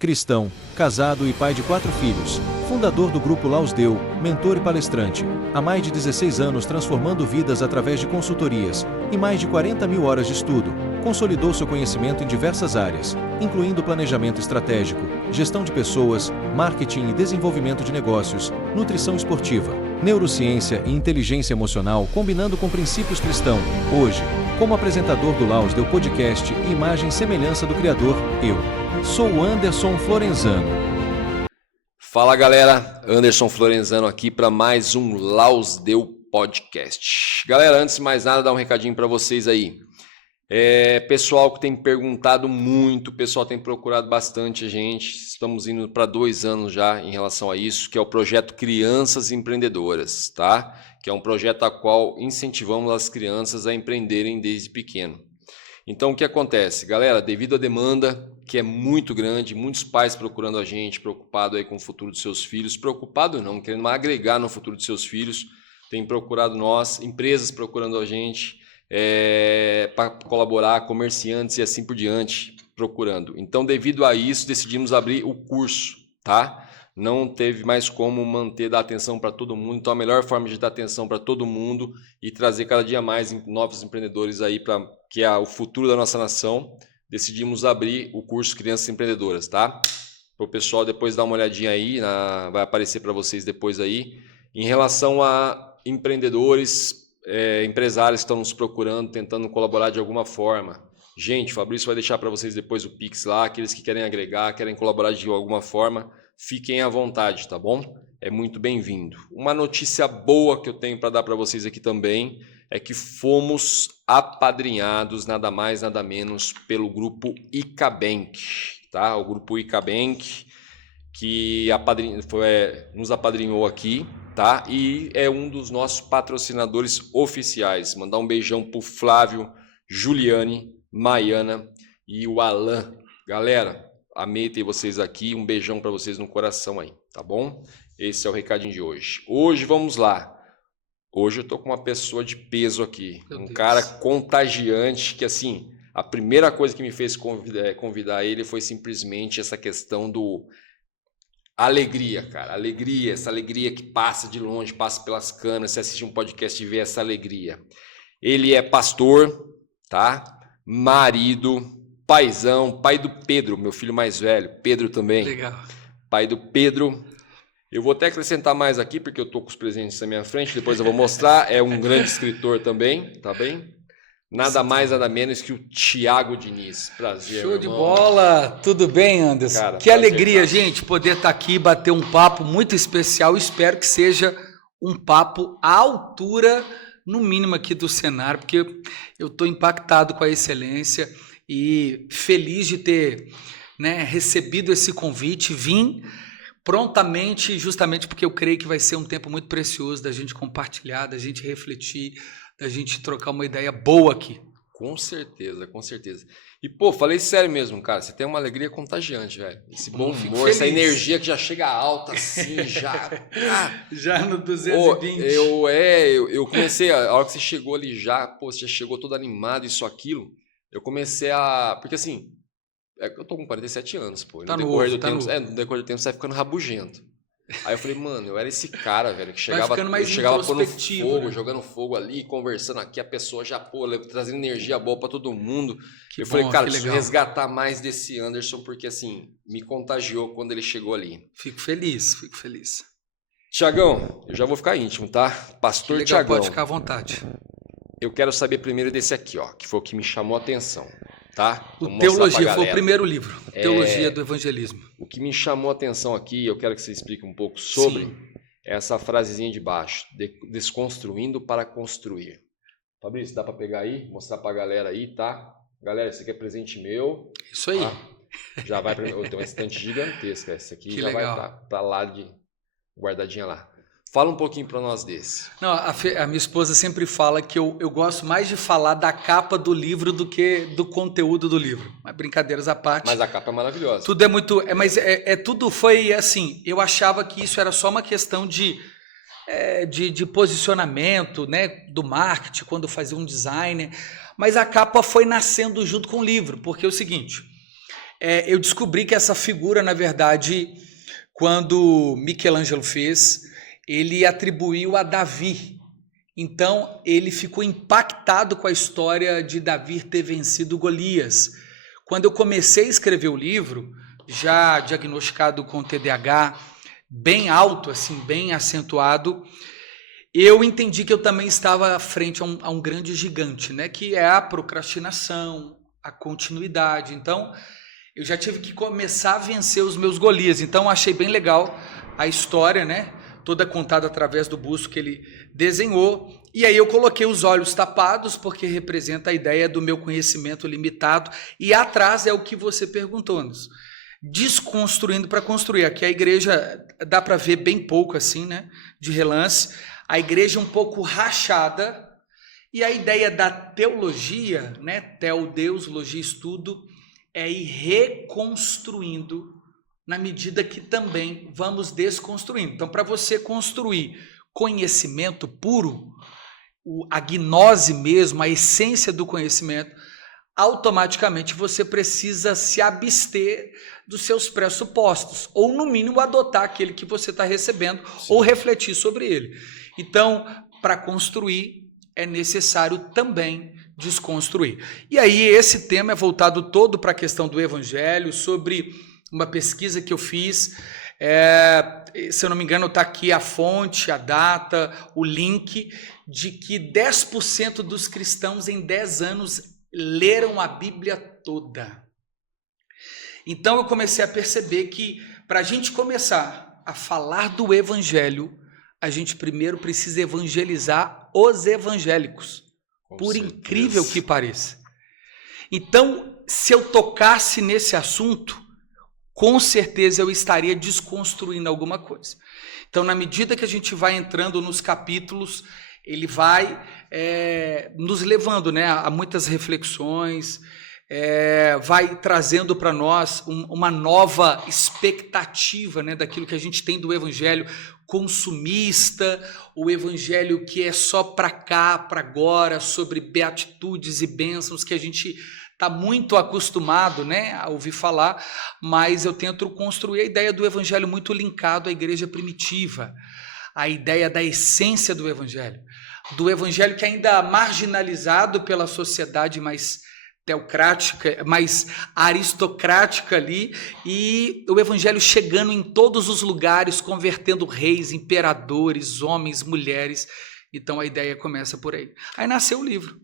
Cristão, casado e pai de 4 filhos. Fundador do Grupo Lausdeu, mentor e palestrante. Há mais de 16 anos transformando vidas através de consultorias e mais de 40 mil horas de estudo. Consolidou seu conhecimento em diversas áreas, incluindo planejamento estratégico, gestão de pessoas, marketing e desenvolvimento de negócios, nutrição esportiva, neurociência e inteligência emocional combinando com princípios cristãos. Hoje, como apresentador do Lausdeu Podcast e imagem e semelhança do Criador, eu sou o Anderson Florenzano. Fala galera, Anderson Florenzano aqui para mais um Lausdeu Podcast. Galera, antes de mais nada, dar um recadinho para vocês aí. Pessoal que tem perguntado muito, pessoal tem procurado bastante a gente. Estamos indo para 2 anos já em relação a isso, que é o projeto Crianças Empreendedoras, tá? Que é um projeto a qual incentivamos as crianças a empreenderem desde pequeno. Então o que acontece? Galera, devido à demanda que é muito grande, muitos pais procurando a gente, preocupado aí com o futuro dos seus filhos, preocupado não, querendo agregar no futuro dos seus filhos, tem procurado nós, empresas procurando a gente, para colaborar, comerciantes e assim por diante, procurando. Então, devido a isso, decidimos abrir o curso, tá? Não teve mais como manter, dar atenção para todo mundo, então a melhor forma de dar atenção para todo mundo e trazer cada dia mais novos empreendedores aí, que é o futuro da nossa nação, decidimos abrir o curso Crianças Empreendedoras, tá? Para o pessoal depois dar uma olhadinha aí, vai aparecer para vocês depois aí. Em relação a empreendedores, empresários que estão nos procurando, tentando colaborar de alguma forma. Gente, o Fabrício vai deixar para vocês depois o Pix lá, aqueles que querem agregar, querem colaborar de alguma forma, fiquem à vontade, tá bom? É muito bem-vindo. Uma notícia boa que eu tenho para dar para vocês aqui também é que fomos apadrinhados, nada mais, nada menos, pelo grupo Icabank, tá? O grupo Icabank que nos apadrinhou aqui, tá? E é um dos nossos patrocinadores oficiais. Mandar um beijão pro Flávio, Juliane, Maiana e o Alan. Galera, amei ter vocês aqui. Um beijão para vocês no coração aí, tá bom? Esse é o recadinho de hoje. Hoje, vamos lá. Hoje eu tô com uma pessoa de peso aqui. Cara contagiante que, assim, a primeira coisa que me fez convidar ele foi simplesmente essa questão do alegria, cara. Alegria, essa alegria que passa de longe, passa pelas canas. Você assiste um podcast e vê essa alegria. Ele é pastor, tá? Marido, paizão, pai do Pedro, meu filho mais velho. Pedro também. Legal. Pai do Pedro. Eu vou até acrescentar mais aqui, porque eu estou com os presentes na minha frente, depois eu vou mostrar. É um grande escritor também, tá bem? Nada mais, nada menos que o Thiago Diniz. Prazer, show meu de irmão. bola! Tudo bem, Anderson? Cara, que alegria, cara. gente, poder estar aqui e bater um papo muito especial. Espero que seja um papo à altura, no mínimo aqui do cenário, porque eu estou impactado com a excelência e feliz de ter, recebido esse convite. Vim prontamente, justamente porque eu creio que vai ser um tempo muito precioso da gente compartilhar, da gente refletir, da gente trocar uma ideia boa aqui. Com certeza, com certeza. E, pô, falei sério mesmo, cara, você tem uma alegria contagiante, velho. Esse bom humor, essa energia que já chega alta, assim, já... Já no 220. Eu comecei, a hora que você chegou ali você já chegou todo animado, isso, aquilo, eu comecei a... Porque, assim, eu tô com 47 anos, pô. No decorrer do tempo você vai ficando rabugento. Aí eu falei, mano, eu era esse cara, velho, que chegava pondo fogo, jogando fogo ali, conversando aqui, a pessoa já, trazendo energia boa pra todo mundo. Falei, cara, preciso resgatar mais desse Anderson, porque, assim, me contagiou quando ele chegou ali. Fico feliz. Tiagão, eu já vou ficar íntimo, tá? Pastor Tiagão. Pode ficar à vontade. Eu quero saber primeiro desse aqui, ó, que foi o que me chamou a atenção. Tá? O Teologia foi o primeiro livro, Teologia do Evangelismo. O que me chamou a atenção aqui, eu quero que você explique um pouco sobre essa frasezinha de baixo, desconstruindo para construir. Fabrício, dá para pegar aí, mostrar para a galera aí, tá? Galera, esse aqui é presente meu. Isso aí. Tá? Já vai para tem uma estante gigantesca, esse aqui que já legal. Vai para lá guardadinha lá. Fala um pouquinho para nós desse. Não, a minha esposa sempre fala que eu gosto mais de falar da capa do livro do que do conteúdo do livro. Mas brincadeiras à parte. Mas a capa é maravilhosa. Tudo é muito... tudo foi assim, eu achava que isso era só uma questão de posicionamento, né, do marketing, quando fazia um design. Mas a capa foi nascendo junto com o livro, porque é o seguinte... Eu descobri que essa figura, na verdade, quando Michelangelo fez, ele atribuiu a Davi. Então, ele ficou impactado com a história de Davi ter vencido Golias. Quando eu comecei a escrever o livro, já diagnosticado com TDAH, bem alto, assim, bem acentuado, eu entendi que eu também estava frente a um grande gigante, né? Que é a procrastinação, a continuidade. Então, eu já tive que começar a vencer os meus Golias. Então, achei bem legal a história, né? Toda contada através do busto que ele desenhou. E aí eu coloquei os olhos tapados, porque representa a ideia do meu conhecimento limitado. E atrás é o que você perguntou-nos. Desconstruindo para construir. Aqui a igreja dá para ver bem pouco assim, né? De relance. A igreja um pouco rachada. E a ideia da teologia, né? Teo, Deus, logia, estudo, é ir reconstruindo na medida que também vamos desconstruindo. Então, para você construir conhecimento puro, a gnose mesmo, a essência do conhecimento, automaticamente você precisa se abster dos seus pressupostos, ou no mínimo adotar aquele que você está recebendo, sim, ou refletir sobre ele. Então, para construir, é necessário também desconstruir. E aí esse tema é voltado todo para a questão do evangelho, sobre uma pesquisa que eu fiz, se eu não me engano está aqui a fonte, a data, o link, de que 10% dos cristãos em 10 anos leram a Bíblia toda. Então eu comecei a perceber que para a gente começar a falar do evangelho, a gente primeiro precisa evangelizar os evangélicos, por incrível que pareça. Então, se eu tocasse nesse assunto, com certeza eu estaria desconstruindo alguma coisa. Então, na medida que a gente vai entrando nos capítulos, ele vai nos levando, né, a muitas reflexões, vai trazendo para nós uma nova expectativa, né, daquilo que a gente tem do evangelho consumista, o evangelho que é só para cá, para agora, sobre beatitudes e bênçãos, que a gente está muito acostumado, né, a ouvir falar, mas eu tento construir a ideia do evangelho muito linkado à igreja primitiva, a ideia da essência do evangelho que ainda é marginalizado pela sociedade mais teocrática, mais aristocrática ali, e o evangelho chegando em todos os lugares, convertendo reis, imperadores, homens, mulheres. Então a ideia começa por aí. Aí nasceu o livro.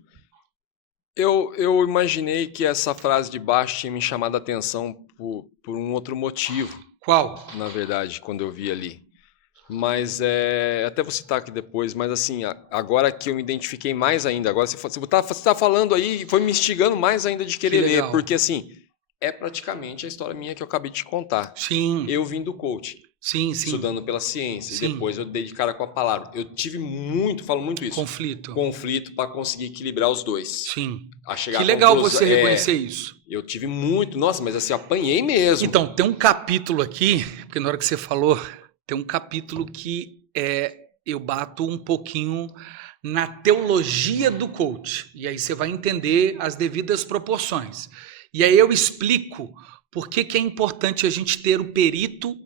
Eu imaginei que essa frase de baixo tinha me chamado a atenção por um outro motivo. Qual? Na verdade, quando eu vi ali. Mas até vou citar aqui depois, mas assim, agora que eu me identifiquei mais ainda, agora você está falando aí, foi me instigando mais ainda de querer ler, porque assim, é praticamente a história minha que eu acabei de te contar. Sim. Eu vim do coaching, sim. estudando pela ciência, sim, e depois eu dei de cara com a palavra. Eu tive falo muito isso. Conflito para conseguir equilibrar os dois. Sim. Que legal você reconhecer isso. Eu tive muito, nossa, mas assim, apanhei mesmo. Então, tem um capítulo aqui, porque na hora que você falou, tem um capítulo que eu bato um pouquinho na teologia do coach. E aí você vai entender as devidas proporções. E aí eu explico por que é importante a gente ter o perito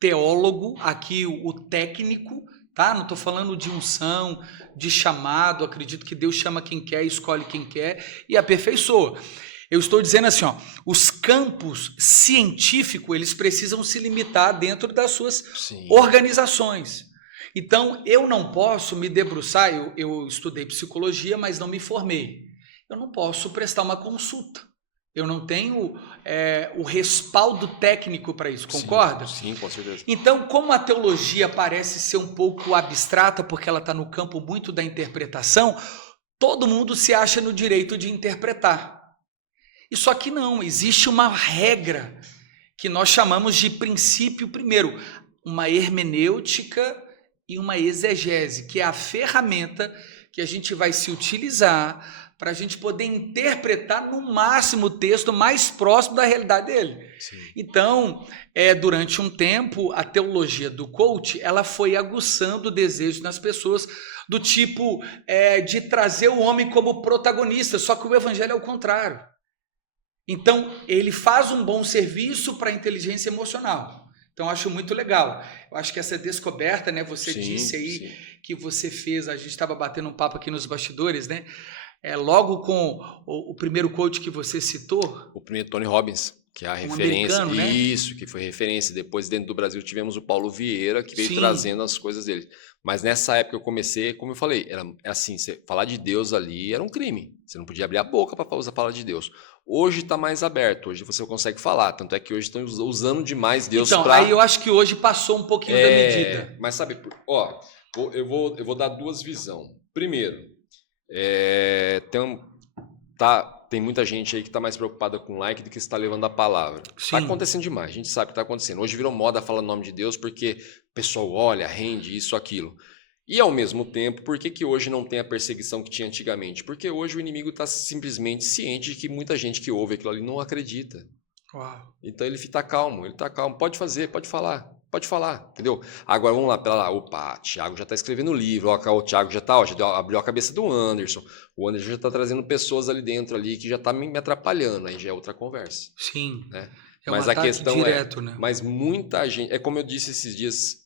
teólogo, aqui o técnico, tá? Não estou falando de unção, de chamado, acredito que Deus chama quem quer, escolhe quem quer e aperfeiçoa. Eu estou dizendo assim, ó, os campos científicos, eles precisam se limitar dentro das suas organizações. Então, eu não posso me debruçar, eu estudei psicologia, mas não me formei. Eu não posso prestar uma consulta. Eu não tenho o respaldo técnico para isso, concorda? Sim, com certeza. Então, como a teologia parece ser um pouco abstrata, porque ela está no campo muito da interpretação, todo mundo se acha no direito de interpretar. E só que não, existe uma regra que nós chamamos de princípio, primeiro, uma hermenêutica e uma exegese, que é a ferramenta que a gente vai se utilizar para a gente poder interpretar no máximo o texto mais próximo da realidade dele. Sim. Então, durante um tempo, a teologia do coach, ela foi aguçando o desejo nas pessoas do tipo de trazer o homem como protagonista, só que o evangelho é o contrário. Então, ele faz um bom serviço para a inteligência emocional. Então, eu acho muito legal. Eu acho que essa descoberta, né? Você disse aí que você fez, a gente estava batendo um papo aqui nos bastidores, né? Logo com o primeiro coach que você citou. O primeiro Tony Robbins, que é a referência. Americano, né? Isso, que foi referência. Depois, dentro do Brasil, tivemos o Paulo Vieira, que veio trazendo as coisas dele. Mas nessa época eu comecei, como eu falei, era assim, falar de Deus ali era um crime. Você não podia abrir a boca para falar de Deus. Hoje está mais aberto, hoje você consegue falar. Tanto é que hoje estão usando demais Deus para... Então, aí eu acho que hoje passou um pouquinho da medida. Mas sabe, eu vou dar duas visões. Primeiro, tem muita gente aí que está mais preocupada com like do que está levando a palavra. Está acontecendo demais, a gente sabe que está acontecendo. Hoje virou moda falar o nome de Deus porque o pessoal olha, rende, isso, aquilo. E ao mesmo tempo, por que hoje não tem a perseguição que tinha antigamente? Porque hoje o inimigo está simplesmente ciente de que muita gente que ouve aquilo ali não acredita. Uau. Então ele está calmo, pode fazer, pode falar, entendeu? Agora vamos lá, pera lá, opa, Thiago já está escrevendo livro, o Thiago já abriu a cabeça do Anderson, o Anderson já está trazendo pessoas ali dentro ali que já está me atrapalhando, aí já é outra conversa. Sim, né? Mas a questão direto, né? Mas muita gente, como eu disse esses dias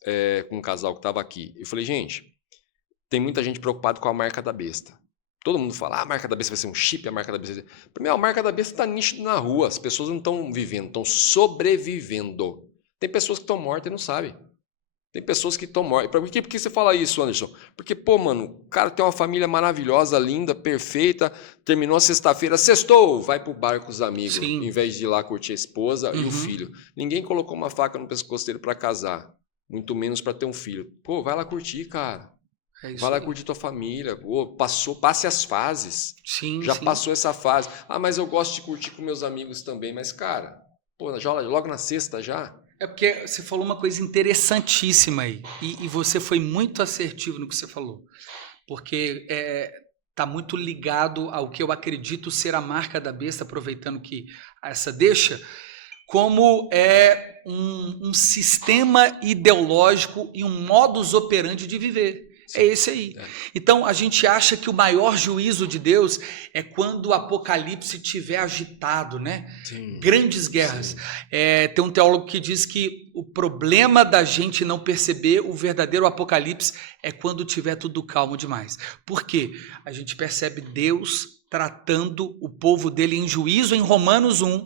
com um casal que estava aqui, eu falei, gente, tem muita gente preocupada com a marca da besta. Todo mundo fala, a marca da besta vai ser um chip, a marca da besta... Primeiro, a marca da besta está nítido na rua, as pessoas não estão vivendo, estão sobrevivendo. Tem pessoas que estão mortas e não sabem. Tem pessoas que estão mortas. Por que você fala isso, Anderson? Porque, mano, o cara tem uma família maravilhosa, linda, perfeita, terminou a sexta-feira, sextou, vai pro bar com os amigos, em vez de ir lá curtir a esposa e o filho. Ninguém colocou uma faca no pescoço dele para casar, muito menos para ter um filho. Vai lá curtir, cara. Vai lá curtir tua família. Passe as fases. Já passou essa fase. Mas eu gosto de curtir com meus amigos também. Mas, cara, logo na sexta já. É porque você falou uma coisa interessantíssima aí. E você foi muito assertivo no que você falou. Porque está muito ligado ao que eu acredito ser a marca da besta, aproveitando que essa deixa, como um sistema ideológico e um modus operandi de viver. É esse aí. Então, a gente acha que o maior juízo de Deus é quando o Apocalipse estiver agitado, né? Grandes guerras. Tem um teólogo que diz que o problema da gente não perceber o verdadeiro Apocalipse é quando tiver tudo calmo demais. Por quê? A gente percebe Deus tratando o povo dele em juízo em Romanos 1,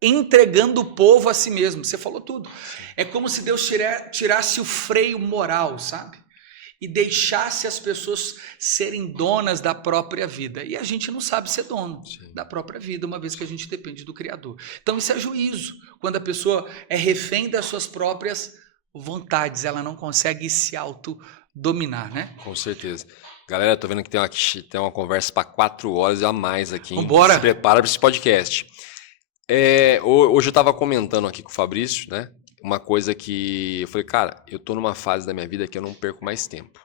entregando o povo a si mesmo. Você falou tudo. É como se Deus tirasse o freio moral, sabe? E deixasse as pessoas serem donas da própria vida. E a gente não sabe ser dono da própria vida, uma vez que a gente depende do Criador. Então isso é juízo, quando a pessoa é refém das suas próprias vontades, ela não consegue se autodominar, né? Com certeza. Galera, tô vendo que tem uma conversa para 4 horas a mais aqui. Vambora. Se prepara para esse podcast. Hoje eu estava comentando aqui com o Fabrício, né? Uma coisa que eu falei, cara, eu tô numa fase da minha vida que eu não perco mais tempo.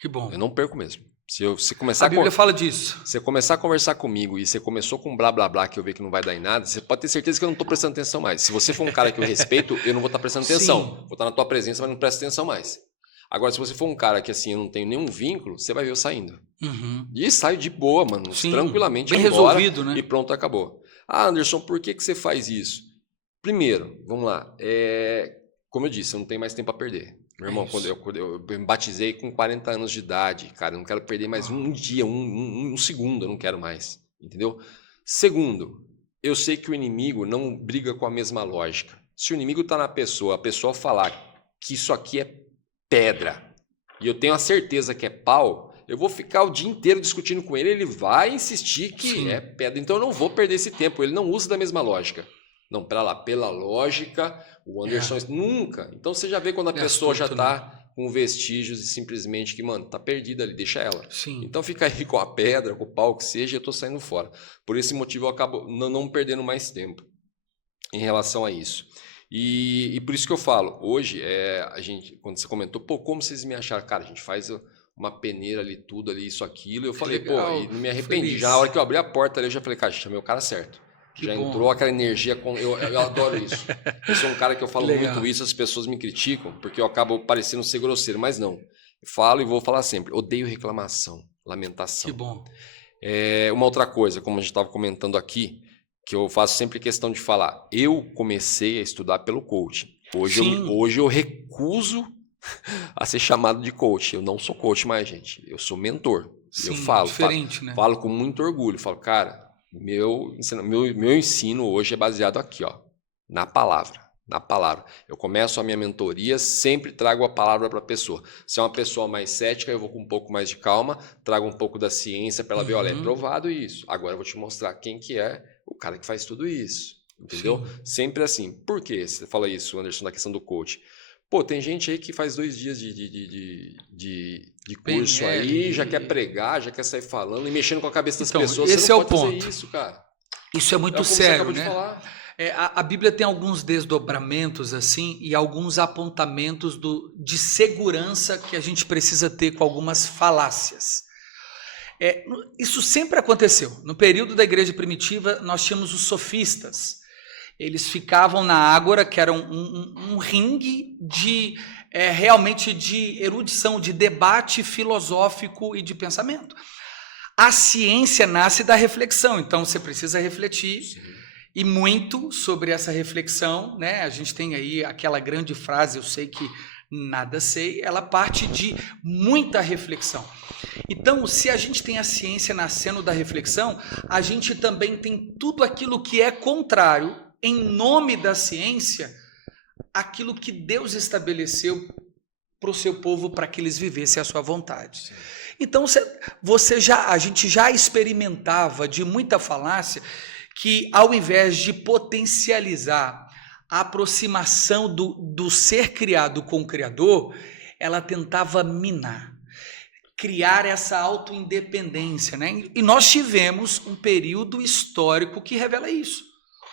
Que bom. Eu não perco mesmo. Se começar a Bíblia fala disso. Se você começar a conversar comigo e você começou com blá blá blá que eu vejo que não vai dar em nada, você pode ter certeza que eu não tô prestando atenção mais. Se você for um cara que eu respeito, eu não vou estar prestando atenção. Vou estar na tua presença, mas não presto atenção mais. Agora, se você for um cara que assim, eu não tenho nenhum vínculo, você vai ver eu saindo. E saio de boa, mano. Tranquilamente. Bem resolvido, né? E pronto, acabou. Anderson, por que você faz isso? Primeiro, vamos lá, como eu disse, eu não tenho mais tempo a perder. Meu irmão, quando eu me batizei com 40 anos de idade, cara, eu não quero perder mais um dia, um segundo, eu não quero mais, entendeu? Segundo, eu sei que o inimigo não briga com a mesma lógica. Se o inimigo está na pessoa, a pessoa falar que isso aqui é pedra, e eu tenho a certeza que é pau, eu vou ficar o dia inteiro discutindo com ele, ele vai insistir que é pedra, então eu não vou perder esse tempo, ele não usa da mesma lógica. Não, pela lógica, o Anderson nunca. Então você já vê quando a pessoa já está com vestígios e simplesmente que, mano, tá perdida ali, deixa ela. Então fica aí com a pedra, com o pau que seja, eu tô saindo fora. Por esse motivo eu acabo não perdendo mais tempo em relação a isso. E por isso que eu falo, hoje, a gente, quando você comentou, como vocês me acharam? Cara, a gente faz uma peneira ali, tudo ali, isso, aquilo. Eu falei, e não me arrependi. Já na hora que eu abri a porta ali, eu já falei, cara, chamei o cara certo. Entrou aquela energia, eu adoro isso. Eu sou um cara que eu falo muito isso, as pessoas me criticam, porque eu acabo parecendo ser grosseiro, mas não. Eu falo e vou falar sempre, odeio reclamação, lamentação. Que bom. Uma outra coisa, como a gente estava comentando aqui, que eu faço sempre questão de falar. Eu comecei a estudar pelo coaching. Hoje eu recuso a ser chamado de coach. Eu não sou coach mais, gente. Eu sou mentor. Sim, eu falo né? Falo com muito orgulho. Falo, cara, meu ensino hoje é baseado aqui, ó, na palavra. Na palavra. Eu começo a minha mentoria, sempre trago a palavra para a pessoa. Se é uma pessoa mais cética, eu vou com um pouco mais de calma, trago um pouco da ciência para ela ver, olha, é provado isso. Agora eu vou te mostrar quem que é o cara que faz tudo isso. Entendeu? Sim. Sempre assim. Por que você fala isso, Anderson, na questão do coach? Pô, tem gente aí que faz 2 dias de curso aí, já quer pregar, já quer sair falando e mexendo com a cabeça das pessoas. Esse você não é pode o ponto. fazer isso, cara. Isso é muito sério, né? A Bíblia tem alguns desdobramentos assim e alguns apontamentos de segurança que a gente precisa ter com algumas falácias. Isso sempre aconteceu. No período da igreja primitiva, nós tínhamos os sofistas. Eles ficavam na ágora, que era um ringue realmente de erudição, de debate filosófico e de pensamento. A ciência nasce da reflexão, então você precisa refletir. Sim. E muito sobre essa reflexão, né? A gente tem aí aquela grande frase, eu sei que nada sei, ela parte de muita reflexão. Então, se a gente tem a ciência nascendo da reflexão, a gente também tem tudo aquilo que é contrário, em nome da ciência, aquilo que Deus estabeleceu para o seu povo, para que eles vivessem a sua vontade. Sim. Então, a gente já experimentava de muita falácia, que ao invés de potencializar a aproximação do ser criado com o Criador, ela tentava minar, criar essa autoindependência, né? E nós tivemos um período histórico que revela isso,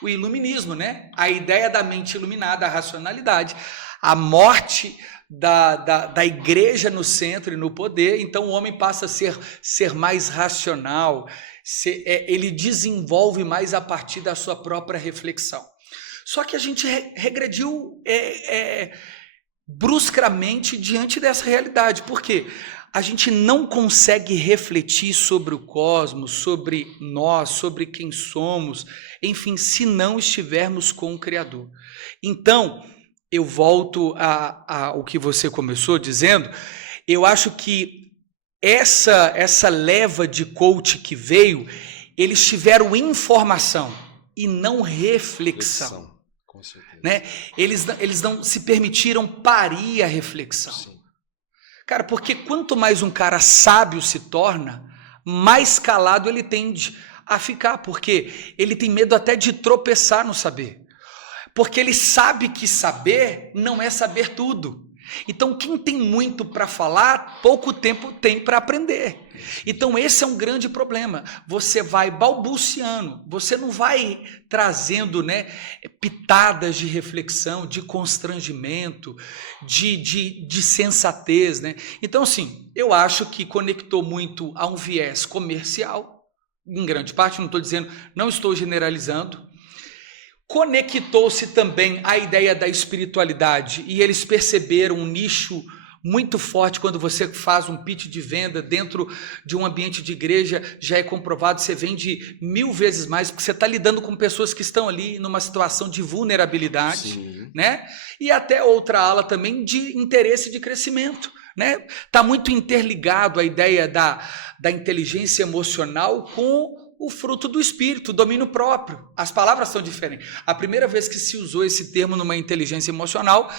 o iluminismo, né? A ideia da mente iluminada, a racionalidade, a morte da igreja no centro e no poder, então o homem passa a ser mais racional, ele desenvolve mais a partir da sua própria reflexão. Só que a gente regrediu bruscamente diante dessa realidade. Por quê? A gente não consegue refletir sobre o cosmos, sobre nós, sobre quem somos, enfim, se não estivermos com o Criador. Então, eu volto ao que você começou dizendo, eu acho que essa leva de coach que veio, eles tiveram informação e não reflexão. Com certeza. Né? Eles não se permitiram parir a reflexão. Sim. Cara, porque quanto mais um cara sábio se torna, mais calado ele tende a ficar, porque ele tem medo até de tropeçar no saber. Porque ele sabe que saber não é saber tudo. Então, quem tem muito para falar, pouco tempo tem para aprender. Então, esse é um grande problema. Você vai balbuciando, você não vai trazendo, né, pitadas de reflexão, de constrangimento, de sensatez. Né? Então, assim, eu acho que conectou muito a um viés comercial, em grande parte, não estou dizendo, não estou generalizando. Conectou-se também à ideia da espiritualidade e eles perceberam um nicho muito forte quando você faz um pitch de venda dentro de um ambiente de igreja, já é comprovado, você vende 1000 vezes mais, porque você está lidando com pessoas que estão ali numa situação de vulnerabilidade. Sim. Né? E até outra ala também de interesse de crescimento. Né? Está muito interligado a ideia da inteligência emocional com o fruto do espírito, o domínio próprio. As palavras são diferentes. A primeira vez que se usou esse termo numa inteligência emocional,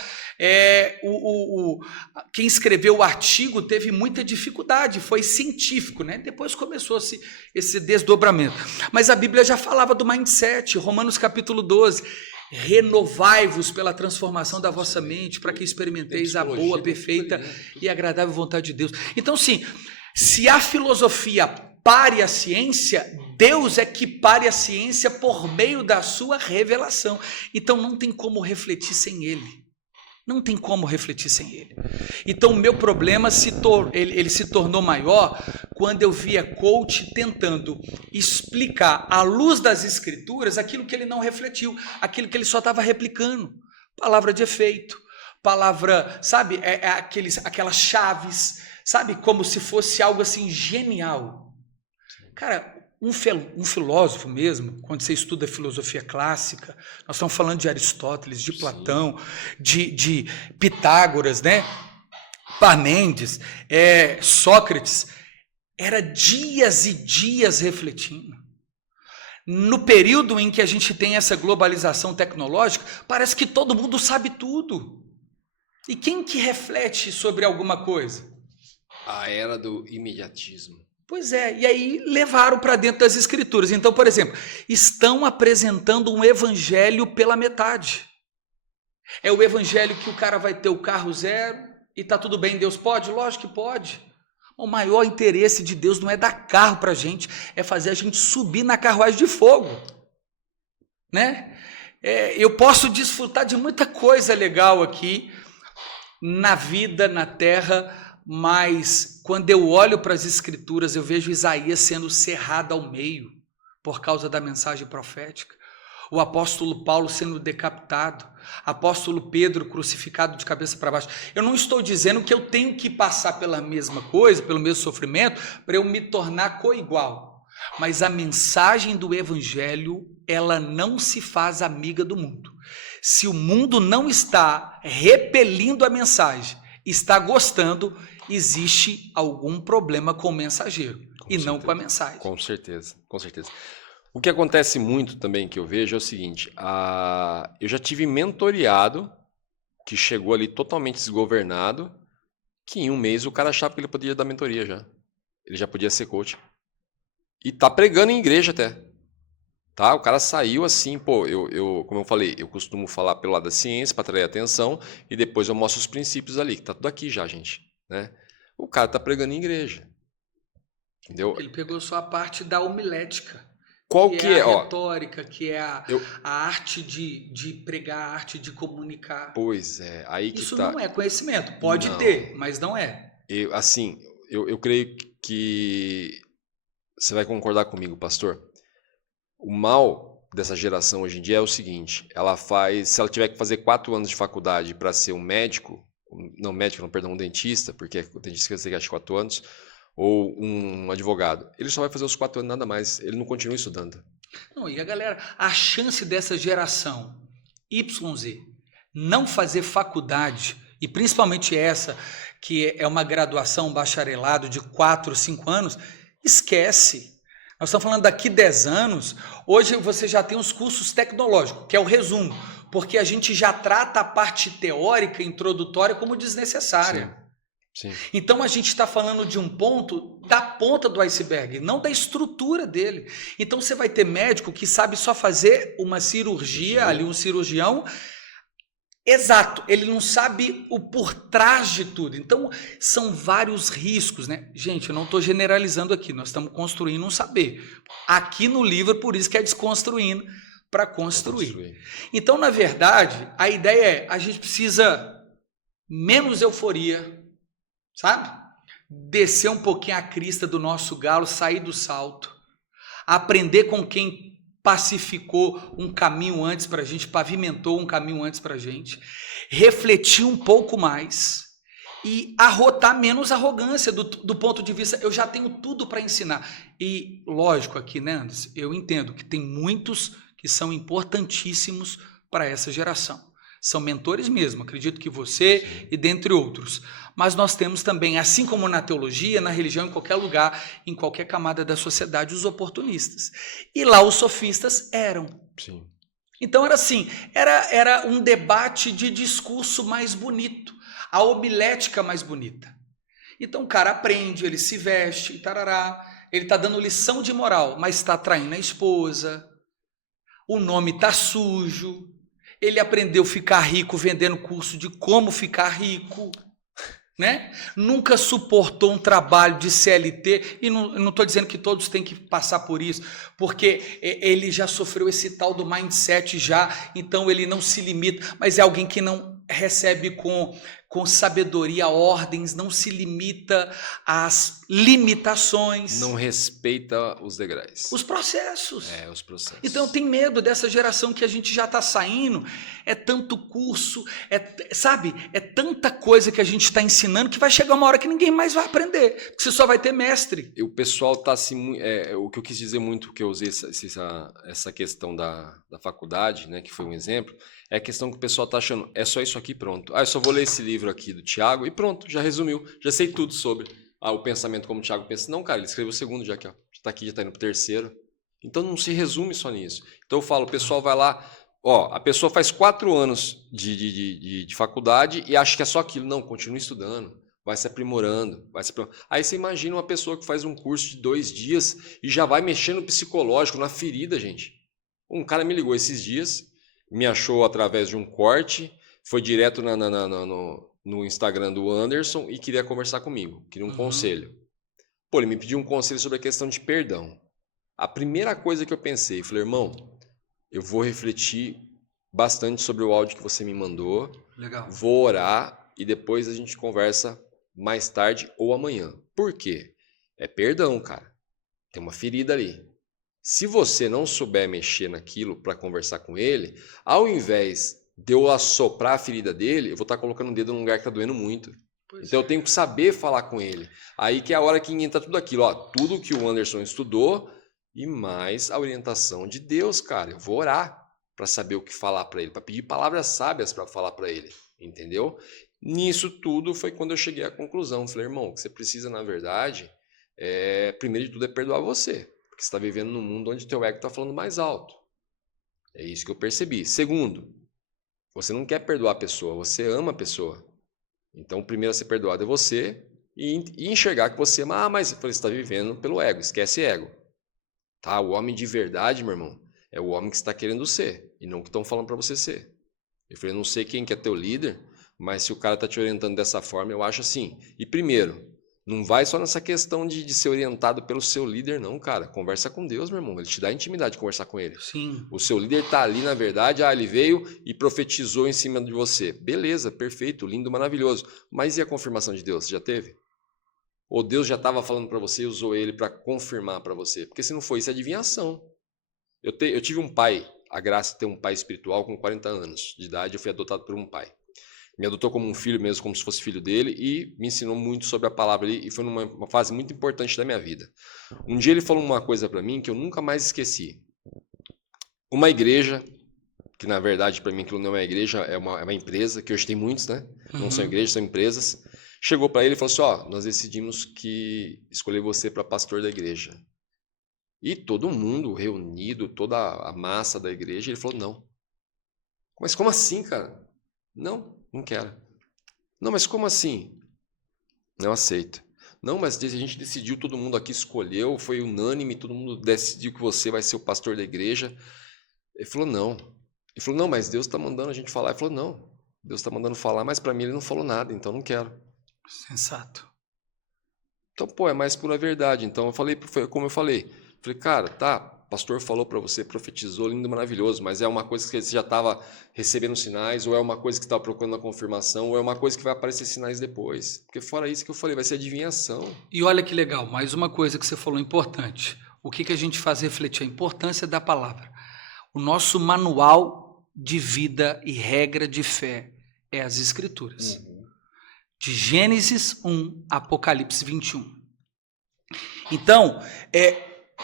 quem escreveu o artigo teve muita dificuldade, foi científico, né? Depois começou-se esse desdobramento. Mas a Bíblia já falava do mindset, Romanos capítulo 12, renovai-vos pela transformação da vossa mente, para que experimenteis a boa, perfeita e agradável vontade de Deus. Então, sim, se a filosofia pare a ciência, Deus é que pare a ciência por meio da sua revelação. Então não tem como refletir sem Ele. Não tem como refletir sem Ele. Então o meu problema ele se tornou maior quando eu via coach tentando explicar à luz das escrituras aquilo que ele não refletiu, aquilo que ele só estava replicando. Palavra de efeito, palavra, sabe, aquelas chaves, sabe, como se fosse algo assim genial. Cara, um filósofo mesmo, quando você estuda filosofia clássica, nós estamos falando de Aristóteles, de Platão, de Pitágoras, né? Parmênides, Sócrates, era dias e dias refletindo. No período em que a gente tem essa globalização tecnológica, parece que todo mundo sabe tudo. E quem que reflete sobre alguma coisa? A era do imediatismo. Pois é, e aí levaram para dentro das escrituras. Então, por exemplo, estão apresentando um evangelho pela metade. É o evangelho que o cara vai ter o carro zero e tá tudo bem, Deus pode? Lógico que pode. O maior interesse de Deus não é dar carro para a gente, é fazer a gente subir na carruagem de fogo. Né? Eu posso desfrutar de muita coisa legal aqui na vida, na terra, mas quando eu olho para as escrituras, eu vejo Isaías sendo cerrado ao meio por causa da mensagem profética. O apóstolo Paulo sendo decapitado, apóstolo Pedro crucificado de cabeça para baixo. Eu não estou dizendo que eu tenho que passar pela mesma coisa, pelo mesmo sofrimento, para eu me tornar coigual. Mas a mensagem do evangelho, ela não se faz amiga do mundo. Se o mundo não está repelindo a mensagem, está gostando, existe algum problema com o mensageiro não com a mensagem. Com certeza, com certeza. O que acontece muito também que eu vejo é o seguinte, eu já tive mentoreado que chegou ali totalmente desgovernado, que em um mês o cara achava que ele podia dar mentoria já. Ele já podia ser coach. E tá pregando em igreja até. Tá? O cara saiu assim, pô, como eu falei, eu costumo falar pelo lado da ciência para atrair atenção e depois eu mostro os princípios ali, que tá tudo aqui já, gente. Né? O cara tá pregando em igreja. Entendeu? Ele pegou só a parte da homilética. Qual que é? A retórica, que é a arte de pregar, a arte de comunicar. Pois é, aí que isso tá. Não é conhecimento, pode ter, mas não é. Eu creio que você vai concordar comigo, pastor. O mal dessa geração hoje em dia é o seguinte, se ela tiver que fazer 4 anos de faculdade para ser um um dentista, porque o dentista quer que 4 anos, ou um advogado, ele só vai fazer os 4 anos, nada mais, ele não continua estudando. Não, e a galera, a chance dessa geração YZ não fazer faculdade, e principalmente essa, que é uma graduação, um bacharelado de 4, 5 anos, esquece. Nós estamos falando daqui 10 anos, hoje você já tem os cursos tecnológicos, que é o resumo, porque a gente já trata a parte teórica, introdutória, como desnecessária. Sim. Então a gente está falando de um ponto da ponta do iceberg, não da estrutura dele. Então você vai ter médico que sabe só fazer uma cirurgia, ali um cirurgião, exato, ele não sabe o por trás de tudo. Então são vários riscos, né? Gente, eu não estou generalizando aqui, nós estamos construindo um saber. Aqui no livro, por isso que é desconstruindo para construir. Então, na verdade, a ideia é, a gente precisa menos euforia, sabe? Descer um pouquinho a crista do nosso galo, sair do salto, aprender com quem pacificou um caminho antes para a gente, pavimentou um caminho antes para a gente, refletir um pouco mais e arrotar menos arrogância do ponto de vista, eu já tenho tudo para ensinar. E lógico aqui, né, Anderson, eu entendo que tem muitos que são importantíssimos para essa geração. São mentores mesmo, acredito que você e dentre outros. Mas nós temos também, assim como na teologia, na religião, em qualquer lugar, em qualquer camada da sociedade, os oportunistas. E lá os sofistas eram. Sim. Então era assim, era um debate de discurso mais bonito, a homilética mais bonita. Então o cara aprende, ele se veste, e tarará, ele está dando lição de moral, mas está traindo a esposa, o nome está sujo, ele aprendeu a ficar rico vendendo curso de como ficar rico, né? Nunca suportou um trabalho de CLT, e não estou dizendo que todos têm que passar por isso, porque ele já sofreu esse tal do mindset já, então ele não se limita, mas é alguém que não recebe com sabedoria ordens, não se limita às limitações. Não respeita os degraus. Os processos. Os processos. Então eu tenho medo dessa geração que a gente já está saindo, é tanto curso, sabe, é tanta coisa que a gente está ensinando que vai chegar uma hora que ninguém mais vai aprender, porque você só vai ter mestre. O pessoal está assim, o que eu quis dizer muito, que eu usei essa questão da faculdade, né, que foi um exemplo, é a questão que o pessoal está achando, é só isso aqui, pronto. Eu só vou ler esse livro aqui do Tiago e pronto, já resumiu, já sei tudo sobre o pensamento como o Tiago pensa. Não, cara, ele escreveu o segundo já aqui, ó, já está aqui, já está indo para o terceiro. Então não se resume só nisso. Então eu falo, o pessoal vai lá, a pessoa faz 4 anos de faculdade e acha que é só aquilo. Não, continua estudando, vai se aprimorando, Aí você imagina uma pessoa que faz um curso de 2 dias e já vai mexendo no psicológico, na ferida, gente. Um cara me ligou esses dias, me achou através de um corte, foi direto no Instagram do Anderson e queria conversar comigo, queria um conselho. Pô, ele me pediu um conselho sobre a questão de perdão. A primeira coisa que eu pensei, falei, irmão, eu vou refletir bastante sobre o áudio que você me mandou. Legal. Vou orar e depois a gente conversa mais tarde ou amanhã. Por quê? É perdão, cara. Tem uma ferida ali. Se você não souber mexer naquilo para conversar com ele, ao invés de eu assoprar a ferida dele, eu vou estar colocando o dedo num lugar que está doendo muito. Então eu tenho que saber falar com ele. Aí que é a hora que entra tudo aquilo. Tudo que o Anderson estudou e mais a orientação de Deus, cara. Eu vou orar para saber o que falar para ele, para pedir palavras sábias para falar para ele, entendeu? Nisso tudo foi quando eu cheguei à conclusão. Falei, irmão, o que você precisa, na verdade, primeiro de tudo é perdoar você, porque você está vivendo num mundo onde o teu ego está falando mais alto. É isso que eu percebi. Segundo, você não quer perdoar a pessoa, você ama a pessoa. Então, o primeiro a ser perdoado é você e enxergar que você ama. Mas você está vivendo pelo ego, esquece ego. Tá? O homem de verdade, meu irmão, é o homem que está querendo ser e não que estão falando para você ser. Eu falei, não sei quem que é teu líder, mas se o cara está te orientando dessa forma, eu acho assim. E primeiro, não vai só nessa questão de ser orientado pelo seu líder, não, cara. Conversa com Deus, meu irmão. Ele te dá intimidade de conversar com ele. Sim. O seu líder está ali, na verdade, ele veio e profetizou em cima de você. Beleza, perfeito, lindo, maravilhoso. Mas e a confirmação de Deus? Você já teve? Ou Deus já estava falando para você e usou ele para confirmar para você? Porque se não foi isso, é adivinhação. Eu tive um pai, a graça de ter um pai espiritual com 40 anos de idade, eu fui adotado por um pai. Me adotou como um filho mesmo, como se fosse filho dele, e me ensinou muito sobre a palavra ali, e foi numa fase muito importante da minha vida. Um dia ele falou uma coisa para mim que eu nunca mais esqueci. Uma igreja, que na verdade para mim aquilo não é uma igreja, é uma empresa, que hoje tem muitos, né? Não são igrejas, são empresas. Chegou para ele e falou assim, nós decidimos escolher você para pastor da igreja. E todo mundo reunido, toda a massa da igreja, ele falou, não. Mas como assim, cara? Não quero. Não, mas como assim? Não aceito. Não, mas a gente decidiu, todo mundo aqui escolheu, foi unânime, todo mundo decidiu que você vai ser o pastor da igreja. Ele falou, não. Ele falou, não, mas Deus está mandando a gente falar. Ele falou, não, Deus está mandando falar, mas para mim ele não falou nada, então não quero. Sensato. Então, é mais pura verdade. Então, foi como eu falei. Falei, cara, tá, o pastor falou para você, profetizou, lindo, maravilhoso, mas é uma coisa que você já estava recebendo sinais, ou é uma coisa que está procurando a confirmação, ou é uma coisa que vai aparecer sinais depois. Porque fora isso que eu falei, vai ser adivinhação. E olha que legal, mais uma coisa que você falou importante. O que a gente faz refletir? A importância da palavra. O nosso manual de vida e regra de fé é as Escrituras. De Gênesis 1, Apocalipse 21. Então,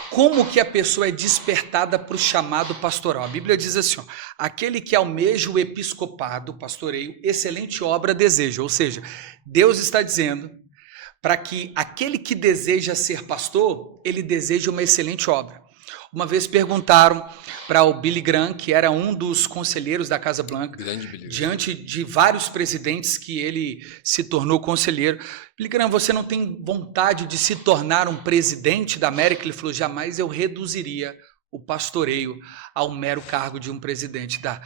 como que a pessoa é despertada para o chamado pastoral? A Bíblia diz assim, aquele que almeja o episcopado, pastoreio, excelente obra deseja. Ou seja, Deus está dizendo para que aquele que deseja ser pastor, ele deseja uma excelente obra. Uma vez perguntaram para o Billy Graham, que era um dos conselheiros da Casa Blanca, diante de vários presidentes que ele se tornou conselheiro. Billy Graham, você não tem vontade de se tornar um presidente da América? Ele falou, jamais eu reduziria o pastoreio ao mero cargo de um presidente da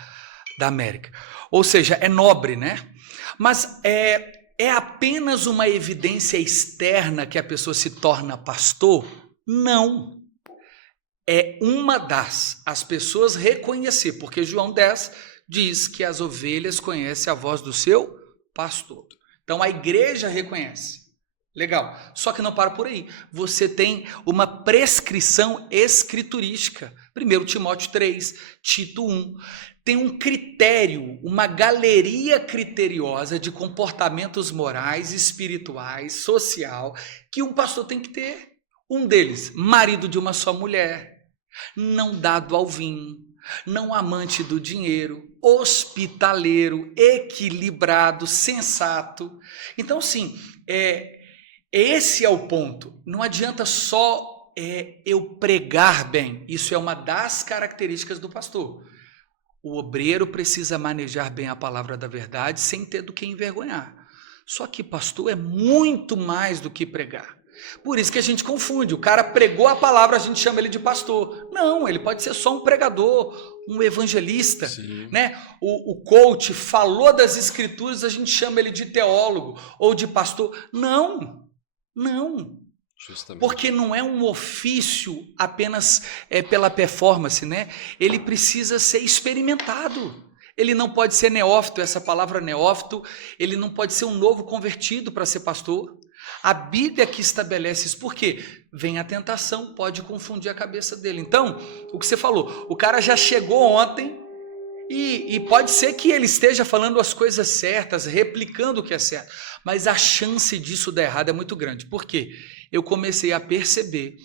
América. Ou seja, é nobre, né? Mas é apenas uma evidência externa que a pessoa se torna pastor? Não. É uma as pessoas reconhecer, porque João 10 diz que as ovelhas conhecem a voz do seu pastor. Então a igreja reconhece. Legal. Só que não para por aí. Você tem uma prescrição escriturística. 1 Timóteo 3, Tito 1. Tem um critério, uma galeria criteriosa de comportamentos morais, espirituais, social, que um pastor tem que ter. Um deles, marido de uma só mulher, não dado ao vinho, não amante do dinheiro, hospitaleiro, equilibrado, sensato. Então, sim, esse é o ponto. Não adianta só eu pregar bem. Isso é uma das características do pastor. O obreiro precisa manejar bem a palavra da verdade sem ter do que envergonhar. Só que pastor é muito mais do que pregar. Por isso que a gente confunde. O cara pregou a palavra, a gente chama ele de pastor. Não, ele pode ser só um pregador, um evangelista, né? O coach falou das escrituras, a gente chama ele de teólogo ou de pastor. Não. Justamente. Porque não é um ofício apenas pela performance, né? Ele precisa ser experimentado. Ele não pode ser neófito, essa palavra neófito, ele não pode ser um novo convertido para ser pastor. A Bíblia que estabelece isso, porque vem a tentação, pode confundir a cabeça dele. Então, o que você falou, o cara já chegou ontem e pode ser que ele esteja falando as coisas certas, replicando o que é certo, mas a chance disso dar errado é muito grande. Por quê? Eu comecei a perceber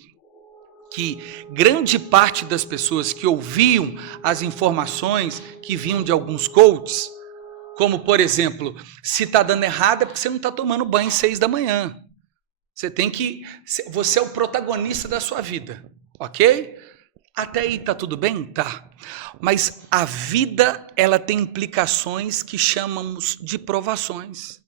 que grande parte das pessoas que ouviam as informações que vinham de alguns coaches, como, por exemplo, se está dando errado é porque você não está tomando banho às 6 da manhã. Você é o protagonista da sua vida, ok? Até aí está tudo bem? Tá. Mas a vida, ela tem implicações que chamamos de provações.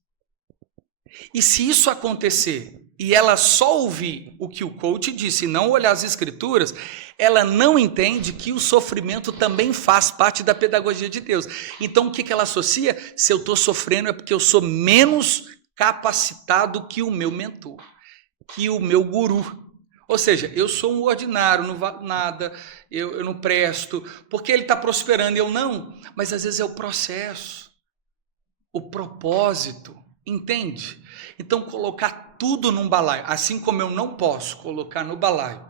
E se isso acontecer e ela só ouvir o que o coach disse e não olhar as escrituras, ela não entende que o sofrimento também faz parte da pedagogia de Deus. Então o que ela associa? Se eu estou sofrendo é porque eu sou menos capacitado que o meu mentor, que o meu guru. Ou seja, eu sou um ordinário, não valo nada, eu não presto, porque ele está prosperando e eu não. Mas às vezes é o processo, o propósito, entende? Então colocar tudo num balaio, assim como eu não posso colocar no balaio,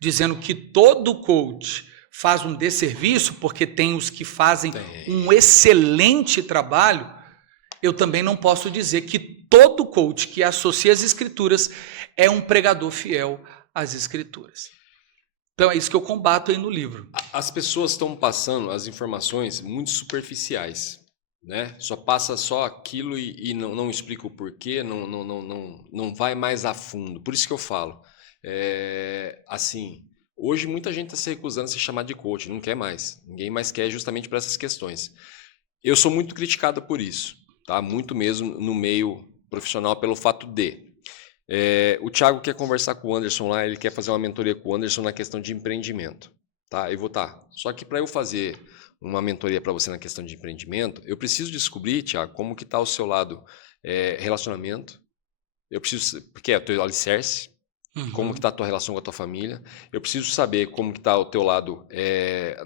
dizendo que todo coach faz um desserviço, porque tem os que fazem um excelente trabalho, eu também não posso dizer que todo coach que associa as escrituras é um pregador fiel às escrituras. Então é isso que eu combato aí no livro. As pessoas estão passando as informações muito superficiais, né? Só passa só aquilo e não explica o porquê, não vai mais a fundo. Por isso que eu falo, assim, hoje muita gente está se recusando a se chamar de coach, não quer mais. Ninguém mais quer justamente por essas questões. Eu sou muito criticado por isso, tá? Muito mesmo no meio profissional pelo fato de... o Thiago quer conversar com o Anderson lá, ele quer fazer uma mentoria com o Anderson na questão de empreendimento, tá? Eu vou estar. Só que para eu fazer uma mentoria para você na questão de empreendimento, eu preciso descobrir, Thiago, como que está o seu lado relacionamento. Eu preciso, porque é o teu alicerce, como que está a tua relação com a tua família. Eu preciso saber como que está o teu lado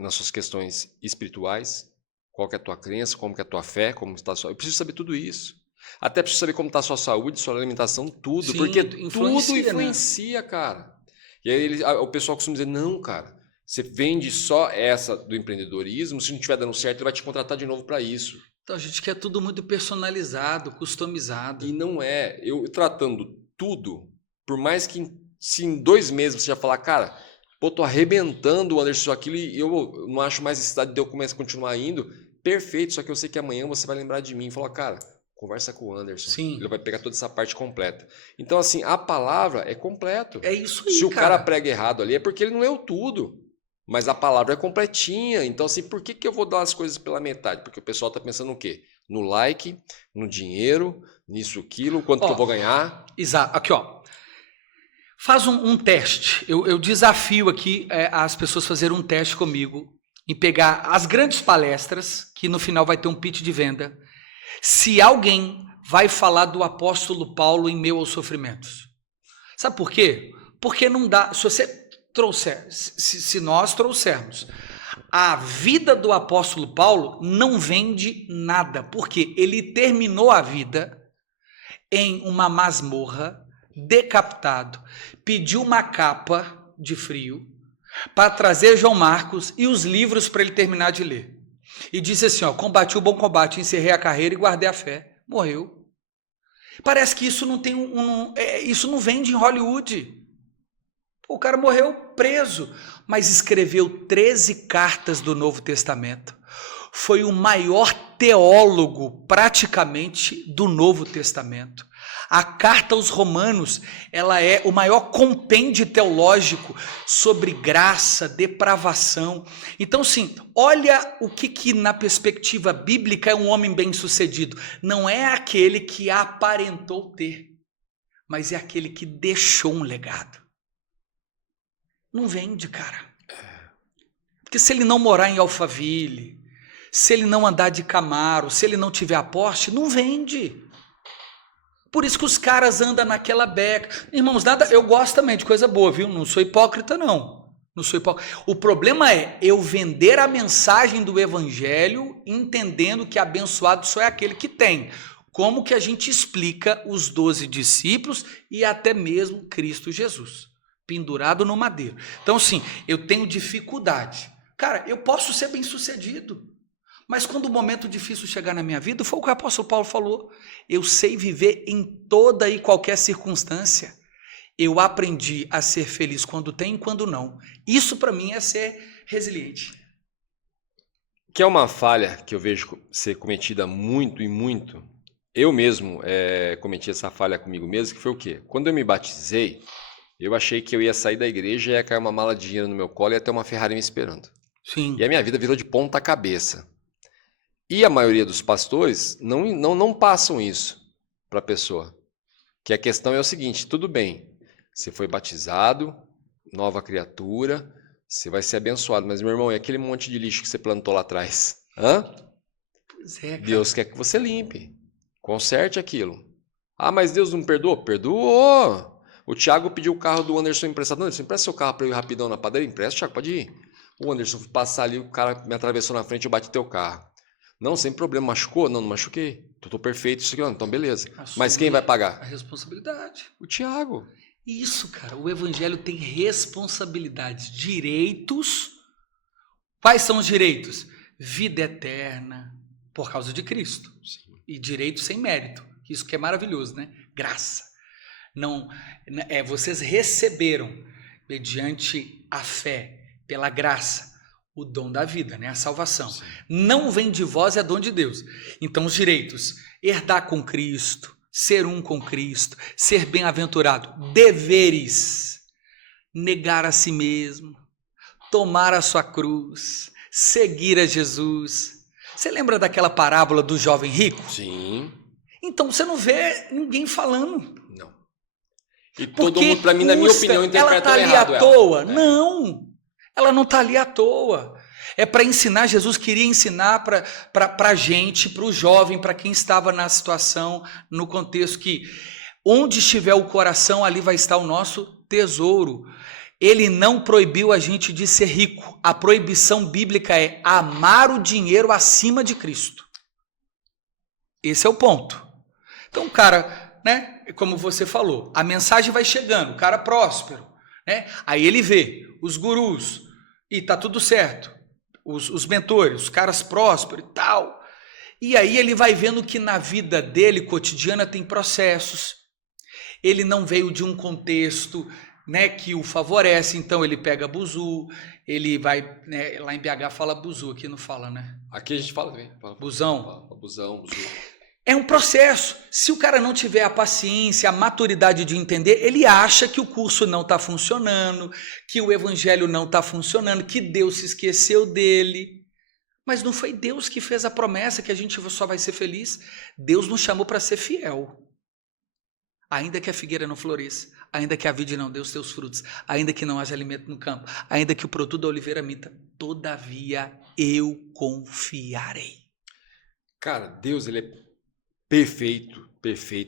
nas suas questões espirituais, qual que é a tua crença, como que é a tua fé, como está a sua... Eu preciso saber tudo isso. Até preciso saber como está a sua saúde, sua alimentação, tudo. Sim, porque tudo influencia, né? Cara. E aí o pessoal costuma dizer, não, cara, você vende só essa do empreendedorismo, se não estiver dando certo, ele vai te contratar de novo para isso. Então a gente quer tudo muito personalizado, customizado. E não é. Eu tratando tudo, por mais que se em 2 meses você já falar, cara, pô, tô arrebentando o Anderson aquilo e eu não acho mais necessidade de eu começar a continuar indo, perfeito, só que eu sei que amanhã você vai lembrar de mim e falar, cara, conversa com o Anderson. Sim. Ele vai pegar toda essa parte completa. Então, assim, a palavra é completo. É isso aí, se o cara prega errado ali, é porque ele não leu tudo. Mas a palavra é completinha. Então, assim, por que eu vou dar as coisas pela metade? Porque o pessoal está pensando no quê? No like, no dinheiro, nisso, aquilo, quanto que eu vou ganhar. Exato. Aqui, ó. Faz um teste. Eu desafio aqui as pessoas a fazerem um teste comigo em pegar as grandes palestras, que no final vai ter um pitch de venda. Se alguém vai falar do apóstolo Paulo em meio aos sofrimentos. Sabe por quê? Porque não dá... Se você trouxer, se nós trouxermos a vida do apóstolo Paulo, não vende nada. Porque ele terminou a vida em uma masmorra, decapitado, pediu uma capa de frio para trazer João Marcos e os livros para ele terminar de ler. E disse assim, ó, combati o bom combate, encerrei a carreira e guardei a fé. Morreu. Parece que isso não tem isso não vende em Hollywood. O cara morreu preso, mas escreveu 13 cartas do Novo Testamento. Foi o maior teólogo, praticamente, do Novo Testamento. A carta aos Romanos, ela é o maior compêndio teológico sobre graça, depravação. Então, sim, olha o que na perspectiva bíblica é um homem bem-sucedido. Não é aquele que aparentou ter, mas é aquele que deixou um legado. Não vende, cara. Porque se ele não morar em Alphaville, se ele não andar de Camaro, se ele não tiver a Porsche, não vende. Por isso que os caras andam naquela beca. Irmãos, eu gosto também de coisa boa, viu? Não sou hipócrita, não. Não sou hipócrita. O problema é eu vender a mensagem do evangelho entendendo que abençoado só é aquele que tem. Como que a gente explica os 12 discípulos e até mesmo Cristo Jesus, pendurado no madeiro. Então, sim, eu tenho dificuldade. Cara, eu posso ser bem-sucedido. Mas quando o momento difícil chegar na minha vida, foi o que o apóstolo Paulo falou, eu sei viver em toda e qualquer circunstância. Eu aprendi a ser feliz quando tem e quando não. Isso para mim é ser resiliente. Que é uma falha que eu vejo ser cometida muito e muito. Eu mesmo cometi essa falha comigo mesmo, que foi o quê? Quando eu me batizei, eu achei que eu ia sair da igreja e ia cair uma mala de dinheiro no meu colo e ia ter uma Ferrari me esperando. Sim. E a minha vida virou de ponta cabeça. E a maioria dos pastores não passam isso para a pessoa. Que a questão é o seguinte, tudo bem, você foi batizado, nova criatura, você vai ser abençoado, mas, meu irmão, é aquele monte de lixo que você plantou lá atrás. Hã? Pois é, cara. Deus quer que você limpe, conserte aquilo. Ah, mas Deus não perdoou? Perdoou. O Thiago pediu o carro do Anderson emprestado. Anderson, empresta seu carro para eu ir rapidão na padaria? Empresta, Thiago, pode ir. O Anderson foi passar ali, o cara me atravessou na frente e eu bati teu carro. Não, sem problema. Machucou? Não não tô perfeito, isso aqui não. Então, beleza. Mas quem vai pagar? A responsabilidade. O Thiago. Isso, cara. O evangelho tem responsabilidades, direitos. Quais são os direitos? Vida eterna, por causa de Cristo. Sim. E direito sem mérito. Isso que é maravilhoso, né? Graça. Não, vocês receberam, mediante a fé, pela graça, o dom da vida, né? A salvação. Sim. Não vem de vós, é dom de Deus. Então, os direitos: herdar com Cristo, ser um com Cristo, ser bem-aventurado. Deveres: negar a si mesmo, tomar a sua cruz, seguir a Jesus. Você lembra daquela parábola do jovem rico? Sim. Então, você não vê ninguém falando. Não. E todo mundo, para mim, na minha opinião, interpretou errado. Ela está ali à toa? Não. Ela não está ali à toa. É para ensinar. Jesus queria ensinar para a gente, para o jovem, para quem estava na situação, no contexto que onde estiver o coração, ali vai estar o nosso tesouro. Ele não proibiu a gente de ser rico. A proibição bíblica é amar o dinheiro acima de Cristo. Esse é o ponto. Então, cara, né, como você falou, a mensagem vai chegando, o cara próspero, né? Aí ele vê os gurus e tá tudo certo, os mentores, os caras prósperos e tal. E aí ele vai vendo que na vida dele cotidiana tem processos. Ele não veio de um contexto, né, que o favorece, então ele pega buzu, ele vai, né, lá em BH fala buzu, aqui não fala, né? Aqui a gente fala também. Busão. Busão, buzu. É um processo. Se o cara não tiver a paciência, a maturidade de entender, ele acha que o curso não está funcionando, que o evangelho não está funcionando, que Deus se esqueceu dele. Mas não foi Deus que fez a promessa que a gente só vai ser feliz. Deus nos chamou para ser fiel. Ainda que a figueira não floresça, ainda que a vide não dê os seus frutos, ainda que não haja alimento no campo, ainda que o produto da oliveira minta, todavia eu confiarei. Cara, Deus, ele é perfeito,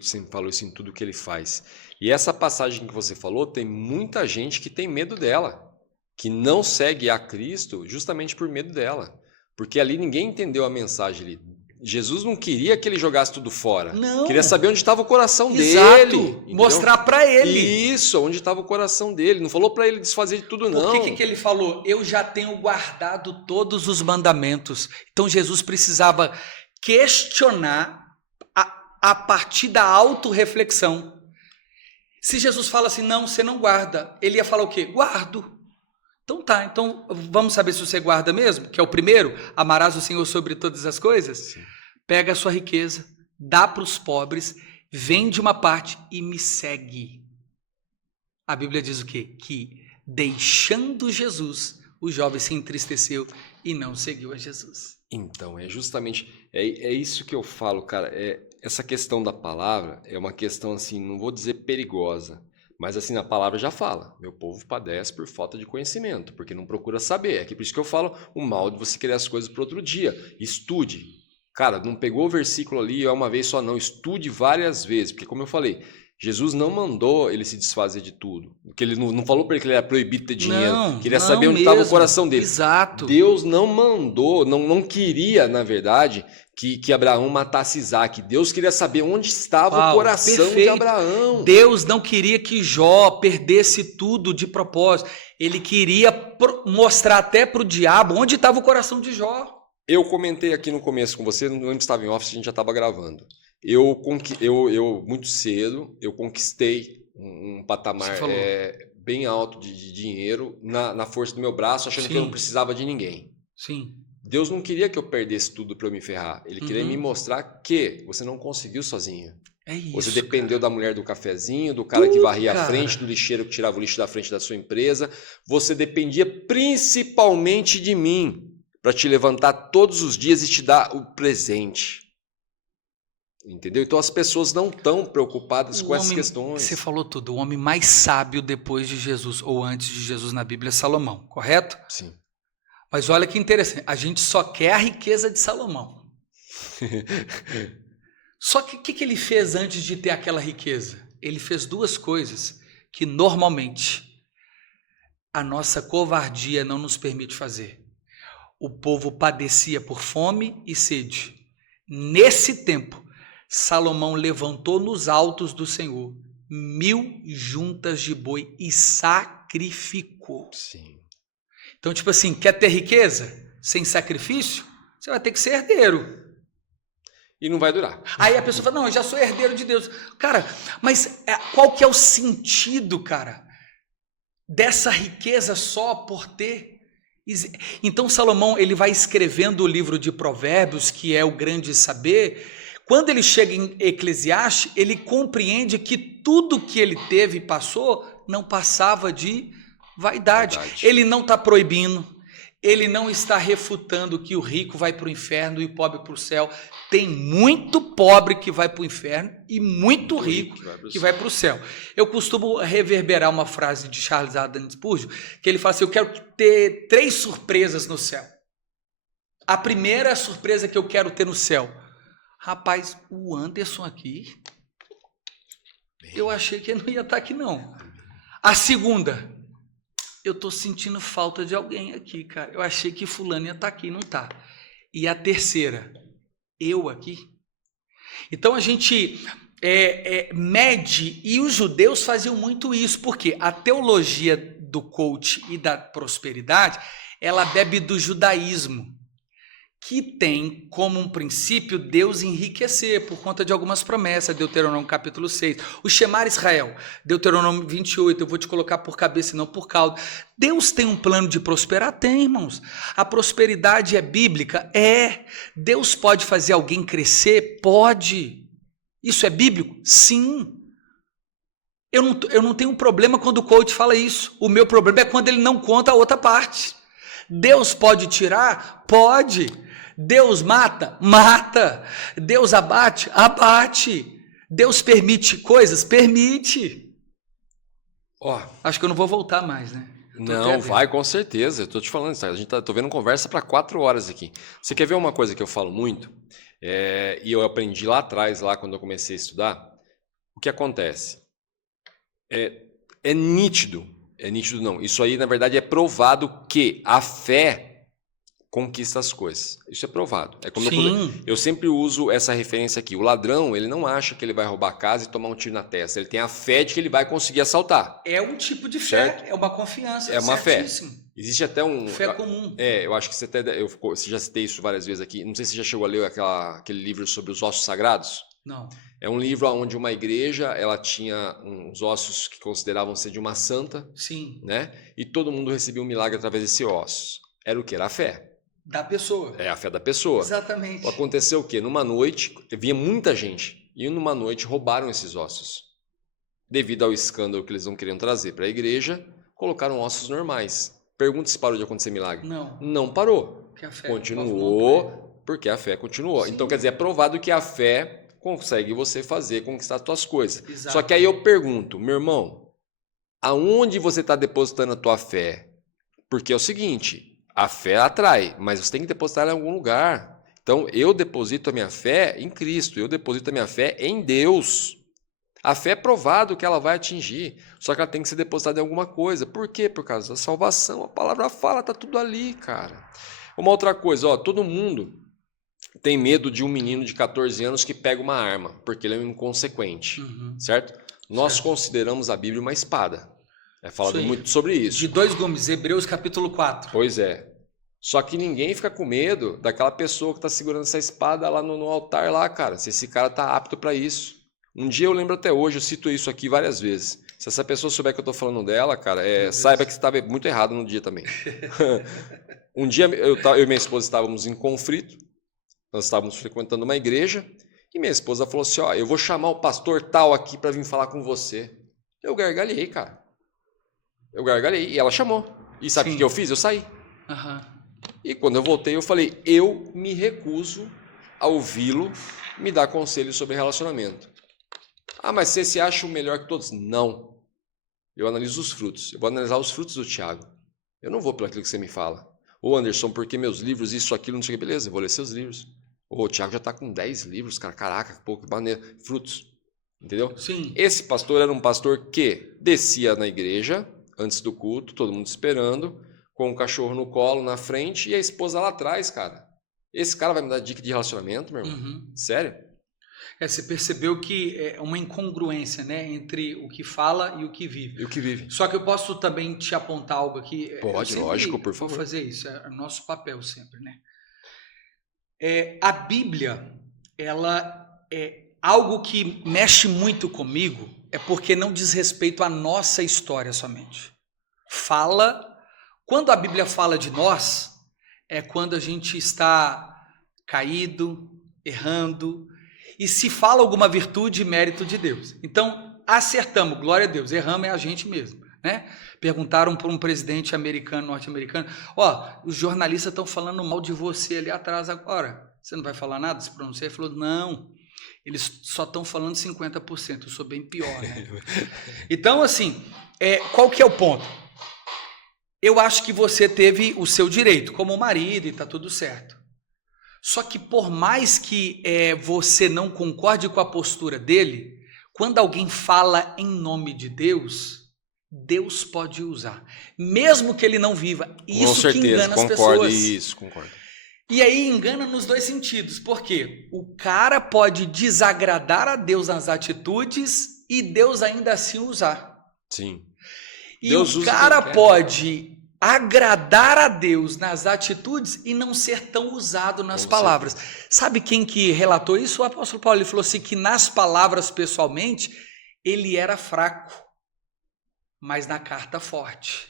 sempre falou isso em tudo que ele faz. E essa passagem que você falou, tem muita gente que tem medo dela, que não segue a Cristo justamente por medo dela. Porque ali ninguém entendeu a mensagem ali. Jesus não queria que ele jogasse tudo fora. Não. Queria saber onde estava o coração Exato. dele. Entendeu? Mostrar para ele. Isso, onde estava o coração dele. Não falou para ele desfazer de tudo, não. Por que ele falou? Eu já tenho guardado todos os mandamentos. Então Jesus precisava questionar a partir da autorreflexão. Se Jesus fala assim, não, você não guarda, ele ia falar o quê? Guardo. Então tá, então vamos saber se você guarda mesmo, que é o primeiro, amarás o Senhor sobre todas as coisas? Sim. Pega a sua riqueza, dá para os pobres, vende uma parte e me segue. A Bíblia diz o quê? Que deixando Jesus, o jovem se entristeceu e não seguiu a Jesus. Então, é justamente, é isso que eu falo, cara, essa questão da palavra é uma questão assim, não vou dizer perigosa, mas assim, a palavra já fala, meu povo padece por falta de conhecimento, porque não procura saber, é que por isso que eu falo o mal de você querer as coisas para outro dia, estude, cara, não pegou o versículo ali, é uma vez só não, estude várias vezes, porque como eu falei, Jesus não mandou ele se desfazer de tudo. Porque ele não falou para ele que ele era proibido ter dinheiro. Não, queria saber onde estava o coração dele. Exato. Deus não mandou, não queria, na verdade, que Abraão matasse Isaac. Deus queria saber onde estava o coração de Abraão. Deus não queria que Jó perdesse tudo de propósito. Ele queria mostrar até para o diabo onde estava o coração de Jó. Eu comentei aqui no começo com você, não lembro se estava em office, a gente já estava gravando. Eu muito cedo, eu conquistei um patamar bem alto de dinheiro na força do meu braço, achando que eu não precisava de ninguém. Sim. Deus não queria que eu perdesse tudo para eu me ferrar. Ele queria me mostrar que você não conseguiu sozinho. É isso, você dependeu da mulher do cafezinho, do cara que varria a frente, do lixeiro que tirava o lixo da frente da sua empresa. Você dependia principalmente de mim para te levantar todos os dias e te dar o presente. Entendeu? Então as pessoas não estão preocupadas com essas questões. Você falou tudo. O homem mais sábio depois de Jesus, ou antes de Jesus na Bíblia, é Salomão, correto? Sim. Mas olha que interessante, a gente só quer a riqueza de Salomão. Só que o que ele fez antes de ter aquela riqueza? Ele fez duas coisas que normalmente a nossa covardia não nos permite fazer. O povo padecia por fome e sede. Nesse tempo, Salomão levantou nos altos do Senhor 1000 juntas de boi e sacrificou. Sim. Então, tipo assim, quer ter riqueza sem sacrifício? Você vai ter que ser herdeiro. E não vai durar. Aí a pessoa fala, não, eu já sou herdeiro de Deus. Cara, mas qual que é o sentido, cara, dessa riqueza só por ter? Então Salomão, ele vai escrevendo o livro de Provérbios, que é o grande saber. Quando ele chega em Eclesiastes, ele compreende que tudo que ele teve e passou não passava de vaidade. Ele não está proibindo, ele não está refutando que o rico vai para o inferno e o pobre para o céu. Tem muito pobre que vai para o inferno e muito rico que vai para o céu. Eu costumo reverberar uma frase de Charles Adam Spurgeon, que ele fala assim, eu quero ter 3 surpresas no céu. A primeira surpresa que eu quero ter no céu, rapaz, o Anderson aqui, eu achei que ele não ia estar aqui não. A segunda, eu estou sentindo falta de alguém aqui, cara. Eu achei que fulano ia estar aqui, não está. E a terceira, eu aqui. Então a gente mede, e os judeus faziam muito isso, porque a teologia do coach e da prosperidade, ela bebe do judaísmo, que tem como um princípio Deus enriquecer por conta de algumas promessas, Deuteronômio capítulo 6, o Shemar Israel, Deuteronômio 28, eu vou te colocar por cabeça e não por cauda. Deus tem um plano de prosperar? Tem, irmãos. A prosperidade é bíblica? É. Deus pode fazer alguém crescer? Pode. Isso é bíblico? Sim. Eu não tenho problema quando o coach fala isso. O meu problema é quando ele não conta a outra parte. Deus pode tirar? Pode. Deus mata? Mata. Deus abate? Abate. Deus permite coisas? Permite. Acho que eu não vou voltar mais, né? Não, vai com certeza. Eu tô te falando isso. Tô vendo conversa para 4 horas aqui. Você quer ver uma coisa que eu falo muito? E eu aprendi lá atrás, lá quando eu comecei a estudar. O que acontece? É nítido. É nítido não. Isso aí, na verdade, é provado que a fé conquista as coisas. Isso é provado. É como Sim. eu sempre uso essa referência aqui. O ladrão, ele não acha que ele vai roubar a casa e tomar um tiro na testa. Ele tem a fé de que ele vai conseguir assaltar. É um tipo de fé, certo? é uma confiança. É uma fé. Certíssimo. Existe até um... Fé comum. eu acho que você já citei isso várias vezes aqui. Não sei se você já chegou a ler aquele livro sobre os ossos sagrados. Não. É um livro onde uma igreja, ela tinha uns ossos que consideravam ser de uma santa. Sim. Né? E todo mundo recebia um milagre através desses ossos. Era o quê? Era a fé. Da pessoa. É a fé da pessoa. Exatamente. Aconteceu o quê? Numa noite, vinha muita gente. E numa noite roubaram esses ossos. Devido ao escândalo que eles não queriam trazer para a igreja, colocaram ossos normais. Pergunta se parou de acontecer milagre. Não. Não parou. Porque a fé continuou, porque a fé continuou. Sim. Então, quer dizer, é provado que a fé consegue você conquistar as suas coisas. Exato. Só que aí eu pergunto, meu irmão, aonde você está depositando a tua fé? Porque é o seguinte... A fé atrai, mas você tem que depositar em algum lugar. Então, eu deposito a minha fé em Cristo, eu deposito a minha fé em Deus. A fé é provado que ela vai atingir, só que ela tem que ser depositada em alguma coisa. Por quê? Por causa da salvação. A palavra fala, tá tudo ali, cara. Uma outra coisa, todo mundo tem medo de um menino de 14 anos que pega uma arma, porque ele é um inconsequente, certo? Nós consideramos a Bíblia uma espada. É falado muito sobre isso. De 2 gumes, Hebreus capítulo 4. Pois é. Só que ninguém fica com medo daquela pessoa que está segurando essa espada lá no altar lá, cara. Se esse cara está apto para isso. Um dia eu lembro até hoje, eu cito isso aqui várias vezes. Se essa pessoa souber que eu estou falando dela, cara, saiba que você estava muito errado no dia também. Um dia eu e minha esposa estávamos em conflito. Nós estávamos frequentando uma igreja. E minha esposa falou assim, eu vou chamar o pastor tal aqui para vir falar com você. Eu gargalhei, cara. E ela chamou. E sabe o que eu fiz? Eu saí. E quando eu voltei, eu falei, eu me recuso a ouvi-lo me dar conselhos sobre relacionamento. Mas você se acha o melhor que todos? Não. Eu analiso os frutos. Eu vou analisar os frutos do Tiago. Eu não vou pelo aquilo que você me fala. Anderson, porque meus livros, isso, aquilo, não sei o que, beleza, eu vou ler seus livros. O Tiago já está com 10 livros, cara, caraca, pô, que maneiro. Frutos. Entendeu? Sim. Esse pastor era um pastor que descia na igreja... antes do culto, todo mundo esperando, com o cachorro no colo, na frente, e a esposa lá atrás, cara. Esse cara vai me dar dica de relacionamento, meu irmão? Sério? Você percebeu que é uma incongruência, né, entre o que fala e o que vive. E o que vive. Só que eu posso também te apontar algo aqui. Pode, lógico, por favor. Vou fazer isso, é nosso papel sempre, né? A Bíblia, ela é algo que mexe muito comigo, é porque não diz respeito à nossa história somente. Quando a Bíblia fala de nós, é quando a gente está caído, errando, e se fala alguma virtude, mérito de Deus. Então, acertamos, glória a Deus, erramos é a gente mesmo, né? Perguntaram para um presidente norte-americano, os jornalistas estão falando mal de você ali atrás agora, você não vai falar nada, se pronunciar? Ele falou, não, eles só estão falando 50%, eu sou bem pior, né? Então, assim, qual que é o ponto? Eu acho que você teve o seu direito como marido e está tudo certo. Só que por mais que você não concorde com a postura dele, quando alguém fala em nome de Deus, Deus pode usar. Mesmo que ele não viva. Isso com certeza, que engana as pessoas. Concordo. E aí engana nos dois sentidos. Por quê? O cara pode desagradar a Deus nas atitudes e Deus ainda assim usar. Sim. E Deus o cara pode agradar a Deus nas atitudes e não ser tão usado nas palavras. Sabe quem que relatou isso? O apóstolo Paulo. Ele falou assim que nas palavras pessoalmente ele era fraco, mas na carta forte,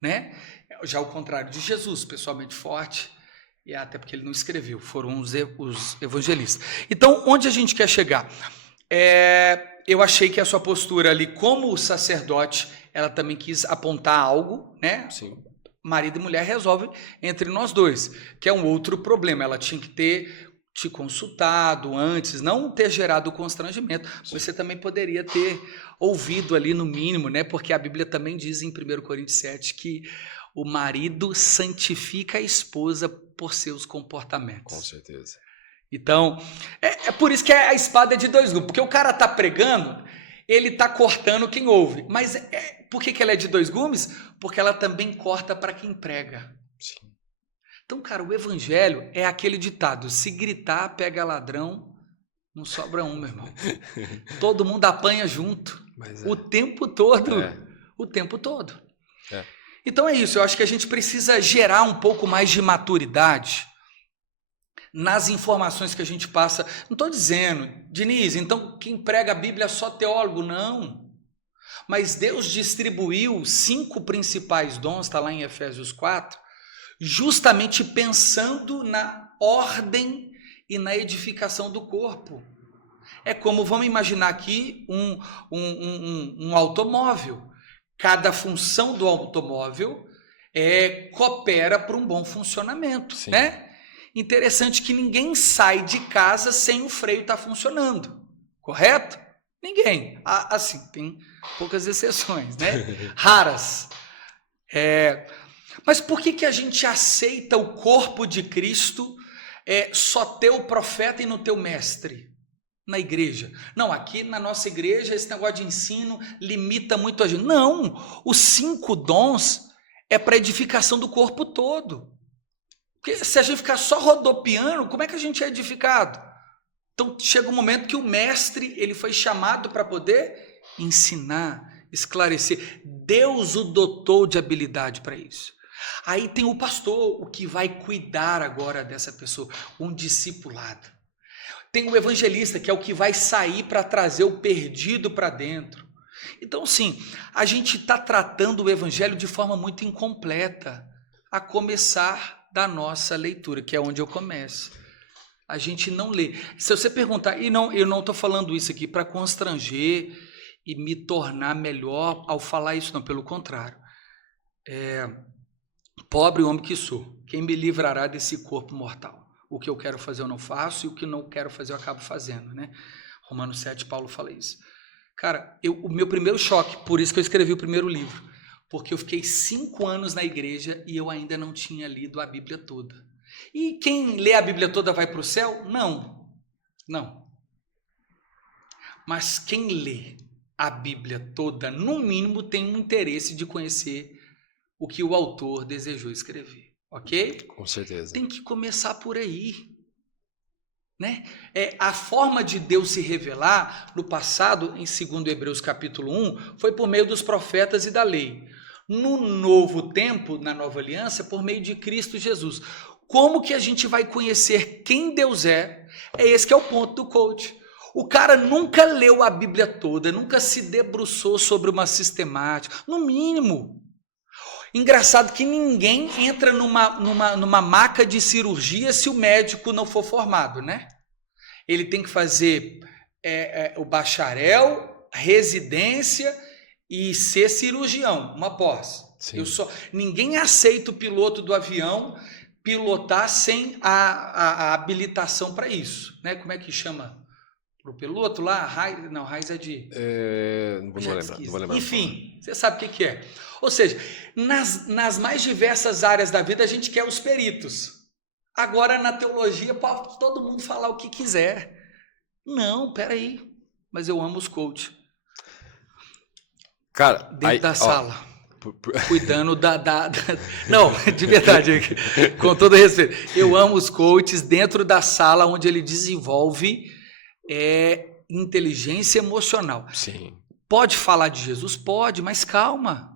né? Já o contrário de Jesus, pessoalmente forte, e até porque ele não escreveu, foram os evangelistas. Então, onde a gente quer chegar? Eu achei que a sua postura ali como sacerdote, ela também quis apontar algo, né? Sim. Marido e mulher resolvem entre nós dois, que é um outro problema. Ela tinha que ter te consultado antes, não ter gerado constrangimento. Sim. Você também poderia ter ouvido ali no mínimo, né? Porque a Bíblia também diz em 1 Coríntios 7 que o marido santifica a esposa por seus comportamentos. Com certeza. Então, é por isso que a espada é de dois gumes, porque o cara está pregando, ele está cortando quem ouve. Mas por que ela é de dois gumes? Porque ela também corta para quem prega. Sim. Então, cara, o evangelho é aquele ditado: se gritar, pega ladrão, não sobra um, meu irmão. Todo mundo apanha junto, o tempo todo. O tempo todo. Então é isso, eu acho que a gente precisa gerar um pouco mais de maturidade nas informações que a gente passa. Não estou dizendo, Diniz, então quem prega a Bíblia é só teólogo, não. Mas Deus distribuiu 5 principais dons, está lá em Efésios 4, justamente pensando na ordem e na edificação do corpo. É como, vamos imaginar aqui, um automóvel. Cada função do automóvel coopera para um bom funcionamento, né? Interessante que ninguém sai de casa sem o freio estar funcionando, correto? Ninguém. Assim, tem poucas exceções, né? Raras. Mas por que a gente aceita o corpo de Cristo só ter o profeta e não ter o mestre? Na igreja. Não, aqui na nossa igreja esse negócio de ensino limita muito a gente. Não, os 5 dons é para edificação do corpo todo. Porque se a gente ficar só rodopiando, como é que a gente é edificado? Então chega um momento que o mestre ele foi chamado para poder ensinar, esclarecer. Deus o dotou de habilidade para isso. Aí tem o pastor, o que vai cuidar agora dessa pessoa, um discipulado. Tem o evangelista, que é o que vai sair para trazer o perdido para dentro. Então, sim, a gente está tratando o evangelho de forma muito incompleta, a começar da nossa leitura, que é onde eu começo. A gente não lê. Se você perguntar, e não, eu não estou falando isso aqui para constranger e me tornar melhor ao falar isso, não, pelo contrário. Pobre homem que sou, quem me livrará desse corpo mortal? O que eu quero fazer eu não faço, e o que não quero fazer eu acabo fazendo, né? Romanos 7, Paulo fala isso. Cara, o meu primeiro choque, por isso que eu escrevi o primeiro livro, porque eu fiquei 5 anos na igreja e eu ainda não tinha lido a Bíblia toda. E quem lê a Bíblia toda vai para o céu? Não, não. Mas quem lê a Bíblia toda, no mínimo, tem um interesse de conhecer o que o autor desejou escrever. Ok? Com certeza. Tem que começar por aí, né? A forma de Deus se revelar no passado, em 2 Hebreus capítulo 1, foi por meio dos profetas e da lei. No novo tempo, na nova aliança, por meio de Cristo Jesus. Como que a gente vai conhecer quem Deus é? Esse que é o ponto do coach. O cara nunca leu a Bíblia toda, nunca se debruçou sobre uma sistemática, no mínimo. Engraçado que ninguém entra numa maca de cirurgia se o médico não for formado, né? Ele tem que fazer o bacharel, residência e ser cirurgião, uma pós. Ninguém aceita o piloto do avião pilotar sem a habilitação para isso, né? Como é que chama? Para o piloto lá? Raiz é de... Não vou lembrar. Enfim, você sabe o que é. Ou seja, nas mais diversas áreas da vida a gente quer os peritos. Agora na teologia pode todo mundo falar o que quiser. Não, peraí. Mas eu amo os coaches. Cara, dentro da sala. Cuidando da... Não, de verdade, com todo respeito. Eu amo os coaches dentro da sala onde ele desenvolve inteligência emocional. Sim. Pode falar de Jesus? Pode, mas calma.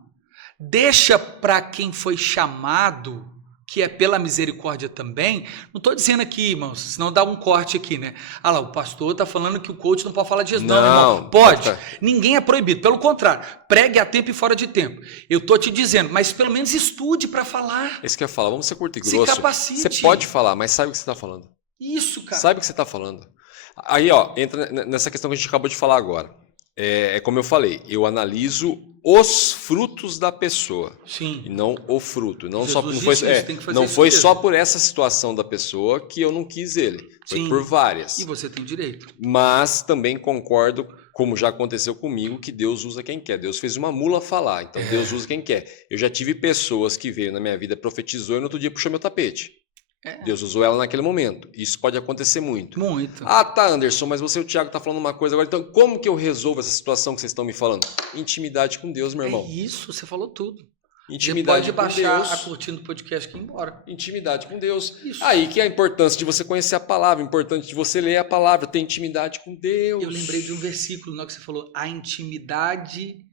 Deixa para quem foi chamado, que é pela misericórdia também. Não estou dizendo aqui, irmãos, senão dá um corte aqui, né? Ah lá, o pastor está falando que o coach não pode falar de Jesus. Não, irmão, pode. Ninguém é proibido. Pelo contrário, pregue a tempo e fora de tempo. Eu estou te dizendo, mas pelo menos estude para falar. Isso que eu ia falar, vamos ser curto e grosso. Se capacite. Você pode falar, mas sabe o que você está falando. Isso, cara. Sabe o que você está falando. Aí, ó, entra nessa questão que a gente acabou de falar agora. Como eu falei, eu analiso os frutos da pessoa. Sim. E não o fruto. Não Jesus foi só por essa situação da pessoa que eu não quis ele. Foi Sim. por várias. E você tem direito. Mas também concordo, como já aconteceu comigo, que Deus usa quem quer. Deus fez uma mula falar, então Deus usa quem quer. Eu já tive pessoas que veio na minha vida, profetizou e no outro dia puxou meu tapete. Deus usou ela naquele momento. Isso pode acontecer muito. Muito. Ah, tá, Anderson, mas você e o Thiago tá falando uma coisa agora. Então, como que eu resolvo essa situação que vocês estão me falando? Intimidade com Deus, meu irmão. Isso, você falou tudo. Intimidade Você pode baixar Deus. a cortina do podcast aqui e ir embora. Intimidade com Deus. Isso. Aí que é a importância de você conhecer a palavra, importante de você ler a palavra, ter intimidade com Deus. Eu lembrei de um versículo que você falou, a intimidade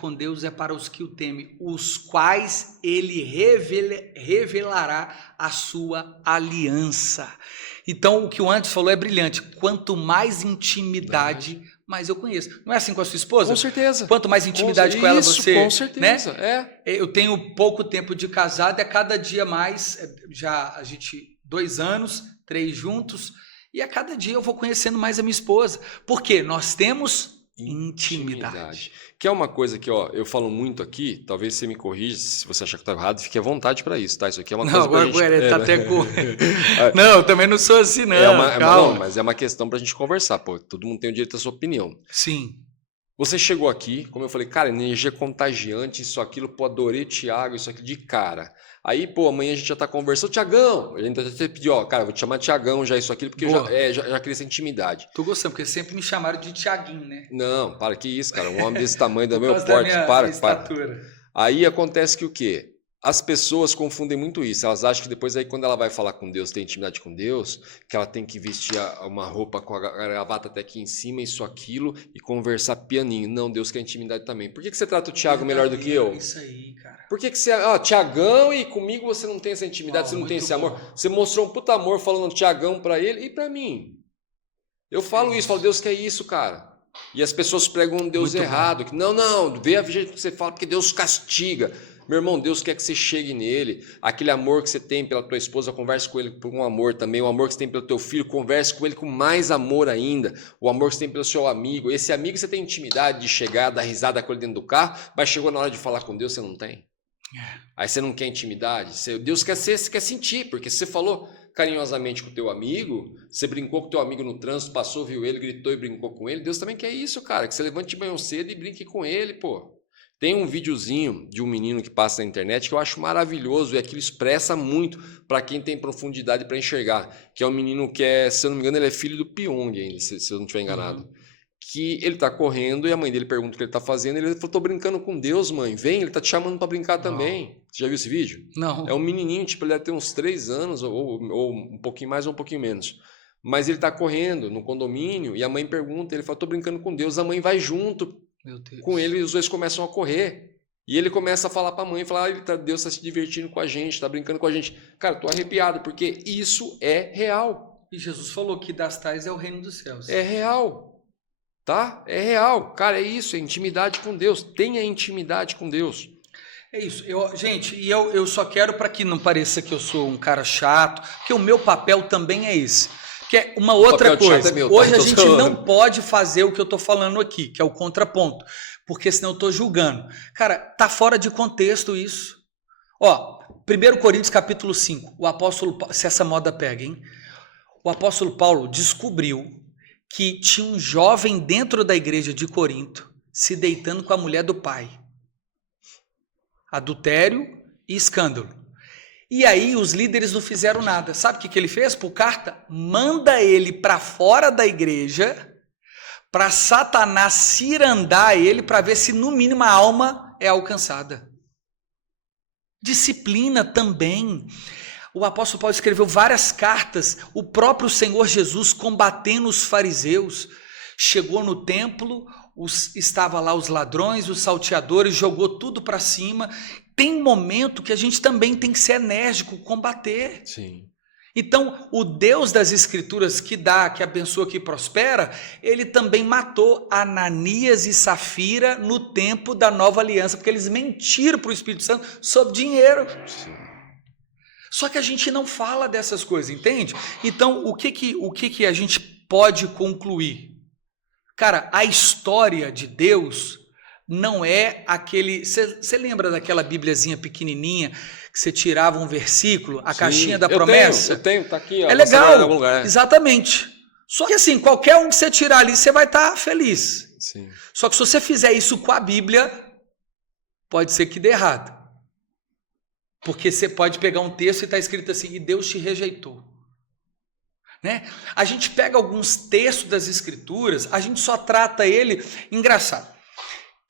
com Deus é para os que o temem, os quais ele revelará a sua aliança. Então, o que o Anderson falou é brilhante. Quanto mais intimidade, mais eu conheço. Não é assim com a sua esposa? Com certeza. Quanto mais intimidade com ela você... Com certeza, né? Eu tenho pouco tempo de casado, é cada dia mais, já a gente 2 anos, 3 juntos, e a cada dia eu vou conhecendo mais a minha esposa. Por quê? Nós temos intimidade. Que é uma coisa que, ó, eu falo muito aqui, talvez você me corrija, se você achar que tá errado, fique à vontade para isso, tá? Isso aqui é uma coisa agora pra gente... tá até com... Não, eu também não sou assim, não. Não, mas é uma questão pra gente conversar, pô. Todo mundo tem o direito à sua opinião. Sim. Você chegou aqui, como eu falei, cara, energia contagiante, isso, aquilo, pô, adorei o Thiago, isso aqui de cara. Aí, pô, amanhã a gente já tá conversando, Thiagão, a gente até pediu, ó, cara, vou te chamar de Thiagão já, isso, aquilo, porque já cria essa intimidade. Tô gostando, porque sempre me chamaram de Thiaguinho, né? Não, para, que isso, cara, um homem desse tamanho, do meu porte, para. Aí acontece que o quê? As pessoas confundem muito isso, elas acham que depois aí quando ela vai falar com Deus, tem intimidade com Deus, que ela tem que vestir uma roupa com a gravata até aqui em cima, isso, aquilo, e conversar pianinho. Não, Deus quer intimidade também. Por que você trata o Thiago melhor do que eu? Isso aí, cara. Por que você, Thiagão, e comigo você não tem essa intimidade, você não tem esse amor? Você mostrou um puta amor falando Thiagão pra ele e pra mim. Eu falo isso, falo, Deus quer isso, cara. E as pessoas pregam um Deus errado, que não, vê a jeito que você fala, porque Deus castiga. Meu irmão, Deus quer que você chegue nele. Aquele amor que você tem pela tua esposa, converse com ele por um amor também. O amor que você tem pelo teu filho, converse com ele com mais amor ainda. O amor que você tem pelo seu amigo. Esse amigo que você tem intimidade de chegar, dar risada com ele dentro do carro, mas chegou na hora de falar com Deus, você não tem. Aí você não quer intimidade. Deus quer você quer sentir, porque se você falou carinhosamente com o teu amigo, você brincou com o teu amigo no trânsito, passou, viu ele, gritou e brincou com ele, Deus também quer isso, cara, que você levante de manhã cedo e brinque com ele, pô. Tem um videozinho de um menino que passa na internet que eu acho maravilhoso e aquilo expressa muito para quem tem profundidade para enxergar, que é um menino que se eu não me engano, ele é filho do Pyong ainda, se eu não estiver enganado. Que ele tá correndo e a mãe dele pergunta o que ele tá fazendo, e ele falou, tô brincando com Deus, mãe, vem, ele tá te chamando para brincar também. Você já viu esse vídeo? Não. É um menininho, tipo, ele deve ter uns 3 anos, ou um pouquinho mais ou um pouquinho menos. Mas ele tá correndo no condomínio e a mãe pergunta, ele fala, tô brincando com Deus, a mãe vai junto com ele e os dois começam a correr. E ele começa a falar para a mãe, falar, Deus está se divertindo com a gente, tá brincando com a gente. Cara, tô arrepiado, porque isso é real. E Jesus falou que das tais é o reino dos céus. É real. Tá? É real. Cara, é isso, é intimidade com Deus. Tenha intimidade com Deus. É isso. Gente, e eu só quero, para que não pareça que eu sou um cara chato, porque o meu papel também é esse. Que é uma outra coisa. Hoje a gente não pode fazer o que eu estou falando aqui, que é o contraponto, porque senão eu estou julgando. Cara, tá fora de contexto isso. Ó, 1 Coríntios capítulo 5, o apóstolo, se essa moda pega, hein? O apóstolo Paulo descobriu que tinha um jovem dentro da igreja de Corinto se deitando com a mulher do pai. Adultério e escândalo. E aí os líderes não fizeram nada. Sabe o que ele fez? Por carta, manda ele para fora da igreja para Satanás cirandar ele para ver se no mínimo a alma é alcançada. Disciplina também. O apóstolo Paulo escreveu várias cartas, o próprio Senhor Jesus combatendo os fariseus. Chegou no templo, estava lá os ladrões, os salteadores, jogou tudo para cima. Tem momento que a gente também tem que ser enérgico, combater. Sim. Então, o Deus das Escrituras que dá, que abençoa, que prospera, ele também matou Ananias e Safira no tempo da nova aliança, porque eles mentiram para o Espírito Santo sobre dinheiro. Sim. Só que a gente não fala dessas coisas, entende? Então, o que a gente pode concluir? Cara, a história de Deus não é aquele... Você lembra daquela bibliazinha pequenininha que você tirava um versículo, a caixinha da promessa? Eu tenho, tá aqui. Ó, é legal, em algum lugar. Exatamente. Só que assim, qualquer um que você tirar ali, você vai estar feliz. Sim. Só que se você fizer isso com a Bíblia, pode ser que dê errado. Porque você pode pegar um texto e está escrito assim, e Deus te rejeitou. Né? A gente pega alguns textos das Escrituras, a gente só trata ele, engraçado,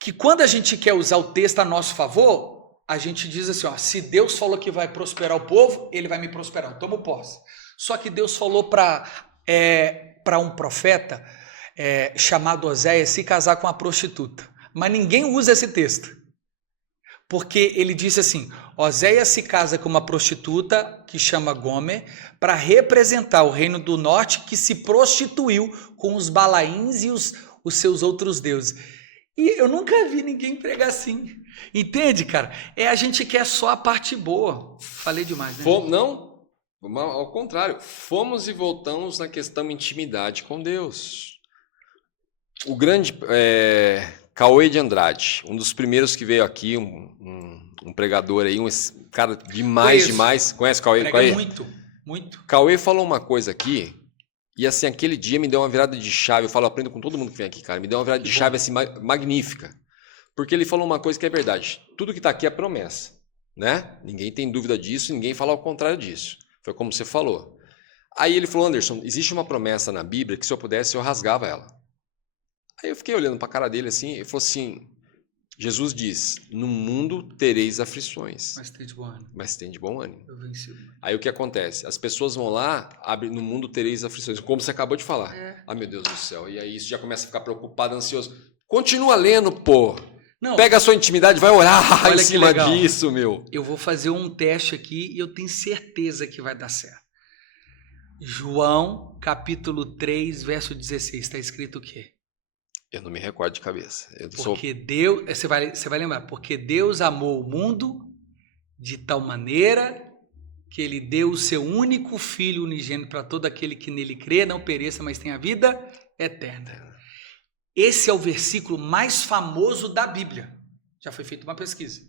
que quando a gente quer usar o texto a nosso favor, a gente diz assim, ó, se Deus falou que vai prosperar o povo, ele vai me prosperar, eu tomo posse. Só que Deus falou para um profeta chamado Oséias se casar com uma prostituta. Mas ninguém usa esse texto. Porque ele disse assim, Oséias se casa com uma prostituta que chama Gomer para representar o reino do norte que se prostituiu com os Balaíns e os seus outros deuses. E eu nunca vi ninguém pregar assim. Entende, cara? A gente quer só a parte boa. Falei demais, né? Não, ao contrário. Fomos e voltamos na questão intimidade com Deus. O grande Cauê de Andrade, um dos primeiros que veio aqui, um pregador aí, um cara demais. Conhece o Cauê? Prega muito. Cauê falou uma coisa aqui, e assim, aquele dia me deu uma virada de chave. Eu falo, aprendo com todo mundo que vem aqui, cara. Me deu uma virada de chave assim, magnífica. Porque ele falou uma coisa que é verdade. Tudo que está aqui é promessa, né? Ninguém tem dúvida disso, ninguém fala ao contrário disso. Foi como você falou. Aí ele falou, Anderson, existe uma promessa na Bíblia que se eu pudesse, eu rasgava ela. Aí eu fiquei olhando para a cara dele assim, e falou assim, Jesus diz, no mundo tereis aflições. Mas tem de bom ânimo. Eu venci. Aí o que acontece? As pessoas vão lá, abrem, no mundo tereis aflições, como você acabou de falar. Ah, meu Deus do céu. E aí isso já começa a ficar preocupado, ansioso. Continua lendo, pô. Não, pega a sua intimidade, vai orar olha em cima legal. disso, meu. Eu vou fazer um teste aqui e eu tenho certeza que vai dar certo. João, capítulo 3, verso 16, está escrito o quê? Eu não me recordo de cabeça. Deus, você vai lembrar, porque Deus amou o mundo de tal maneira que ele deu o seu único filho unigênito para todo aquele que nele crê, não pereça, mas tenha vida eterna. Esse é o versículo mais famoso da Bíblia. Já foi feita uma pesquisa.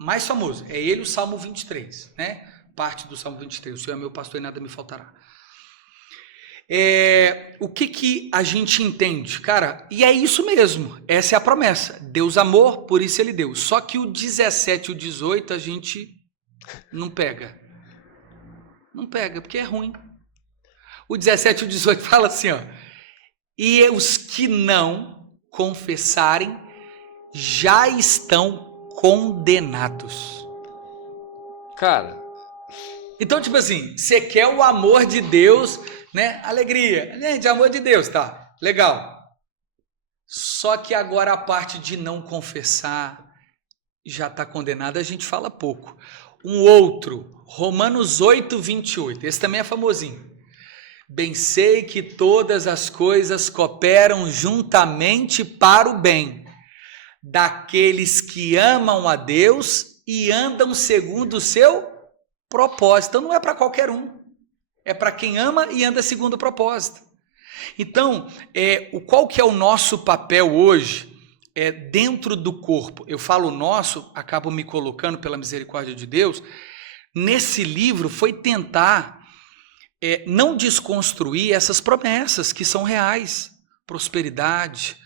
Mais famoso. É ele o Salmo 23, né? Parte do Salmo 23. O Senhor é meu pastor e nada me faltará. O que a gente entende? Cara, e é isso mesmo. Essa é a promessa. Deus amor, por isso ele deu. Só que o 17 e o 18 a gente não pega. Não pega, porque é ruim. O 17 e o 18 fala assim, ó. E os que não confessarem já estão condenados. Cara. Então, tipo assim, você quer o amor de Deus, né? Alegria. Gente, amor de Deus, tá? Legal. Só que agora a parte de não confessar já está condenada, a gente fala pouco. Um outro, Romanos 8, 28. Esse também é famosinho. Bem sei que todas as coisas cooperam juntamente para o bem daqueles que amam a Deus e andam segundo o seu propósito. Então não é para qualquer um, é para quem ama e anda segundo o propósito. Então, qual que é o nosso papel hoje dentro do corpo? Eu falo nosso, acabo me colocando pela misericórdia de Deus. Nesse livro foi tentar não desconstruir essas promessas que são reais. Prosperidade,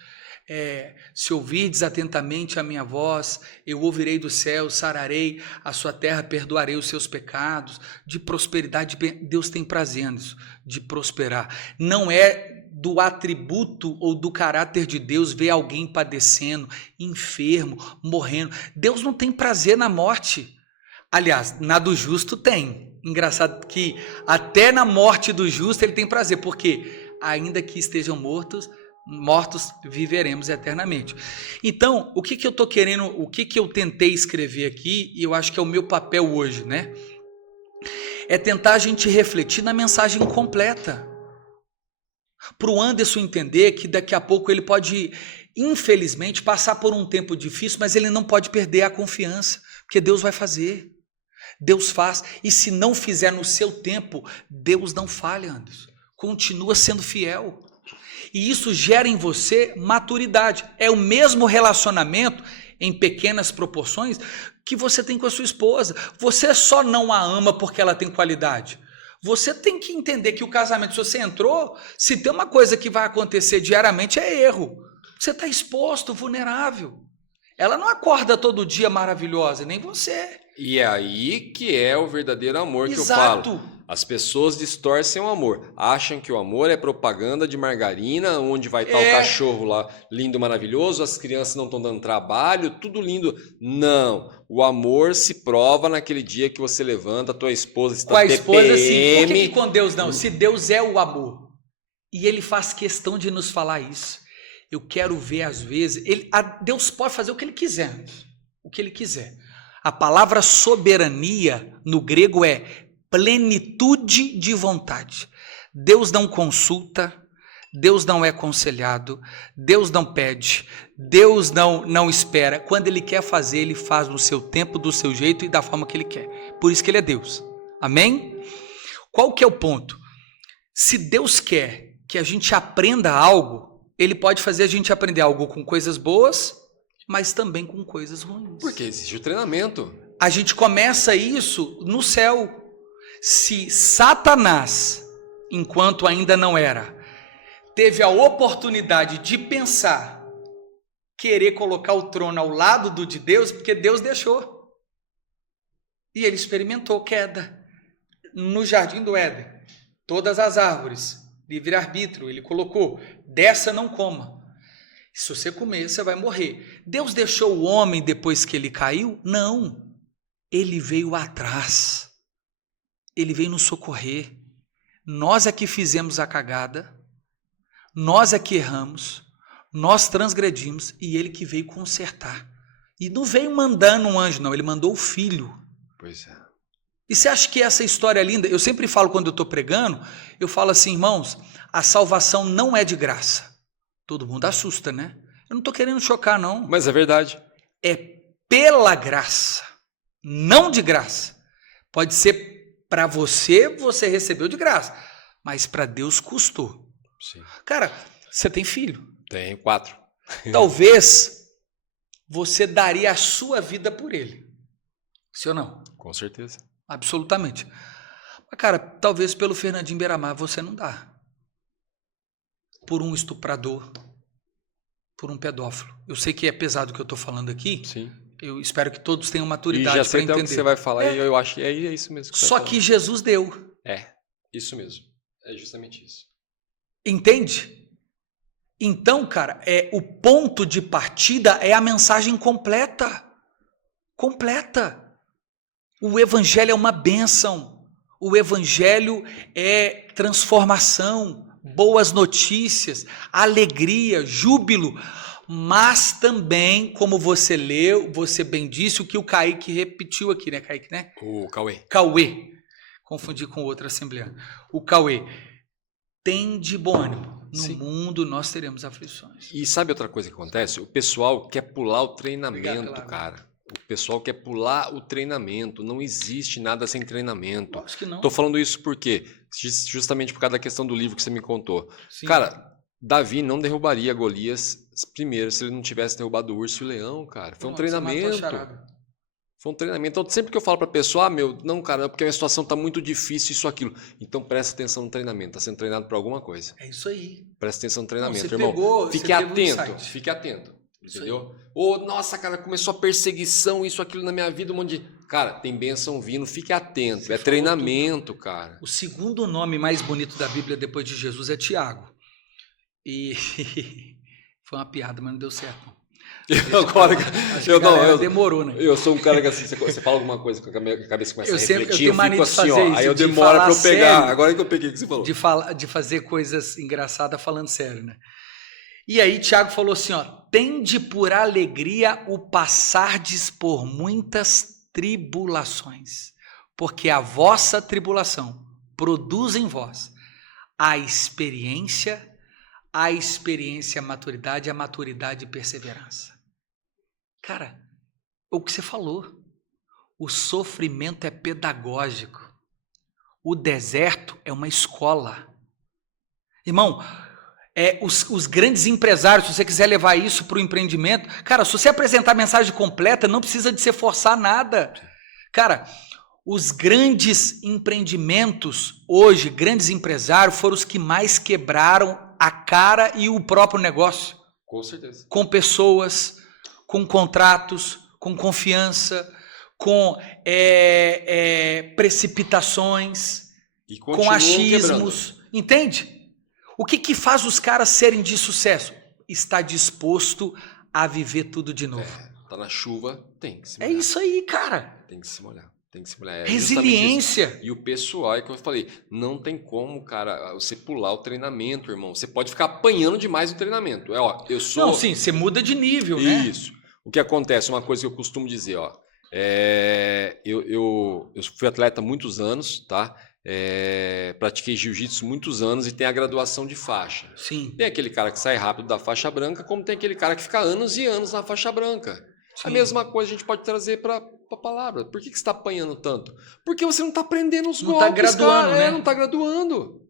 se ouvirdes atentamente a minha voz, eu ouvirei do céu, sararei a sua terra, perdoarei os seus pecados. De prosperidade, Deus tem prazer nisso, de prosperar. Não é do atributo ou do caráter de Deus ver alguém padecendo, enfermo, morrendo. Deus não tem prazer na morte. Aliás, na do justo tem. Engraçado que até na morte do justo ele tem prazer, porque ainda que estejam mortos viveremos eternamente. Então, o que eu estou querendo, o que eu tentei escrever aqui, e eu acho que é o meu papel hoje, né? É tentar a gente refletir na mensagem completa. Para o Anderson entender que daqui a pouco ele pode, infelizmente, passar por um tempo difícil, mas ele não pode perder a confiança, porque Deus vai fazer. Deus faz, e se não fizer no seu tempo, Deus não falha, Anderson. Continua sendo fiel. E isso gera em você maturidade. É o mesmo relacionamento, em pequenas proporções, que você tem com a sua esposa. Você só não a ama porque ela tem qualidade. Você tem que entender que o casamento, se você entrou, se tem uma coisa que vai acontecer diariamente, é erro. Você está exposto, vulnerável. Ela não acorda todo dia maravilhosa, nem você. E é aí que é o verdadeiro amor. Exato. Que eu falo. As pessoas distorcem o amor. Acham que o amor é propaganda de margarina, onde vai estar o cachorro lá lindo, maravilhoso, as crianças não estão dando trabalho, tudo lindo. Não. O amor se prova naquele dia que você levanta, a tua esposa está com a esposa, TPM. assim, por que com Deus não? Se Deus é o amor. E ele faz questão de nos falar isso. Eu quero ver, às vezes, Deus pode fazer o que ele quiser. O que ele quiser. A palavra soberania, no grego, é plenitude de vontade. Deus não consulta, Deus não é aconselhado, Deus não pede, Deus não espera. Quando ele quer fazer, ele faz no seu tempo, do seu jeito e da forma que ele quer. Por isso que ele é Deus. Amém? Qual que é o ponto? Se Deus quer que a gente aprenda algo, ele pode fazer a gente aprender algo com coisas boas, mas também com coisas ruins. Porque existe o treinamento. A gente começa isso no céu. Se Satanás, enquanto ainda não era, teve a oportunidade de pensar, querer colocar o trono ao lado do de Deus, porque Deus deixou. E ele experimentou queda no jardim do Éden. Todas as árvores, livre-arbítrio, ele colocou, dessa não coma. Se você comer, você vai morrer. Deus deixou o homem depois que ele caiu? Não. Ele veio atrás. Ele veio nos socorrer. Nós é que fizemos a cagada, nós é que erramos, nós transgredimos e ele que veio consertar. E não veio mandando um anjo, não, ele mandou o filho. Pois é. E você acha que essa história é linda? Eu sempre falo quando eu estou pregando, eu falo assim, irmãos, a salvação não é de graça. Todo mundo assusta, né? Eu não estou querendo chocar, não. Mas é verdade. É pela graça, não de graça. Pode ser para você, você recebeu de graça, mas para Deus custou. Sim. Cara, você tem filho? Tenho 4. Talvez você daria a sua vida por ele. Sim ou não? Com certeza. Absolutamente. Mas, cara, talvez pelo Fernandinho Beiramar você não dá. Por um estuprador, por um pedófilo. Eu sei que é pesado o que eu estou falando aqui. Sim. Eu espero que todos tenham maturidade para entender. Já sei o que você vai falar e eu acho que é isso mesmo. Só que Jesus deu. É, isso mesmo. É justamente isso. Entende? Então, cara, o ponto de partida é a mensagem completa. Completa. O evangelho é uma bênção. O evangelho é transformação, boas notícias, alegria, júbilo. Mas também, como você leu, você bem disse o que o Kaique repetiu aqui, né, Kaique, né? O Cauê. Cauê. Confundi com outro assembleano. O Cauê. Tem de bom ânimo. No Sim. mundo nós teremos aflições. E sabe outra coisa que acontece? O pessoal quer pular o treinamento, cara. O pessoal quer pular o treinamento. Não existe nada sem treinamento. Acho que não. Tô falando isso por quê? Justamente por causa da questão do livro que você me contou. Sim. Cara, Davi não derrubaria Golias primeiro se ele não tivesse derrubado o urso e o leão, cara. Foi um treinamento. Foi um treinamento. Então, sempre que eu falo pra pessoa, não, cara, é porque a minha situação tá muito difícil, isso, aquilo. Então, presta atenção no treinamento. Tá sendo treinado pra alguma coisa. É isso aí. Presta atenção no treinamento, não, irmão. Fique atento. Um Fique atento. Entendeu? Ou, nossa, cara, começou a perseguição, isso, aquilo na minha vida, um monte de... Cara, tem bênção vindo, fique atento. Você treinamento, cara. O segundo nome mais bonito da Bíblia depois de Jesus é Tiago. E foi uma piada, mas não deu certo. Demorou, né? Eu sou um cara que assim, você fala alguma coisa com a minha cabeça começa a refletir, eu fico assim, ó, aí eu demoro pra eu pegar. Sério, agora que eu peguei o que você falou. De fazer coisas engraçadas falando sério, né? E aí Tiago falou assim, ó, tende por alegria o passardes por muitas tribulações, porque a vossa tribulação produz em vós a experiência, a maturidade, a maturidade e perseverança. Cara, o que você falou, o sofrimento é pedagógico, o deserto é uma escola. Irmão, os grandes empresários, se você quiser levar isso para o empreendimento, cara, se você apresentar a mensagem completa, não precisa de se forçar nada. Cara, os grandes empreendimentos hoje, grandes empresários, foram os que mais quebraram a cara e o próprio negócio. Com certeza. Com pessoas, com contratos, com confiança, com precipitações. E com continuam achismos. quebrando. Entende? O que faz os caras serem de sucesso? Está disposto a viver tudo de novo. Tá na chuva, tem que se É molhar. isso aí, cara. Tem que se molhar. Tem que se molhar. Resiliência. E o pessoal, é que eu falei, não tem como, cara, você pular o treinamento, irmão. Você pode ficar apanhando demais no treinamento. Eu sou... Não, sim, você muda de nível, né? Isso. O que acontece, uma coisa que eu costumo dizer, eu fui atleta há muitos anos, tá? Pratiquei jiu-jitsu muitos anos e tem a graduação de faixa. Sim. Tem aquele cara que sai rápido da faixa branca, como tem aquele cara que fica anos e anos na faixa branca. Sim. A mesma coisa a gente pode trazer para a palavra. Por que você está apanhando tanto? Porque você não está aprendendo os golpes, não está graduando, cara. né? Não está graduando.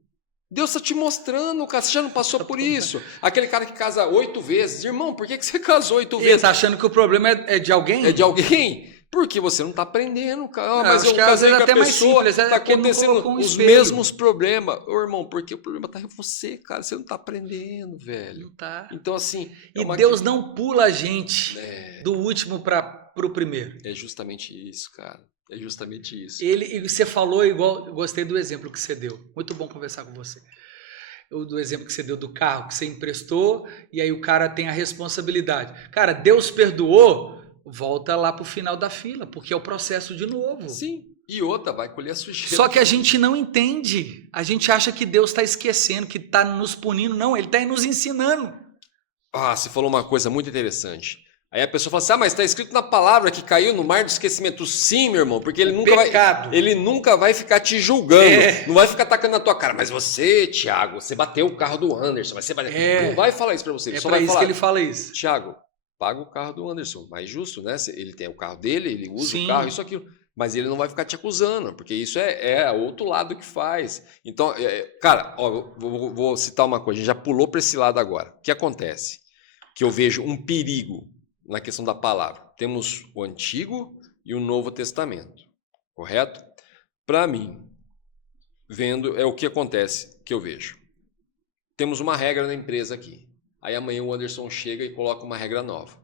Deus está te mostrando, cara. Você já não passou por isso. Aquele cara que casa 8 vezes. Irmão, por que você casou 8 vezes? Ele tá achando que o problema é de alguém? É de alguém? Porque você não está aprendendo, cara. Mas eu casei com a até pessoa, está acontecendo os mesmos problemas. Ô, irmão, porque o problema está em você, cara. Você não está aprendendo, velho. Tá. Então, assim... E Deus não pula a gente do último para o primeiro. É justamente isso, cara. É justamente isso. E você falou igual... Eu gostei do exemplo que você deu. Muito bom conversar com você. Do exemplo que você deu do carro que você emprestou e aí o cara tem a responsabilidade. Cara, Deus perdoou... Volta lá pro final da fila, porque é o processo de novo. Sim. E outra, vai colher a sujeira. Só que a gente não entende. A gente acha que Deus está esquecendo, que está nos punindo. Não, Ele está nos ensinando. Você falou uma coisa muito interessante. Aí a pessoa fala assim, mas está escrito na palavra que caiu no mar do esquecimento. Sim, meu irmão, porque ele nunca vai ficar te julgando. Não vai ficar tacando na tua cara. Mas você, Thiago, você bateu o carro do Anderson. Mas você não vai falar isso para você. Ele só para vai isso falar, que ele fala isso. Thiago, paga o carro do Anderson, mais justo, né? Ele tem o carro dele, ele usa o carro, isso, aquilo. Mas ele não vai ficar te acusando, porque isso é outro lado que faz. Então, cara, vou citar uma coisa, a gente já pulou para esse lado agora. O que acontece? Que eu vejo um perigo na questão da palavra. Temos o Antigo e o Novo Testamento, correto? Para mim, vendo, é o que acontece que eu vejo. Temos uma regra na empresa aqui. Aí amanhã o Anderson chega e coloca uma regra nova.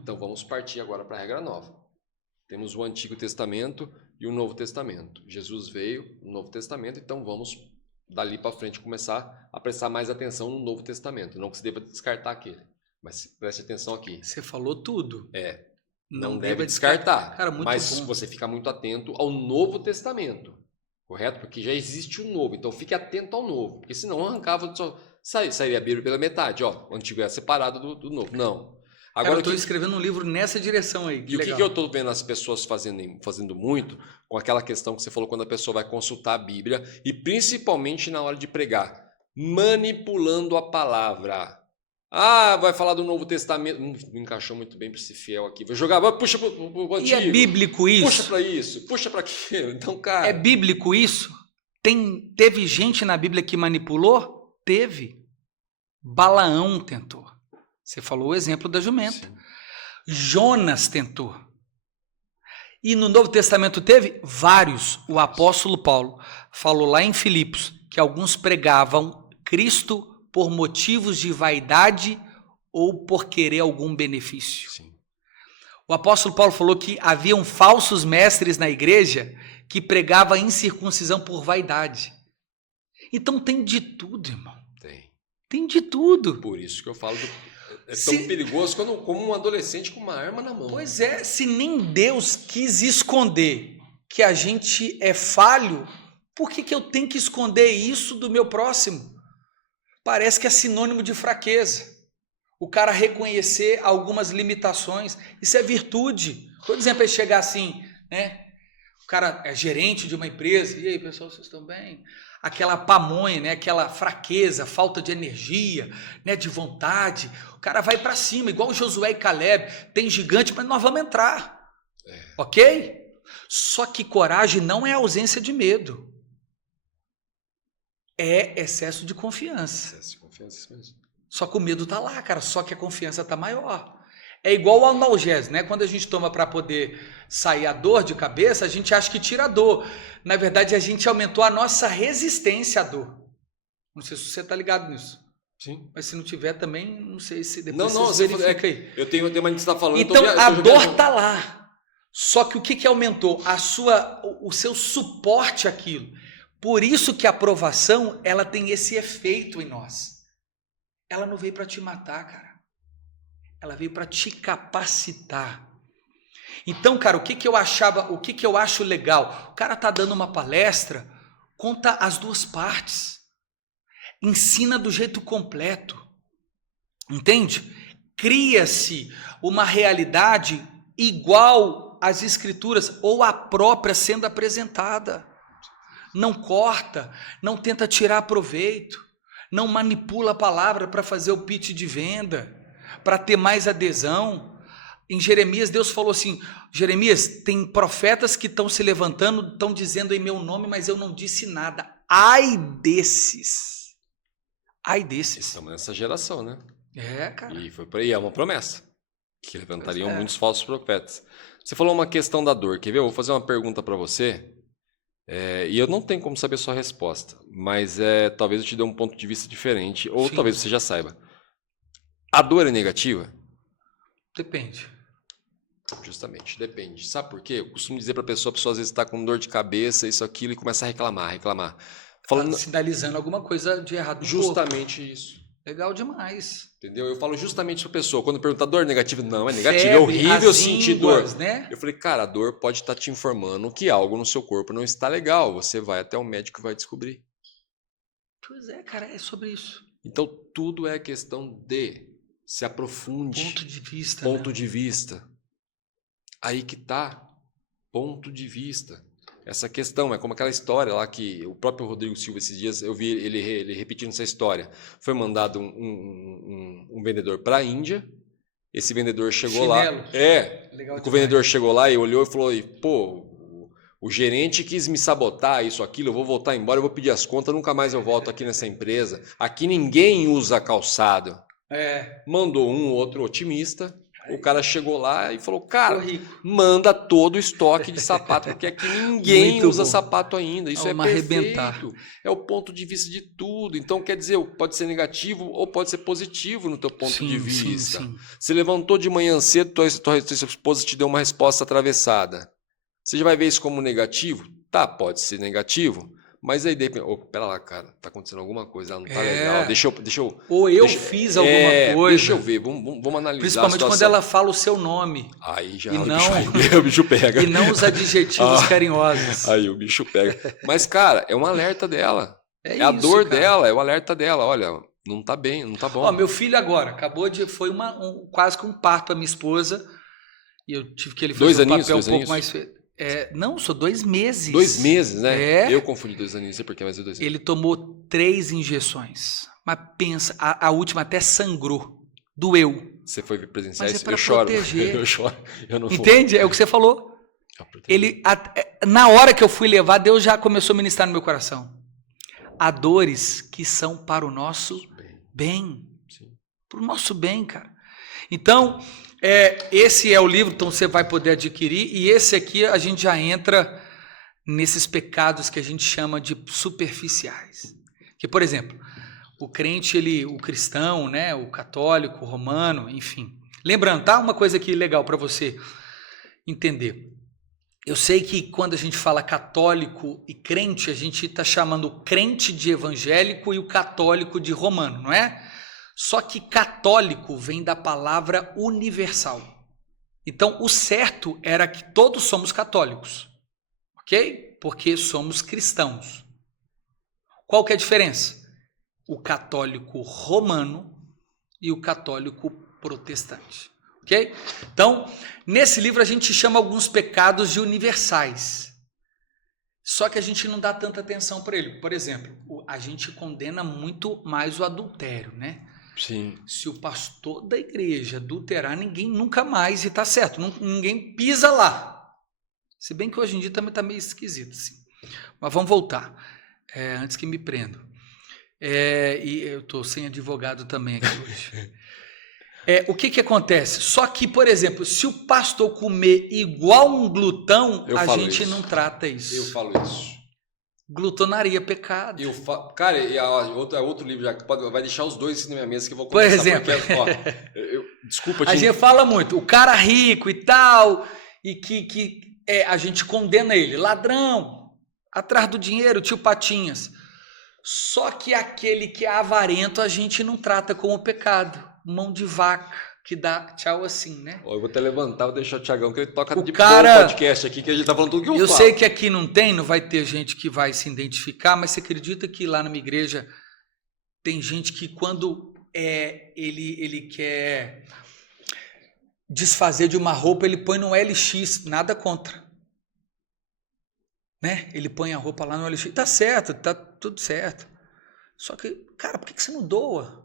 Então vamos partir agora para a regra nova. Temos o Antigo Testamento e o Novo Testamento. Jesus veio no Novo Testamento, então vamos dali para frente começar a prestar mais atenção no Novo Testamento. Não que se deva descartar aquele, mas preste atenção aqui. Você falou tudo. Não deve descartar. Cara, muito mas bom. Você fica muito atento ao Novo Testamento, correto? Porque já existe o Novo, então fique atento ao Novo, porque senão arrancava... Sairia a Bíblia pela metade, o Antigo é separado do Novo. Não. Agora, eu estou escrevendo um livro nessa direção aí. E o que eu estou vendo as pessoas fazendo muito com aquela questão que você falou quando a pessoa vai consultar a Bíblia e principalmente na hora de pregar, manipulando a palavra. Vai falar do Novo Testamento. Não encaixou muito bem para esse fiel aqui. Vou jogar, puxa para o Antigo. E é bíblico isso? Puxa para isso, puxa para aquilo. Então, cara... É bíblico isso? Teve gente na Bíblia que manipulou? Teve. Balaão tentou. Você falou o exemplo da jumenta. Sim. Jonas tentou. E no Novo Testamento teve vários. O apóstolo Paulo falou lá em Filipos que alguns pregavam Cristo por motivos de vaidade ou por querer algum benefício. Sim. O apóstolo Paulo falou que haviam falsos mestres na igreja que pregavam a incircuncisão por vaidade. Então tem de tudo, irmão. Tem de tudo. Por isso que eu falo é tão perigoso como um adolescente com uma arma na mão. Pois é, se nem Deus quis esconder que a gente é falho, por que eu tenho que esconder isso do meu próximo? Parece que é sinônimo de fraqueza. O cara reconhecer algumas limitações, isso é virtude. Por exemplo, ele chegar assim, né? O cara é gerente de uma empresa, e aí, pessoal, vocês estão bem? Aquela pamonha, né? Aquela fraqueza, falta de energia, né? De vontade. O cara vai para cima, igual Josué e Caleb. Tem gigante, mas nós vamos entrar. Ok? Só que coragem não é ausência de medo. É excesso de confiança. Excesso de confiança, isso mesmo. Só que o medo tá lá, cara. Só que a confiança tá maior. É igual o analgésico, né? Quando a gente toma para poder sair a dor de cabeça, a gente acha que tira a dor. Na verdade, a gente aumentou a nossa resistência à dor. Não sei se você tá ligado nisso. Sim. Mas se não tiver também, não sei se depois você verifica aí. Eu tenho uma que você está falando. Então a dor tá lá. Só que o que aumentou? O seu suporte àquilo. Por isso que a aprovação, ela tem esse efeito em nós. Ela não veio para te matar, cara. Ela veio para te capacitar. Então, cara, o que eu acho legal? O cara tá dando uma palestra, conta as duas partes. Ensina do jeito completo. Entende? Cria-se uma realidade igual às escrituras ou a própria sendo apresentada. Não corta, não tenta tirar proveito, não manipula a palavra para fazer o pitch de venda, para ter mais adesão. Em Jeremias, Deus falou assim, Jeremias, tem profetas que estão se levantando, estão dizendo em meu nome, mas eu não disse nada. Ai desses. Ai desses. Estamos nessa geração, né? É, cara. E foi por aí, é uma promessa. Que levantariam muitos falsos profetas. Você falou uma questão da dor, quer ver? Eu vou fazer uma pergunta para você, e eu não tenho como saber a sua resposta, mas talvez eu te dê um ponto de vista diferente, ou Sim. talvez você já saiba. A dor é negativa? Depende. Justamente, depende. Sabe por quê? Eu costumo dizer para a pessoa às vezes está com dor de cabeça, isso, aquilo, e começa a reclamar. Falando... Tá sinalizando alguma coisa de errado no justamente corpo. Isso. Legal demais. Entendeu? Eu falo justamente para a pessoa, quando pergunta dor negativa, não, é negativo, é horrível sentir dor. Né? Eu falei, cara, a dor pode estar te informando que algo no seu corpo não está legal. Você vai até o médico e vai descobrir. Pois é, cara, é sobre isso. Então, tudo é questão de se aprofunde. Ponto de vista. Ponto de vista. Aí que tá. Ponto de vista. Essa questão é como aquela história lá que o próprio Rodrigo Silva, esses dias, eu vi ele repetindo essa história. Foi mandado um vendedor para a Índia. Esse vendedor chegou lá. O vendedor chegou lá e olhou e falou: pô, o gerente quis me sabotar, isso, aquilo, eu vou voltar embora, eu vou pedir as contas, nunca mais eu volto aqui nessa empresa. Aqui ninguém usa calçado. Mandou um outro otimista. O cara chegou lá e falou, cara, manda todo o estoque de sapato, porque aqui ninguém usa sapato ainda. Isso é perfeito. Arrebentar. É o ponto de vista de tudo. Então, quer dizer, pode ser negativo ou pode ser positivo no teu ponto de vista. Sim. Você levantou de manhã cedo, tua esposa te deu uma resposta atravessada. Você já vai ver isso como negativo? Tá, pode ser negativo. Mas aí, de repente, pera lá, cara, tá acontecendo alguma coisa, ela não tá legal, deixa eu... Ou eu fiz alguma coisa. Deixa eu ver, vamos analisar. Principalmente quando ela fala o seu nome. Aí já o bicho pega. E não os adjetivos carinhosos. Aí o bicho pega. Mas, cara, é um alerta dela. É a dor dela, é o alerta dela. Olha, não tá bem, não tá bom. Meu filho agora, foi quase que um parto pra minha esposa, e eu tive que ele fazer um papel um pouco mais feio. Não, sou 2 meses. 2 meses, né? Eu confundi 2 anos, não sei porquê, mas é 2 meses. Ele tomou 3 injeções. Mas pensa, a última até sangrou. Doeu. Você foi presenciar isso? Eu choro. Proteger. Eu choro. Eu não Entende? É o que você falou. Na hora que eu fui levar, Deus já começou a ministrar no meu coração. Há dores que são para o nosso bem. Para o nosso bem, cara. Então... esse é o livro, então você vai poder adquirir, e esse aqui a gente já entra nesses pecados que a gente chama de superficiais. Que, por exemplo, o crente, o cristão, né, o católico, o romano, enfim. Lembrando, tá? Uma coisa aqui legal para você entender. Eu sei que quando a gente fala católico e crente, a gente está chamando o crente de evangélico e o católico de romano, não é? Só que católico vem da palavra universal. Então, o certo era que todos somos católicos, ok? Porque somos cristãos. Qual que é a diferença? O católico romano e o católico protestante, ok? Então, nesse livro a gente chama alguns pecados de universais. Só que a gente não dá tanta atenção para ele. Por exemplo, a gente condena muito mais o adultério, né? Sim. Se o pastor da igreja adulterar, ninguém nunca mais, e tá certo, ninguém pisa lá. Se bem que hoje em dia também tá meio esquisito, assim. Mas vamos voltar, antes que me prendam. E eu tô sem advogado também aqui hoje. O que acontece? Só que, por exemplo, se o pastor comer igual um glutão, a gente não trata isso. Eu falo isso. Glutonaria, pecado. Cara, outro livro já vai deixar os dois na minha mesa que eu vou começar. Por exemplo, desculpa. A gente fala muito, o cara rico e tal, e que a gente condena ele, ladrão. atrás do dinheiro, tio Patinhas. Só que aquele que é avarento a gente não trata como pecado. Mão de vaca, que dá tchau assim, né? Eu vou até levantar, vou deixar o Thiagão, que ele toca O de cara- boa podcast aqui, que a gente tá falando tudo que eu Eu falo. sei que aqui não vai ter gente que vai se identificar, mas você acredita que lá na minha igreja tem gente que quando ele quer desfazer de uma roupa, ele põe no LX, nada contra. Né? Ele põe a roupa lá no LX, tá certo, tá tudo certo. Só que, cara, por que você não doa?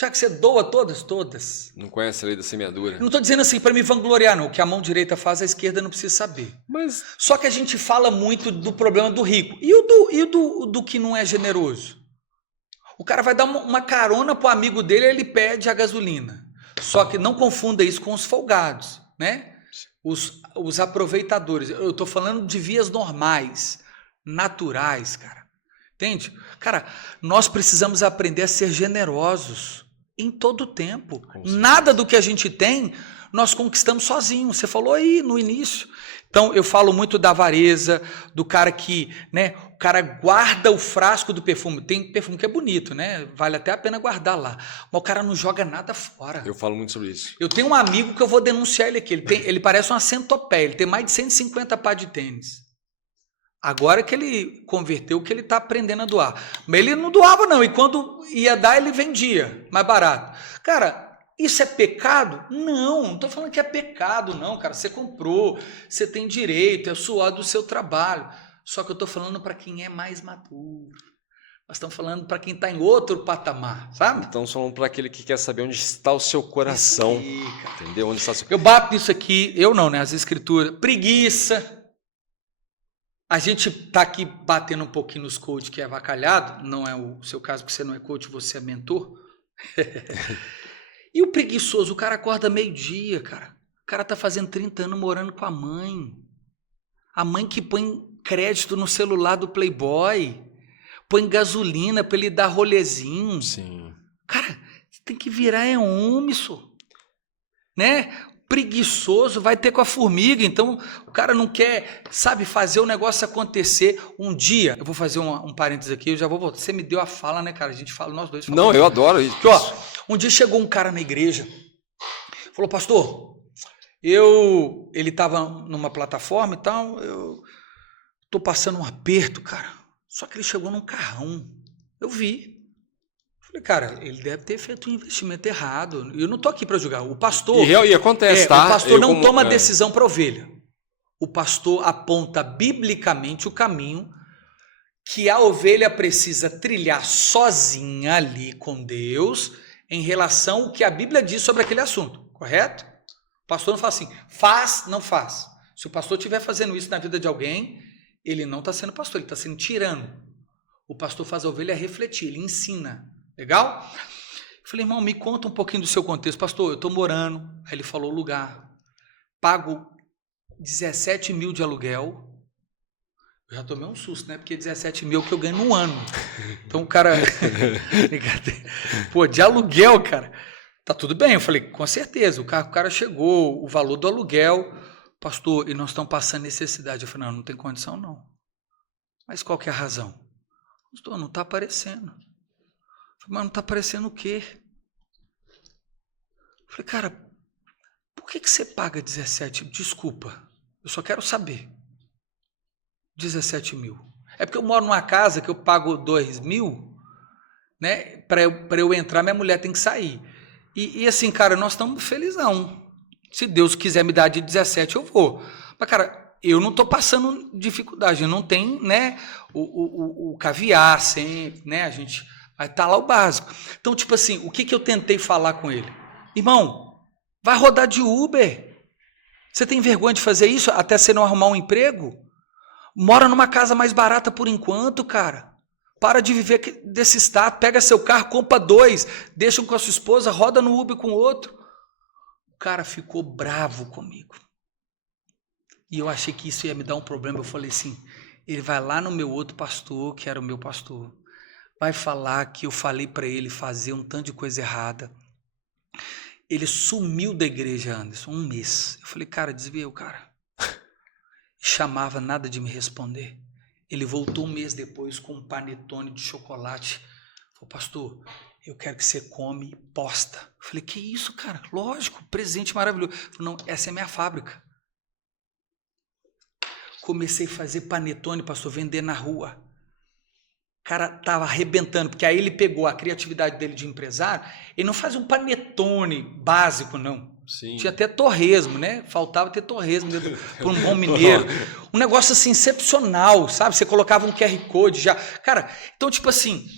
Já que você doa todas? Todas. Não conhece a lei da semeadura. Eu não estou dizendo assim para me vangloriar, não. O que a mão direita faz, a esquerda não precisa saber. Mas Só que a gente fala muito do problema do rico. E o do que não é generoso? O cara vai dar uma carona pro amigo dele, ele pede a gasolina. Só que não confunda isso com os folgados, né? Os aproveitadores. Eu estou falando de vias normais, naturais, cara. Entende? Cara, nós precisamos aprender a ser generosos em todo o tempo. Nada do que a gente tem, nós conquistamos sozinhos. Você falou aí no início. Então, eu falo muito da avareza, do cara que, né, o cara guarda o frasco do perfume. Tem perfume que é bonito, né? Vale até a pena guardar lá. Mas o cara não joga nada fora. eu falo muito sobre isso. Eu tenho um amigo que eu vou denunciar ele aqui. Ele parece uma centopeia. Ele tem mais de 150 par de tênis. Agora que ele converteu, que ele está aprendendo a doar. Mas ele não doava, não. E quando ia dar, ele vendia mais barato. Cara, isso é pecado? Não estou falando que é pecado, não, cara. Você comprou, você tem direito, é o suor do seu trabalho. Só que eu estou falando para quem é mais maduro. Nós estamos falando para quem está em outro patamar, sabe? Então, falando para aquele que quer saber onde está o seu coração. Aí, cara. Entendeu? Onde está o seu... Eu bato nisso aqui, eu não, né? As escrituras. Preguiça. A gente está aqui batendo um pouquinho nos coach que é avacalhado. Não é o seu caso, porque você não é coach, você é mentor. E o preguiçoso, o cara acorda meio-dia, cara. O cara tá fazendo 30 anos morando com a mãe. A mãe que põe crédito no celular do Playboy. Põe gasolina para ele dar rolezinho. Sim. Cara, você tem que virar homem, só. Né? Preguiçoso vai ter com a formiga. Então, o cara não quer, sabe, fazer o negócio acontecer. Um dia, eu vou fazer um parênteses aqui, eu já vou voltar. Você me deu a fala, né, cara? A gente fala, nós dois falamos. Não, eu adoro isso. Porque, ó, um dia chegou um cara na igreja, falou, pastor, ele estava numa plataforma e tal, eu tô passando um aperto, cara. Só que ele chegou num carrão. Eu vi. Falei, cara, ele deve ter feito um investimento errado. Eu não tô aqui para julgar. O pastor... E acontece, tá? O pastor não toma decisão para ovelha. O pastor aponta biblicamente o caminho que a ovelha precisa trilhar sozinha ali com Deus em relação ao que a Bíblia diz sobre aquele assunto, correto? O pastor não fala assim, faz, não faz. Se o pastor estiver fazendo isso na vida de alguém, ele não está sendo pastor, ele está sendo tirano. O pastor faz a ovelha refletir, ele ensina. Legal? Eu falei, irmão, me conta um pouquinho do seu contexto. Pastor, eu estou morando. Aí ele falou o lugar. Pago 17 mil de aluguel. Eu já tomei um susto, né? Porque 17 mil que eu ganho num ano. Então o cara... Pô, de aluguel, cara. Tá tudo bem. Eu falei, com certeza. O cara chegou, o valor do aluguel. Pastor, e nós estamos passando necessidade. Eu falei, não tem condição, não. Mas qual que é a razão? Pastor, não está aparecendo. Eu falei, mas não está aparecendo o quê? Eu falei, cara, por que você paga 17? Desculpa, eu só quero saber. 17 mil. É porque eu moro numa casa que eu pago 2 mil, né? Para eu entrar, minha mulher tem que sair. E assim, cara, nós estamos felizão. Se Deus quiser me dar de 17, eu vou. Mas, cara, eu não estou passando dificuldade. Não tem, né, o caviar sempre, né? A gente vai estar lá o básico. Então, tipo assim, o que eu tentei falar com ele? Irmão, vai rodar de Uber. Você tem vergonha de fazer isso até você não arrumar um emprego? Mora numa casa mais barata por enquanto, cara. Para de viver desse estado. Pega seu carro, compra 2, deixa um com a sua esposa, roda no Uber com o outro. O cara ficou bravo comigo. E eu achei que isso ia me dar um problema. Eu falei assim, ele vai lá no meu outro pastor, que era o meu pastor, vai falar que eu falei para ele fazer um tanto de coisa errada. Ele sumiu da igreja, Anderson, 1 mês. Eu falei, cara, desvia o cara. Chamava nada de me responder. Ele voltou um mês depois com um panetone de chocolate. Falou, pastor, eu quero que você come e posta. Eu falei, que isso, cara? Lógico, presente maravilhoso. Ele falou, não, essa é a minha fábrica. Comecei a fazer panetone, pastor, vender na rua. O cara tava arrebentando, porque aí ele pegou a criatividade dele de empresário, ele não fazia um panetone básico, não. Sim. Tinha até torresmo, né? Faltava ter torresmo para um bom mineiro. Um negócio assim, excepcional, sabe? Você colocava um QR Code já. Cara, então, tipo assim,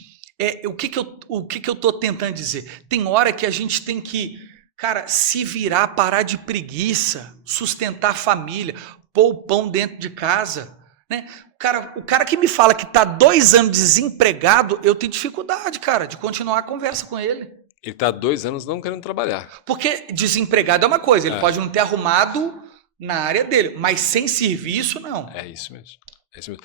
o que eu tô tentando dizer? Tem hora que a gente tem que, cara, se virar, parar de preguiça, sustentar a família, pôr o pão dentro de casa, né? O cara que me fala que tá 2 anos desempregado, eu tenho dificuldade, cara, de continuar a conversa com ele. Ele tá 2 anos não querendo trabalhar. Porque desempregado é uma coisa, ele pode não ter arrumado na área dele, mas sem serviço, não. É isso mesmo. É isso mesmo.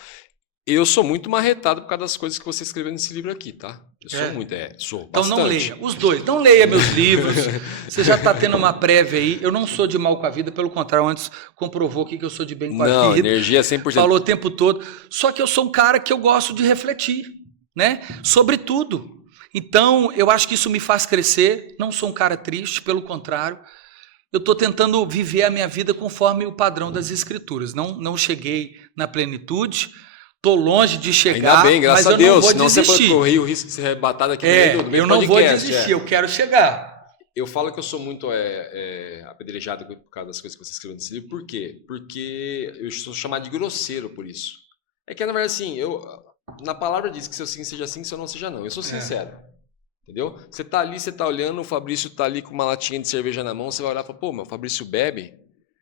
Eu sou muito marretado por causa das coisas que você escreveu nesse livro aqui, tá? Eu sou muito, sou então bastante. Não leia, os dois, não leia meus livros, você já está tendo uma prévia aí, eu não sou de mal com a vida, pelo contrário, antes comprovou aqui que eu sou de bem com a vida. Não, energia 100%. Falou o tempo todo, só que eu sou um cara que eu gosto de refletir, né? Sobre tudo. Então, eu acho que isso me faz crescer, não sou um cara triste, pelo contrário, eu estou tentando viver a minha vida conforme o padrão das escrituras, não cheguei na plenitude, estou longe de chegar, ainda bem, graças mas a Deus, não vou desistir. Senão você correr o risco de ser arrebatado aqui no meio do eu não podcast, vou desistir, eu quero chegar. Eu falo que eu sou muito apedrejado por causa das coisas que você escreveu nesse livro, por quê? Porque eu sou chamado de grosseiro por isso. É que, na verdade, assim, na palavra diz que se eu sim seja sim, se eu não seja não. Eu sou sincero. Entendeu? Você tá ali, você tá olhando, o Fabrício tá ali com uma latinha de cerveja na mão, você vai olhar e falar, pô, mas o Fabrício bebe.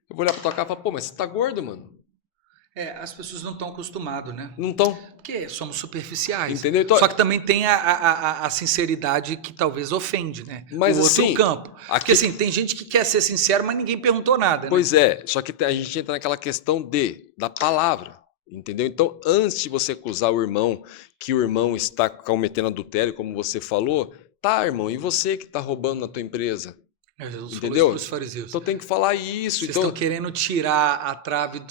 Eu vou olhar pra tua cara e falar, pô, mas você tá gordo, mano. As pessoas não estão acostumadas, né? Não estão. Porque somos superficiais. Entendeu? Então, só que também tem a sinceridade que talvez ofende, né? Mas o outro assim, campo. Porque assim, tem gente que quer ser sincero, mas ninguém perguntou nada. Pois é, só que a gente entra naquela questão da palavra. Entendeu? Então, antes de você acusar o irmão que o irmão está cometendo adultério, como você falou, tá, irmão, e você que está roubando na tua empresa? Jesus entendeu? Falou isso pros fariseus. Então tem que falar isso. Vocês então estão querendo tirar a trave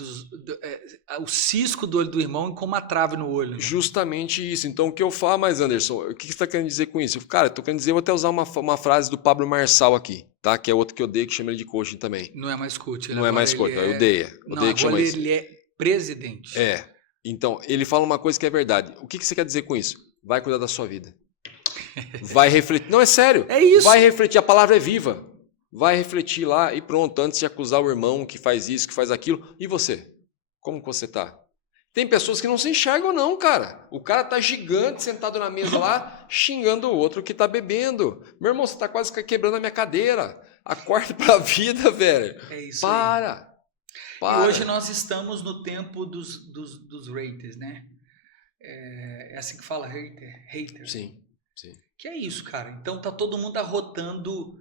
o cisco do olho do irmão e com uma trave no olho. Né? Justamente isso. Então o que eu falo, mas Anderson, o que você está querendo dizer com isso? Cara, eu estou querendo dizer, eu vou até usar uma frase do Pablo Marçal aqui, tá? Que é outro que eu odeio, que chama ele de coaching também. Não é mais coach. Não é mais coaching, eu odeio. Não, agora ele é presidente. Então, ele fala uma coisa que é verdade. O que você quer dizer com isso? Vai cuidar da sua vida. Vai refletir. Não, é sério. É isso. Vai refletir. A palavra é viva. Vai refletir lá e pronto. Antes de acusar o irmão que faz isso, que faz aquilo. E você? Como que você tá? Tem pessoas que não se enxergam não, cara. O cara tá gigante, sentado na mesa lá, xingando o outro que tá bebendo. Meu irmão, você tá quase quebrando a minha cadeira. Acorda pra vida, velho. É isso. Para. Aí. E hoje nós estamos no tempo dos haters, né? É assim que fala, hater. Sim. Que é isso, cara. Então tá todo mundo arrotando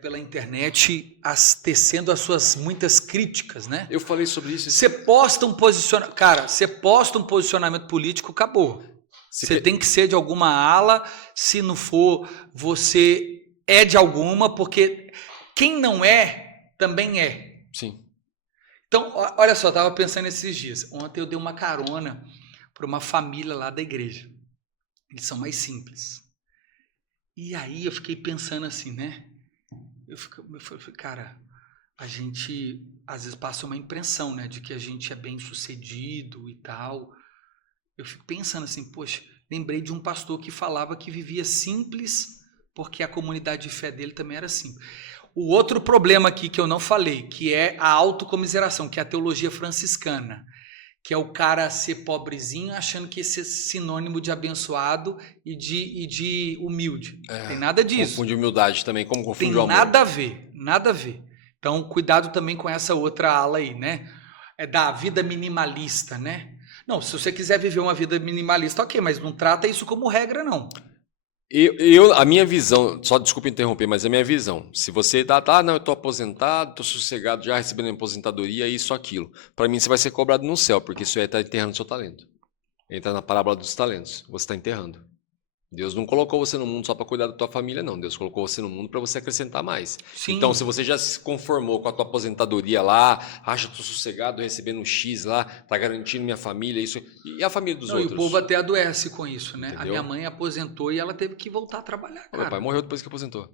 pela internet, tecendo as suas muitas críticas, né? Eu falei sobre isso. Você posta um posicionamento... Cara, você posta um posicionamento político, acabou. Você tem que ser de alguma ala, se não for, você é de alguma, porque quem não é, também é. Sim. Então, olha só, eu estava pensando esses dias. Ontem eu dei uma carona para uma família lá da igreja. Eles são mais simples. E aí eu fiquei pensando assim, né? Eu falei, cara, a gente às vezes passa uma impressão, né? De que a gente é bem sucedido e tal. Eu fico pensando assim, poxa, lembrei de um pastor que falava que vivia simples porque a comunidade de fé dele também era simples. O outro problema aqui que eu não falei, que é a autocomiseração, que é a teologia franciscana, que é o cara ser pobrezinho achando que esse é sinônimo de abençoado e de humilde. Tem nada disso. Confunde humildade também, como confunde o amor. Tem nada a ver. Então, cuidado também com essa outra ala aí, né? É da vida minimalista, né? Não, se você quiser viver uma vida minimalista, ok, mas não trata isso como regra, não. A minha visão, só desculpa interromper, mas a minha visão, se você não, eu estou aposentado, estou sossegado, já recebendo minha aposentadoria, isso, aquilo. Para mim, você vai ser cobrado no céu, porque isso aí está enterrando seu talento. Entra na parábola dos talentos, você está enterrando. Deus não colocou você no mundo só para cuidar da tua família, não. Deus colocou você no mundo para você acrescentar mais. Sim. Então, se você já se conformou com a tua aposentadoria lá, já estou sossegado, recebendo um X lá, tá garantindo minha família, isso. E a família dos outros? E o povo até adoece com isso, né? Entendeu? A minha mãe aposentou e ela teve que voltar a trabalhar, cara. Meu pai morreu depois que aposentou.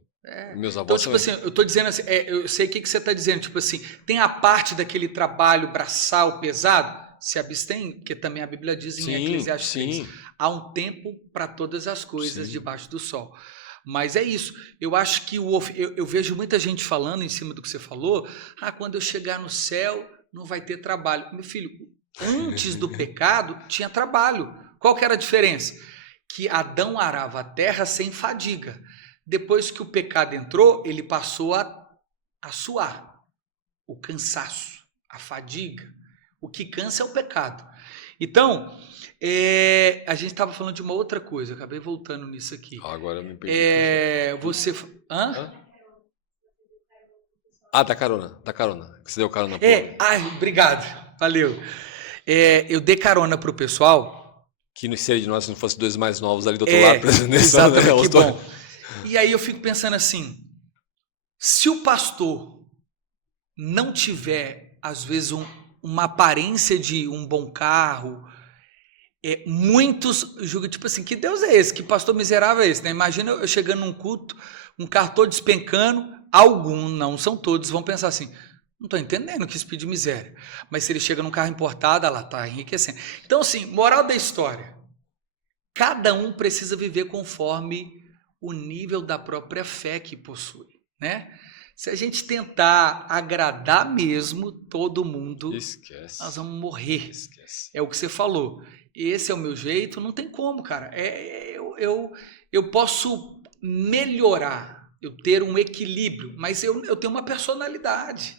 Meus avós Então, tipo assim, eu tô dizendo assim, eu sei o que você tá dizendo, tipo assim, tem a parte daquele trabalho braçal pesado, se abstém, porque também a Bíblia diz em Eclesiastes 3, há um tempo para todas as coisas debaixo do sol. Mas é isso, eu acho que eu vejo muita gente falando em cima do que você falou, quando eu chegar no céu não vai ter trabalho. Meu filho, antes do pecado tinha trabalho. Qual que era a diferença? Que Adão arava a terra sem fadiga. Depois que o pecado entrou, ele passou a suar, o cansaço, a fadiga. O que cansa é o pecado. Então, a gente estava falando de uma outra coisa, eu acabei voltando nisso aqui. Agora eu me perdi. Você... Hã? Da carona. Que você deu carona. Obrigado, valeu. Eu dei carona para o pessoal. Que não seria de nós se não fosse dois mais novos ali do outro lado. Exatamente, que bom. E aí eu fico pensando assim, se o pastor não tiver, às vezes, uma aparência de um bom carro, muitos julgam, tipo assim, que Deus é esse? Que pastor miserável é esse? Né? Imagina eu chegando num culto, um carro todo despencando, alguns, não são todos, vão pensar assim, não estou entendendo que isso de miséria. Mas se ele chega num carro importado, ela está enriquecendo. Então, assim, moral da história, cada um precisa viver conforme o nível da própria fé que possui, né? Se a gente tentar agradar mesmo todo mundo, esquece. Nós vamos morrer. Esquece. É o que você falou. Esse é o meu jeito, não tem como, cara. Eu posso melhorar, eu ter um equilíbrio, mas eu tenho uma personalidade,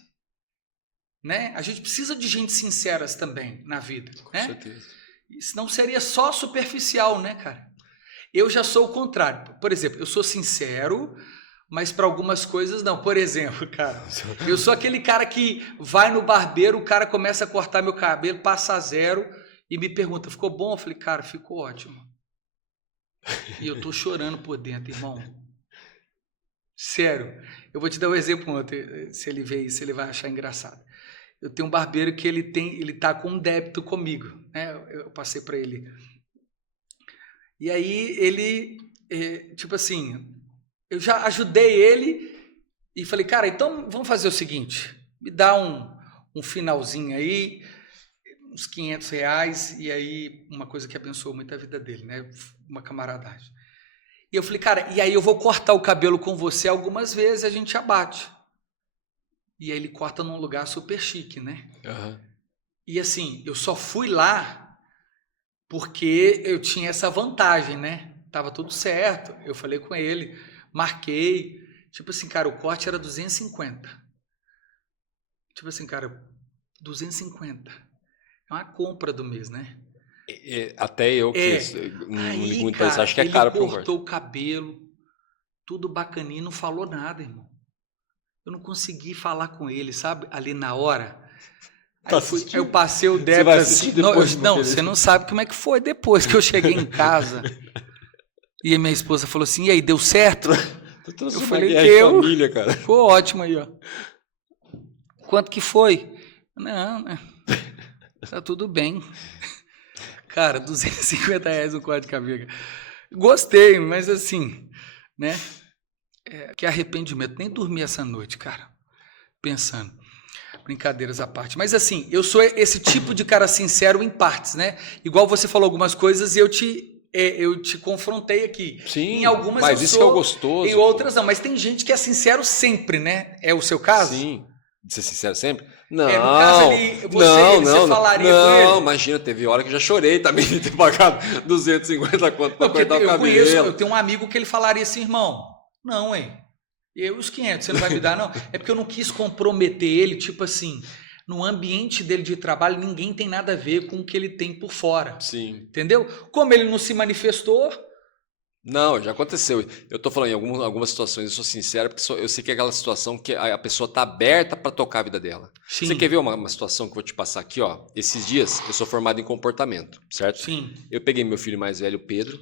né? A gente precisa de gente sinceras também na vida, né? Com certeza. Senão seria só superficial, né, cara? Eu já sou o contrário. Por exemplo, eu sou sincero, mas para algumas coisas não. Por exemplo, cara, eu sou aquele cara que vai no barbeiro, o cara começa a cortar meu cabelo, passa a zero e me pergunta, ficou bom? Eu falei, cara, ficou ótimo. E eu tô chorando por dentro, irmão. Sério. Eu vou te dar um exemplo ontem, se ele ver isso, ele vai achar engraçado. Eu tenho um barbeiro que ele tá com um débito comigo, né? Eu passei para ele. E aí ele, tipo assim, eu já ajudei ele e falei, cara, então vamos fazer o seguinte, me dá um finalzinho aí, uns R$500, e aí uma coisa que abençoou muito a vida dele, né? Uma camaradagem. E eu falei, cara, e aí eu vou cortar o cabelo com você algumas vezes, a gente abate. E aí ele corta num lugar super chique, né? Uhum. E assim, eu só fui lá porque eu tinha essa vantagem, né? Tava tudo certo. Eu falei com ele, marquei. Tipo assim, cara, o corte era 250. Tipo assim, cara, 250. É uma compra do mês, né? Até eu que não ligo muito, cara, acho que é caro para um corte. Ele cortou o cabelo, tudo bacaninho, não falou nada, irmão. Eu não consegui falar com ele, sabe? Ali na hora. Aí eu passei o débito assim. Não, você não sabe como é que foi depois que eu cheguei em casa. E a minha esposa falou assim, e aí, deu certo? Eu falei, deu. Família, cara. Ficou ótimo aí, ó. Quanto que foi? Não, né? Tá tudo bem. Cara, R$250 o corte de cabelo. Gostei, mas assim, né? Que arrependimento. Nem dormi essa noite, cara. Pensando. Brincadeiras à parte. Mas assim, eu sou esse tipo de cara sincero em partes, né? Igual você falou algumas coisas e eu te confrontei aqui. Sim, em algumas mas isso que é gostoso. Em outras não, mas tem gente que é sincero sempre, né? É o seu caso? Sim. De ser sincero sempre? Não, no caso ali, você falaria com ele? Não, imagina, teve hora que já chorei também de ter pagado 250 conto para cortar o cabelo. Eu tenho um amigo que ele falaria assim, irmão, não, hein? Eu os 500, você não vai me dar, não? É porque eu não quis comprometer ele, tipo assim, no ambiente dele de trabalho, ninguém tem nada a ver com o que ele tem por fora. Sim. Entendeu? Como ele não se manifestou... Não, já aconteceu. Eu tô falando em algumas situações, eu sou sincero, porque eu sei que é aquela situação que a pessoa tá aberta para tocar a vida dela. Sim. Você quer ver uma situação que eu vou te passar aqui, ó? Esses dias, eu sou formado em comportamento, certo? Sim. Eu peguei meu filho mais velho, Pedro,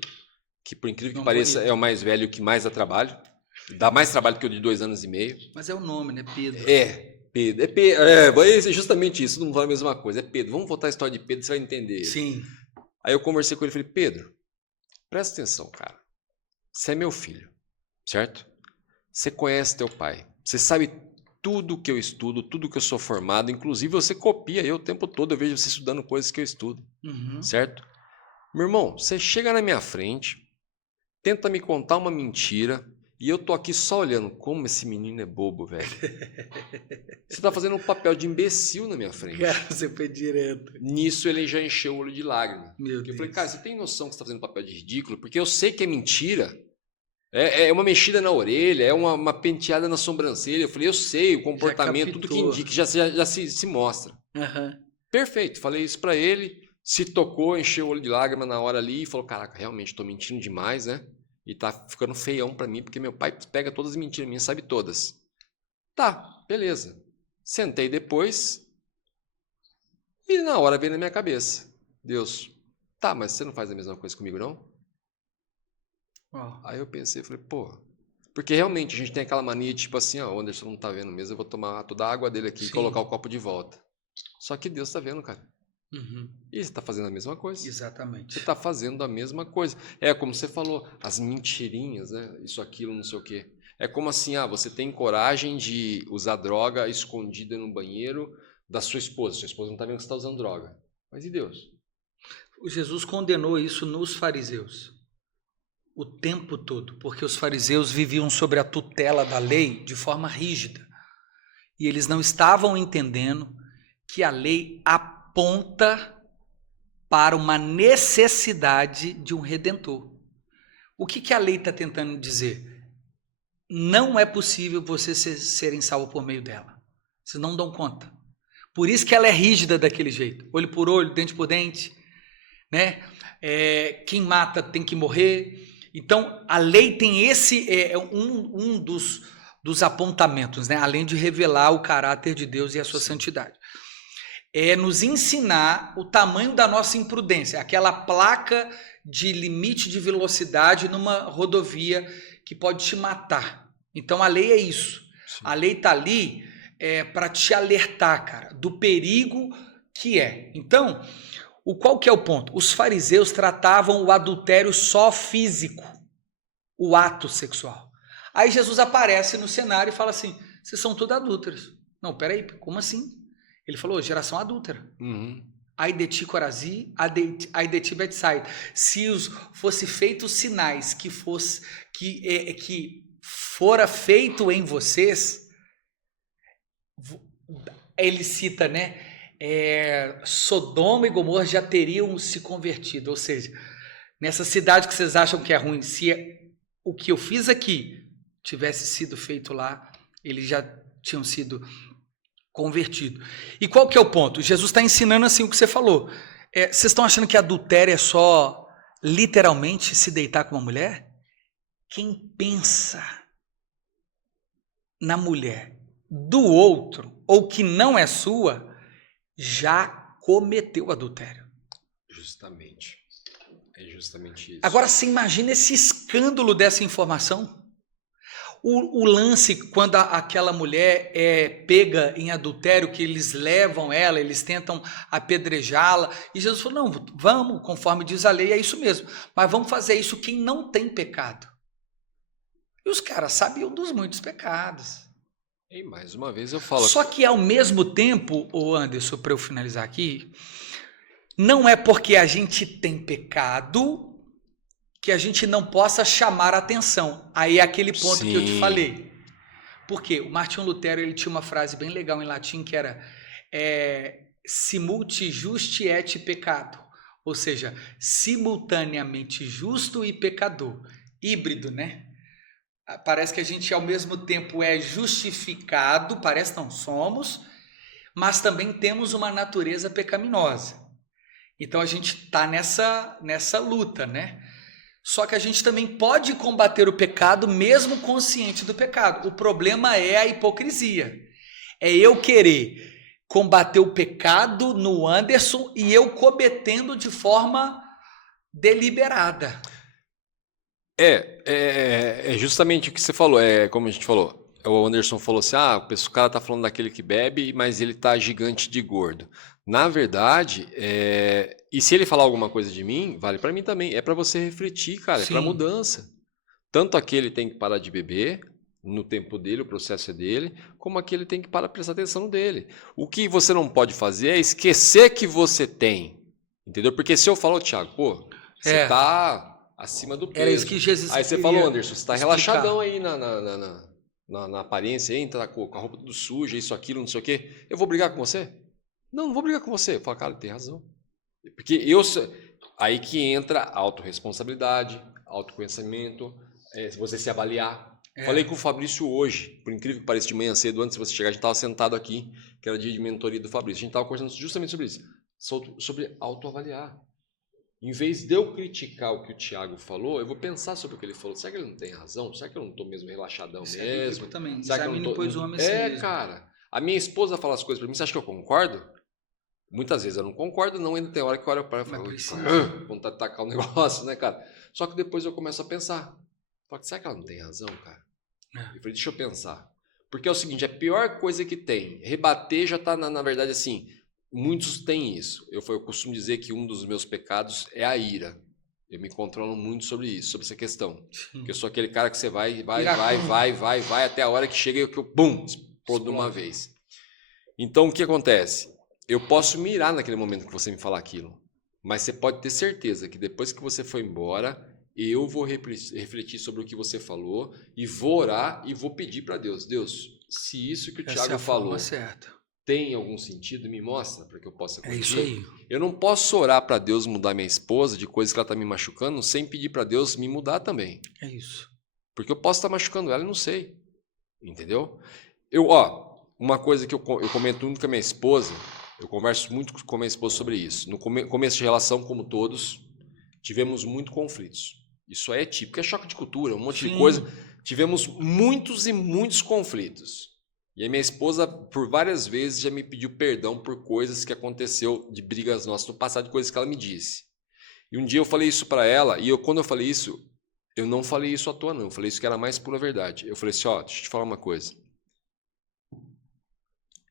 que por incrível que Nome pareça bonito. é o mais velho que mais dá trabalho. Dá mais trabalho que o de 2 anos e meio. Mas é o nome, né? Pedro. Pedro. É justamente isso, não fala a mesma coisa. É Pedro. Vamos voltar a história de Pedro, você vai entender. Sim. Aí eu conversei com ele e falei, Pedro, presta atenção, cara. Você é meu filho, certo? Você conhece teu pai. Você sabe tudo que eu estudo, tudo que eu sou formado. Inclusive, você copia eu o tempo todo. Eu vejo você estudando coisas que eu estudo, certo? Meu irmão, você chega na minha frente, tenta me contar uma mentira e eu tô aqui só olhando. Como esse menino é bobo, velho. Você tá fazendo um papel de imbecil na minha frente. Cara, você foi direto. Nisso ele já encheu o olho de lágrima. Meu Eu Deus. falei, cara, você tem noção que você tá fazendo papel de ridículo? Porque eu sei que é mentira. É uma mexida na orelha, é uma penteada na sobrancelha. Eu falei, eu sei, o comportamento, tudo que indica, já se mostra. Perfeito, falei isso pra ele, se tocou, encheu o olho de lágrima na hora ali e falou, caraca, realmente tô mentindo demais, né? E tá ficando feião pra mim, porque meu pai pega todas as mentiras minhas, sabe todas. Tá, beleza. Sentei depois e na hora veio na minha cabeça, Deus, tá, mas você não faz a mesma coisa comigo, não? Aí eu pensei, falei, pô, porque realmente a gente tem aquela mania, tipo assim, ó, o Anderson não tá vendo mesmo, eu vou tomar toda a água dele aqui e colocar o copo de volta. Só que Deus tá vendo, cara. E você tá fazendo a mesma coisa. Exatamente. Você tá fazendo a mesma coisa. É como você falou, as mentirinhas, né? Isso, aquilo, não sei o quê. É como assim, você tem coragem de usar droga escondida no banheiro da sua esposa. Sua esposa não tá vendo que você tá usando droga. Mas e Deus? O Jesus condenou isso nos fariseus. O tempo todo, porque os fariseus viviam sob a tutela da lei de forma rígida. E eles não estavam entendendo que a lei aponta para uma necessidade de um redentor. O que a lei está tentando dizer? Não é possível vocês serem salvos por meio dela. Vocês não dão conta. Por isso que ela é rígida daquele jeito. Olho por olho, dente por dente. Né? Quem mata tem que morrer. Então, a lei tem esse, um dos apontamentos, né? Além de revelar o caráter de Deus e a sua santidade. É nos ensinar o tamanho da nossa imprudência, aquela placa de limite de velocidade numa rodovia que pode te matar. Então, a lei é isso. Sim. A lei está ali para te alertar, cara, do perigo que é. Então, qual que é o ponto? Os fariseus tratavam o adultério só físico, o ato sexual. Aí Jesus aparece no cenário e fala assim, vocês são todos adúlteros. Não, peraí, como assim? Ele falou, geração adúltera. Ai de ti, Corazi, ai de ti, Betsaida. Se fosse feitos sinais que fora feito em vocês, ele cita, né? Sodoma e Gomorra já teriam se convertido, ou seja, nessa cidade que vocês acham que é ruim, se o que eu fiz aqui tivesse sido feito lá, eles já tinham sido convertidos. E qual que é o ponto? Jesus está ensinando assim o que você falou. Vocês estão achando que adultério é só literalmente se deitar com uma mulher? Quem pensa na mulher do outro ou que não é sua, já cometeu adultério. Justamente. É justamente isso. Agora, você imagina esse escândalo dessa informação? O lance, quando aquela mulher é pega em adultério, que eles levam ela, eles tentam apedrejá-la, e Jesus falou, não, vamos, conforme diz a lei, é isso mesmo, mas vamos fazer isso quem não tem pecado. E os caras sabiam dos muitos pecados. E mais uma vez eu falo... Só que ao mesmo tempo, Anderson, para eu finalizar aqui, não é porque a gente tem pecado que a gente não possa chamar a atenção. Aí é aquele ponto que eu te falei. Porque o Martinho Lutero, ele tinha uma frase bem legal em latim que era simulti justi et pecado. Ou seja, simultaneamente justo e pecador. Híbrido, né? Parece que a gente ao mesmo tempo é justificado, parece não somos, mas também temos uma natureza pecaminosa. Então a gente está nessa luta, né? Só que a gente também pode combater o pecado mesmo consciente do pecado. O problema é a hipocrisia. É eu querer combater o pecado no Anderson e eu cometendo de forma deliberada. É justamente o que você falou, como a gente falou. O Anderson falou assim: o cara tá falando daquele que bebe, mas ele tá gigante de gordo. Na verdade, e se ele falar alguma coisa de mim, vale pra mim também. É pra você refletir, cara, é pra Sim. mudança. Tanto aquele tem que parar de beber, no tempo dele, o processo é dele, como aquele tem que parar de prestar atenção no dele. O que você não pode fazer é esquecer que você tem. Entendeu? Porque se eu falar, Thiago, pô, você tá acima do peso. Era isso que Jesus Aí você queria falou, Anderson, você tá explicar. relaxadão aí na aparência, aí, tá com a roupa tudo suja, isso, aquilo, não sei o quê. Eu vou brigar com você? Não vou brigar com você. Eu falo, cara, tem razão. Porque aí que entra a autorresponsabilidade, autoconhecimento, você se avaliar. Falei com o Fabrício hoje, por incrível que pareça, de manhã cedo, antes de você chegar, a gente estava sentado aqui, que era dia de mentoria do Fabrício. A gente estava conversando justamente sobre isso, sobre autoavaliar. Em vez de eu criticar o que o Thiago falou, eu vou pensar sobre o que ele falou. Será que ele não tem razão? Será que eu não estou mesmo relaxadão mesmo? Também. Será que eu não tô... Pois o homem mesmo. Cara. A minha esposa fala as coisas para mim, você acha que eu concordo? Muitas vezes eu não concordo, não. Ainda tem hora que eu olho para ela e falo, vontade de tacar o negócio, né, cara? Só que depois eu começo a pensar. Falo, será que ela não tem razão, cara? Eu falei, deixa eu pensar. Porque é o seguinte, a pior coisa que tem, rebater já está, na verdade, assim, muitos têm isso. Eu costumo dizer que um dos meus pecados é a ira. Eu me controlo muito sobre isso, sobre essa questão. Porque eu sou aquele cara que você vai, até a hora que chega e que eu, bum, explodo de uma vez. Então, o que acontece? Eu posso mirar naquele momento que você me falar aquilo, mas você pode ter certeza que depois que você for embora, eu vou refletir sobre o que você falou e vou orar e vou pedir para Deus. Deus, se isso que o Thiago falou tem algum sentido, me mostra para que eu possa corrigir. É isso aí. Eu não posso orar para Deus mudar minha esposa de coisas que ela está me machucando sem pedir para Deus me mudar também. É isso. Porque eu posso estar machucando ela e não sei. Entendeu? Uma coisa que eu comento muito com a minha esposa, eu converso muito com a minha esposa sobre isso. No começo de relação, como todos, tivemos muitos conflitos. Isso é típico, é choque de cultura, um monte de coisa. Tivemos muitos e muitos conflitos. E a minha esposa, por várias vezes, já me pediu perdão por coisas que aconteceu de brigas nossas no passado, de coisas que ela me disse. E um dia eu falei isso para ela, e quando eu falei isso, eu não falei isso à toa, não. Eu falei isso que era a mais pura verdade. Eu falei assim, deixa eu te falar uma coisa.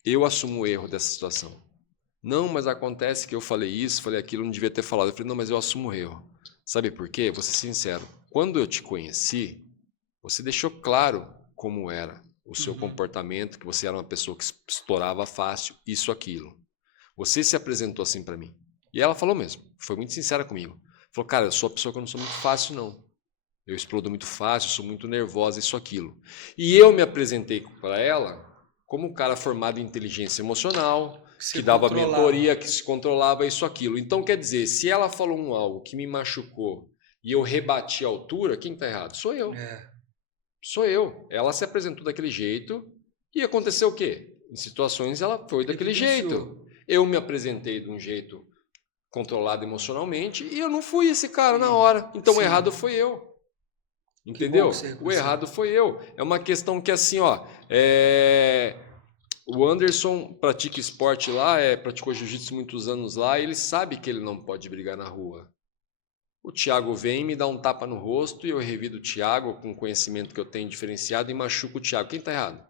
Eu assumo o erro dessa situação. Não, mas acontece que eu falei isso, falei aquilo, não devia ter falado. Eu falei, não, mas eu assumo o erro. Sabe por quê? Vou ser sincero. Quando eu te conheci, você deixou claro como era o seu comportamento, que você era uma pessoa que estourava fácil, isso, aquilo. Você se apresentou assim para mim. E ela falou mesmo, foi muito sincera comigo. Falou, cara, eu sou uma pessoa que eu não sou muito fácil, não. Eu explodo muito fácil, sou muito nervosa, isso, aquilo. E eu me apresentei para ela como um cara formado em inteligência emocional, que dava mentoria, que se controlava, isso, aquilo. Então, quer dizer, se ela falou algo que me machucou e eu rebati a altura, quem está errado? Sou eu. Sou eu. Ela se apresentou daquele jeito e aconteceu o quê? Em situações ela foi daquele jeito. Eu me apresentei de um jeito controlado emocionalmente e eu não fui esse cara na hora. Então, o errado foi eu. Entendeu? O errado foi eu. É uma questão que assim, o Anderson pratica esporte lá, praticou jiu-jitsu muitos anos lá, e ele sabe que ele não pode brigar na rua. O Thiago vem e me dá um tapa no rosto e eu revido o Thiago com o conhecimento que eu tenho diferenciado e machuco o Thiago. Quem está errado?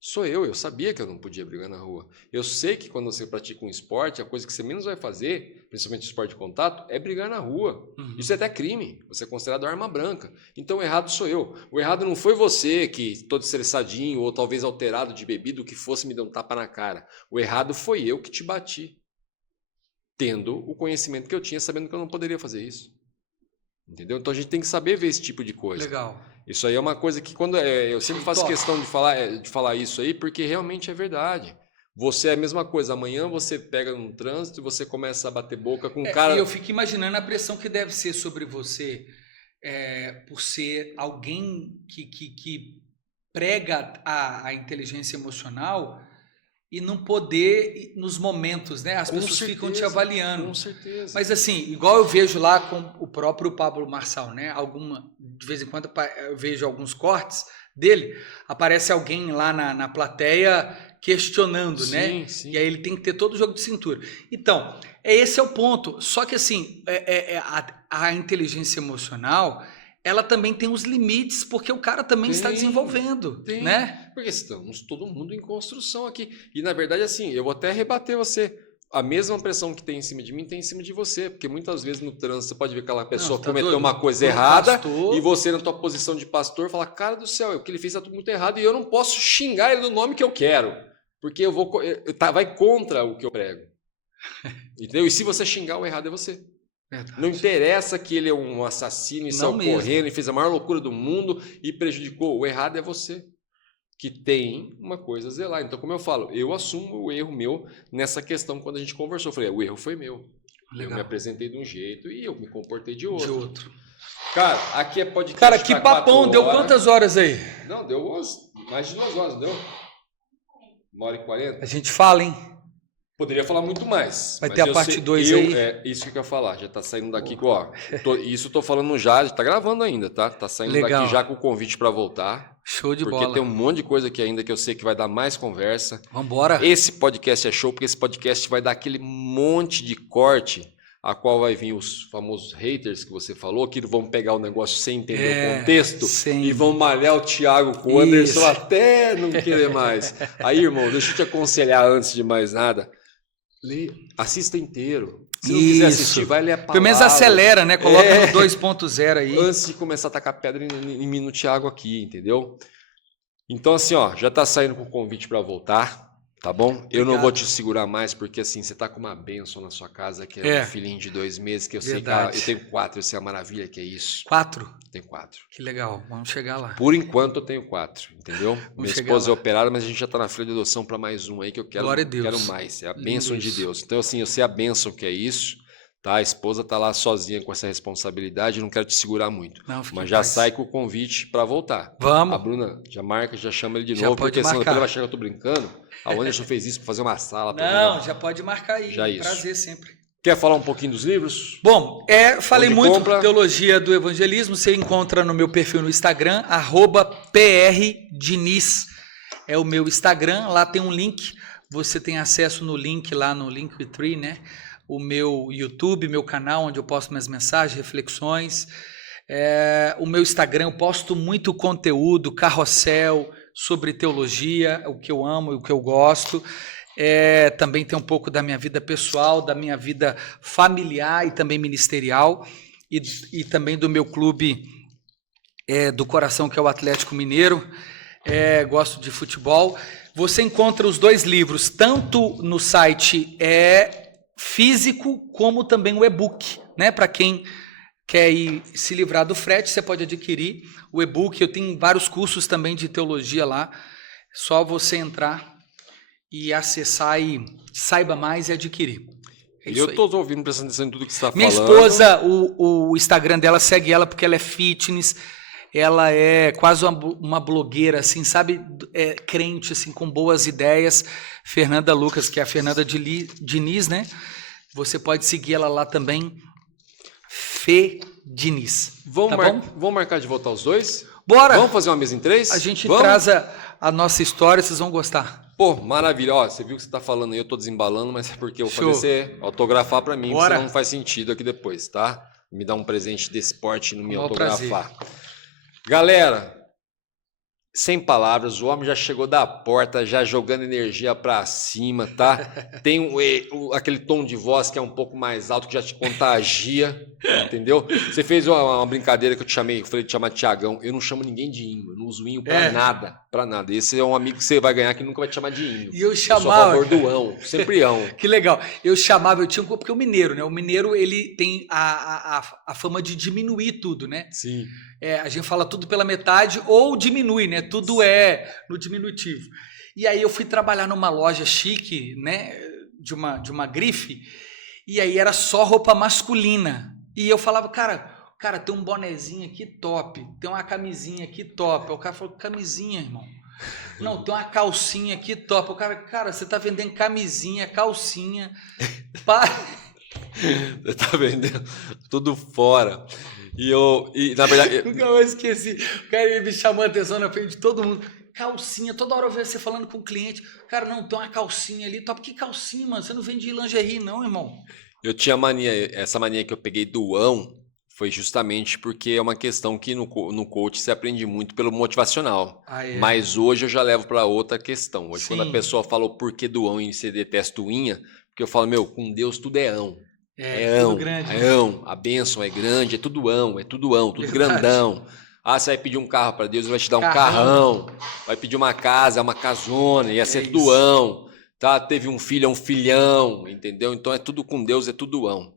Sou eu sabia que eu não podia brigar na rua. Eu sei que quando você pratica um esporte, a coisa que você menos vai fazer, principalmente esporte de contato, é brigar na rua. Isso é até crime, você é considerado arma branca. Então o errado sou eu. O errado não foi você que todo estressadinho ou talvez alterado de bebida, o que fosse, me deu um tapa na cara. O errado foi eu que te bati. Tendo o conhecimento que eu tinha, sabendo que eu não poderia fazer isso. Entendeu? Então a gente tem que saber ver esse tipo de coisa. Legal. Isso aí é uma coisa que quando eu sempre faço questão de falar isso aí, porque realmente é verdade. Você é a mesma coisa. Amanhã você pega num trânsito e você começa a bater boca com um cara... Eu fico imaginando a pressão que deve ser sobre você por ser alguém que prega a inteligência emocional e não poder, nos momentos, né? As pessoas ficam te avaliando. Com certeza. Mas assim, igual eu vejo lá com o próprio Pablo Marçal, né? De vez em quando eu vejo alguns cortes dele, aparece alguém lá na plateia questionando, né? Sim. E aí ele tem que ter todo o jogo de cintura. Então, esse é o ponto. Só que assim, a inteligência emocional, ela também tem os limites, porque o cara também está desenvolvendo, né? Porque estamos todo mundo em construção aqui. E, na verdade, assim, eu vou até rebater você. A mesma pressão que tem em cima de mim tem em cima de você. Porque muitas vezes no trânsito você pode ver que aquela pessoa cometeu uma coisa errada e você, na tua posição de pastor, fala, cara do céu, o que ele fez está tudo muito errado e eu não posso xingar ele do nome que eu quero. Porque vai contra o que eu prego. Entendeu? E se você xingar, o errado é você. Verdade. Não interessa que ele é um assassino e saiu correndo e fez a maior loucura do mundo e prejudicou. O errado é você. Que tem uma coisa a zelar. Então, como eu falo, eu assumo o erro meu nessa questão quando a gente conversou. Eu falei, o erro foi meu. Legal. Eu me apresentei de um jeito e eu me comportei de outro. Cara, aqui é podcast. Cara, que papão. Deu quantas horas aí? Não, deu mais de 2 horas, deu? 1h40. A gente fala, hein? Poderia falar muito mais. Vai ter a parte 2 aí? Isso que eu ia falar. Já tá saindo daqui, ó. Isso eu tô falando já tá gravando ainda, tá? Tá saindo daqui já com o convite para voltar. Show de bola. Porque tem um monte de coisa aqui ainda que eu sei que vai dar mais conversa. Vambora. Esse podcast é show, porque esse podcast vai dar aquele monte de corte, a qual vai vir os famosos haters que você falou, que vão pegar o negócio sem entender o contexto e vão malhar o Thiago com o Anderson até não querer mais. Aí, irmão, deixa eu te aconselhar antes de mais nada. Assista inteiro. Se não quiser assistir, vai ler a palavra. Pelo menos acelera, né? Coloca no 2.0 aí. Antes de começar a tacar pedra em mim no Thiago aqui, entendeu? Então, assim, ó, já tá saindo com o convite para voltar, tá bom? Obrigado. Eu não vou te segurar mais, porque assim, você tá com uma bênção na sua casa, que é um filhinho de 2 meses, que eu sei que eu tenho 4, eu sei a maravilha que é isso. 4? Tenho 4. Que legal, vamos chegar lá. Por enquanto eu tenho 4, entendeu? Minha esposa é operada, mas a gente já tá na fila de adoção para mais um aí, que eu quero, glória a Deus. Quero mais. É a bênção de Deus. Então, assim, eu sei a bênção que é isso. Tá, a esposa tá lá sozinha com essa responsabilidade, não quero te segurar muito. Não, mas já sai com o convite para voltar. Vamos. A Bruna já marca, já chama ele de novo, porque senão depois vai achar que eu tô brincando. A Anderson fez isso para fazer uma sala. Não, já pode marcar aí. Já isso. Prazer sempre. Quer falar um pouquinho dos livros? Bom, falei muito de Teologia do Evangelismo, você encontra no meu perfil no Instagram, @prdiniz. É o meu Instagram, lá tem um link, você tem acesso no link lá no Linktree, né? O meu YouTube, meu canal, onde eu posto minhas mensagens, reflexões. O meu Instagram, eu posto muito conteúdo, carrossel, sobre teologia, o que eu amo e o que eu gosto. Também tem um pouco da minha vida pessoal, da minha vida familiar e também ministerial, e também do meu clube do coração, que é o Atlético Mineiro. Gosto de futebol. Você encontra os 2 livros, tanto no site físico, como também o e-book, né? Para quem quer se livrar do frete, você pode adquirir o e-book. Eu tenho vários cursos também de teologia lá. Só você entrar e acessar e saiba mais e adquirir. Eu estou ouvindo, prestando atenção em tudo que você está falando. Minha esposa, o Instagram dela, segue ela porque ela é fitness. Ela é quase uma blogueira, assim, sabe? Crente, assim, com boas ideias. Fernanda Lucas, que é a Fernanda Diniz, né? Você pode seguir ela lá também. Fê Diniz. Vamos marcar de voltar os 2? Bora! Vamos fazer uma mesa em 3? A gente traz a nossa história, vocês vão gostar. Pô, maravilha. Ó, você viu o que você tá falando aí, eu tô desembalando, mas é porque eu vou fazer você autografar para mim, senão não faz sentido aqui depois, tá? Me dá um presente desse porte no me autografar. Prazer. Galera, sem palavras, o homem já chegou da porta, já jogando energia pra cima, tá? Tem aquele tom de voz que é um pouco mais alto, que já te contagia, entendeu? Você fez uma brincadeira que eu falei de te chamar Thiagão. Eu não chamo ninguém de Inho, eu não uso Inho pra nada, pra nada. Esse é um amigo que você vai ganhar que nunca vai te chamar de Inho. E eu chamava... Eu sou a favor do ão, sempre ão. Que legal. Eu tinha porque o mineiro, né? O mineiro, ele tem a fama de diminuir tudo, né? Sim. A gente fala tudo pela metade ou diminui, né? Tudo é no diminutivo. E aí eu fui trabalhar numa loja chique, né? De uma grife, e aí era só roupa masculina. E eu falava, cara, tem um bonezinho aqui top, tem uma camisinha aqui top. O cara falou, camisinha, irmão. Não, tem uma calcinha aqui top. O cara, você tá vendendo camisinha, calcinha. Você tá vendendo tudo fora. E na verdade... Nunca mais esqueci. O cara me chamou a atenção na frente de todo mundo. Calcinha, toda hora eu vejo você falando com o cliente. Cara, não, tem uma calcinha ali. Top, que calcinha, mano? Você não vende lingerie não, irmão. Eu tinha essa mania que eu peguei do ão, foi justamente porque é uma questão que no coach se aprende muito pelo motivacional. Mas hoje eu já levo para outra questão. Hoje, quando a pessoa fala o porquê do ão e você detesta o inha, porque eu falo, meu, com Deus tudo é ão. É ão, grande, é ão. A bênção é grande, é tudo ão, tudo grandão. Ah, você vai pedir um carro para Deus, ele vai te dar um carrão. Vai pedir uma casa, é uma casona, ia ser tudo ão. Tá? Teve um filho, é um filhão, entendeu? Então é tudo com Deus, é tudo ão.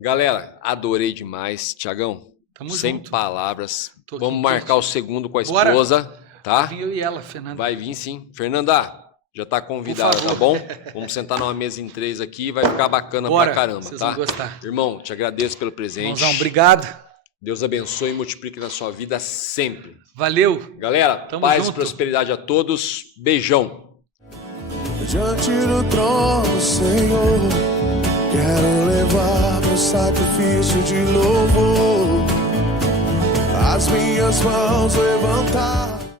Galera, adorei demais. Tiagão, sem palavras. Vamos marcar o segundo com a esposa, tá? Vai vir eu e ela, Fernanda. Vai vir sim. Fernanda, já tá convidada, tá bom? Vamos sentar numa mesa em 3 aqui, vai ficar bacana pra caramba, vocês tá? Vão gostar. Irmão, te agradeço pelo presente. Irmãozão, obrigado. Deus abençoe e multiplique na sua vida sempre. Valeu. Galera, paz e prosperidade a todos. Beijão. Diante do trono, Senhor, quero levar meu sacrifício de louvor, as minhas mãos levantar.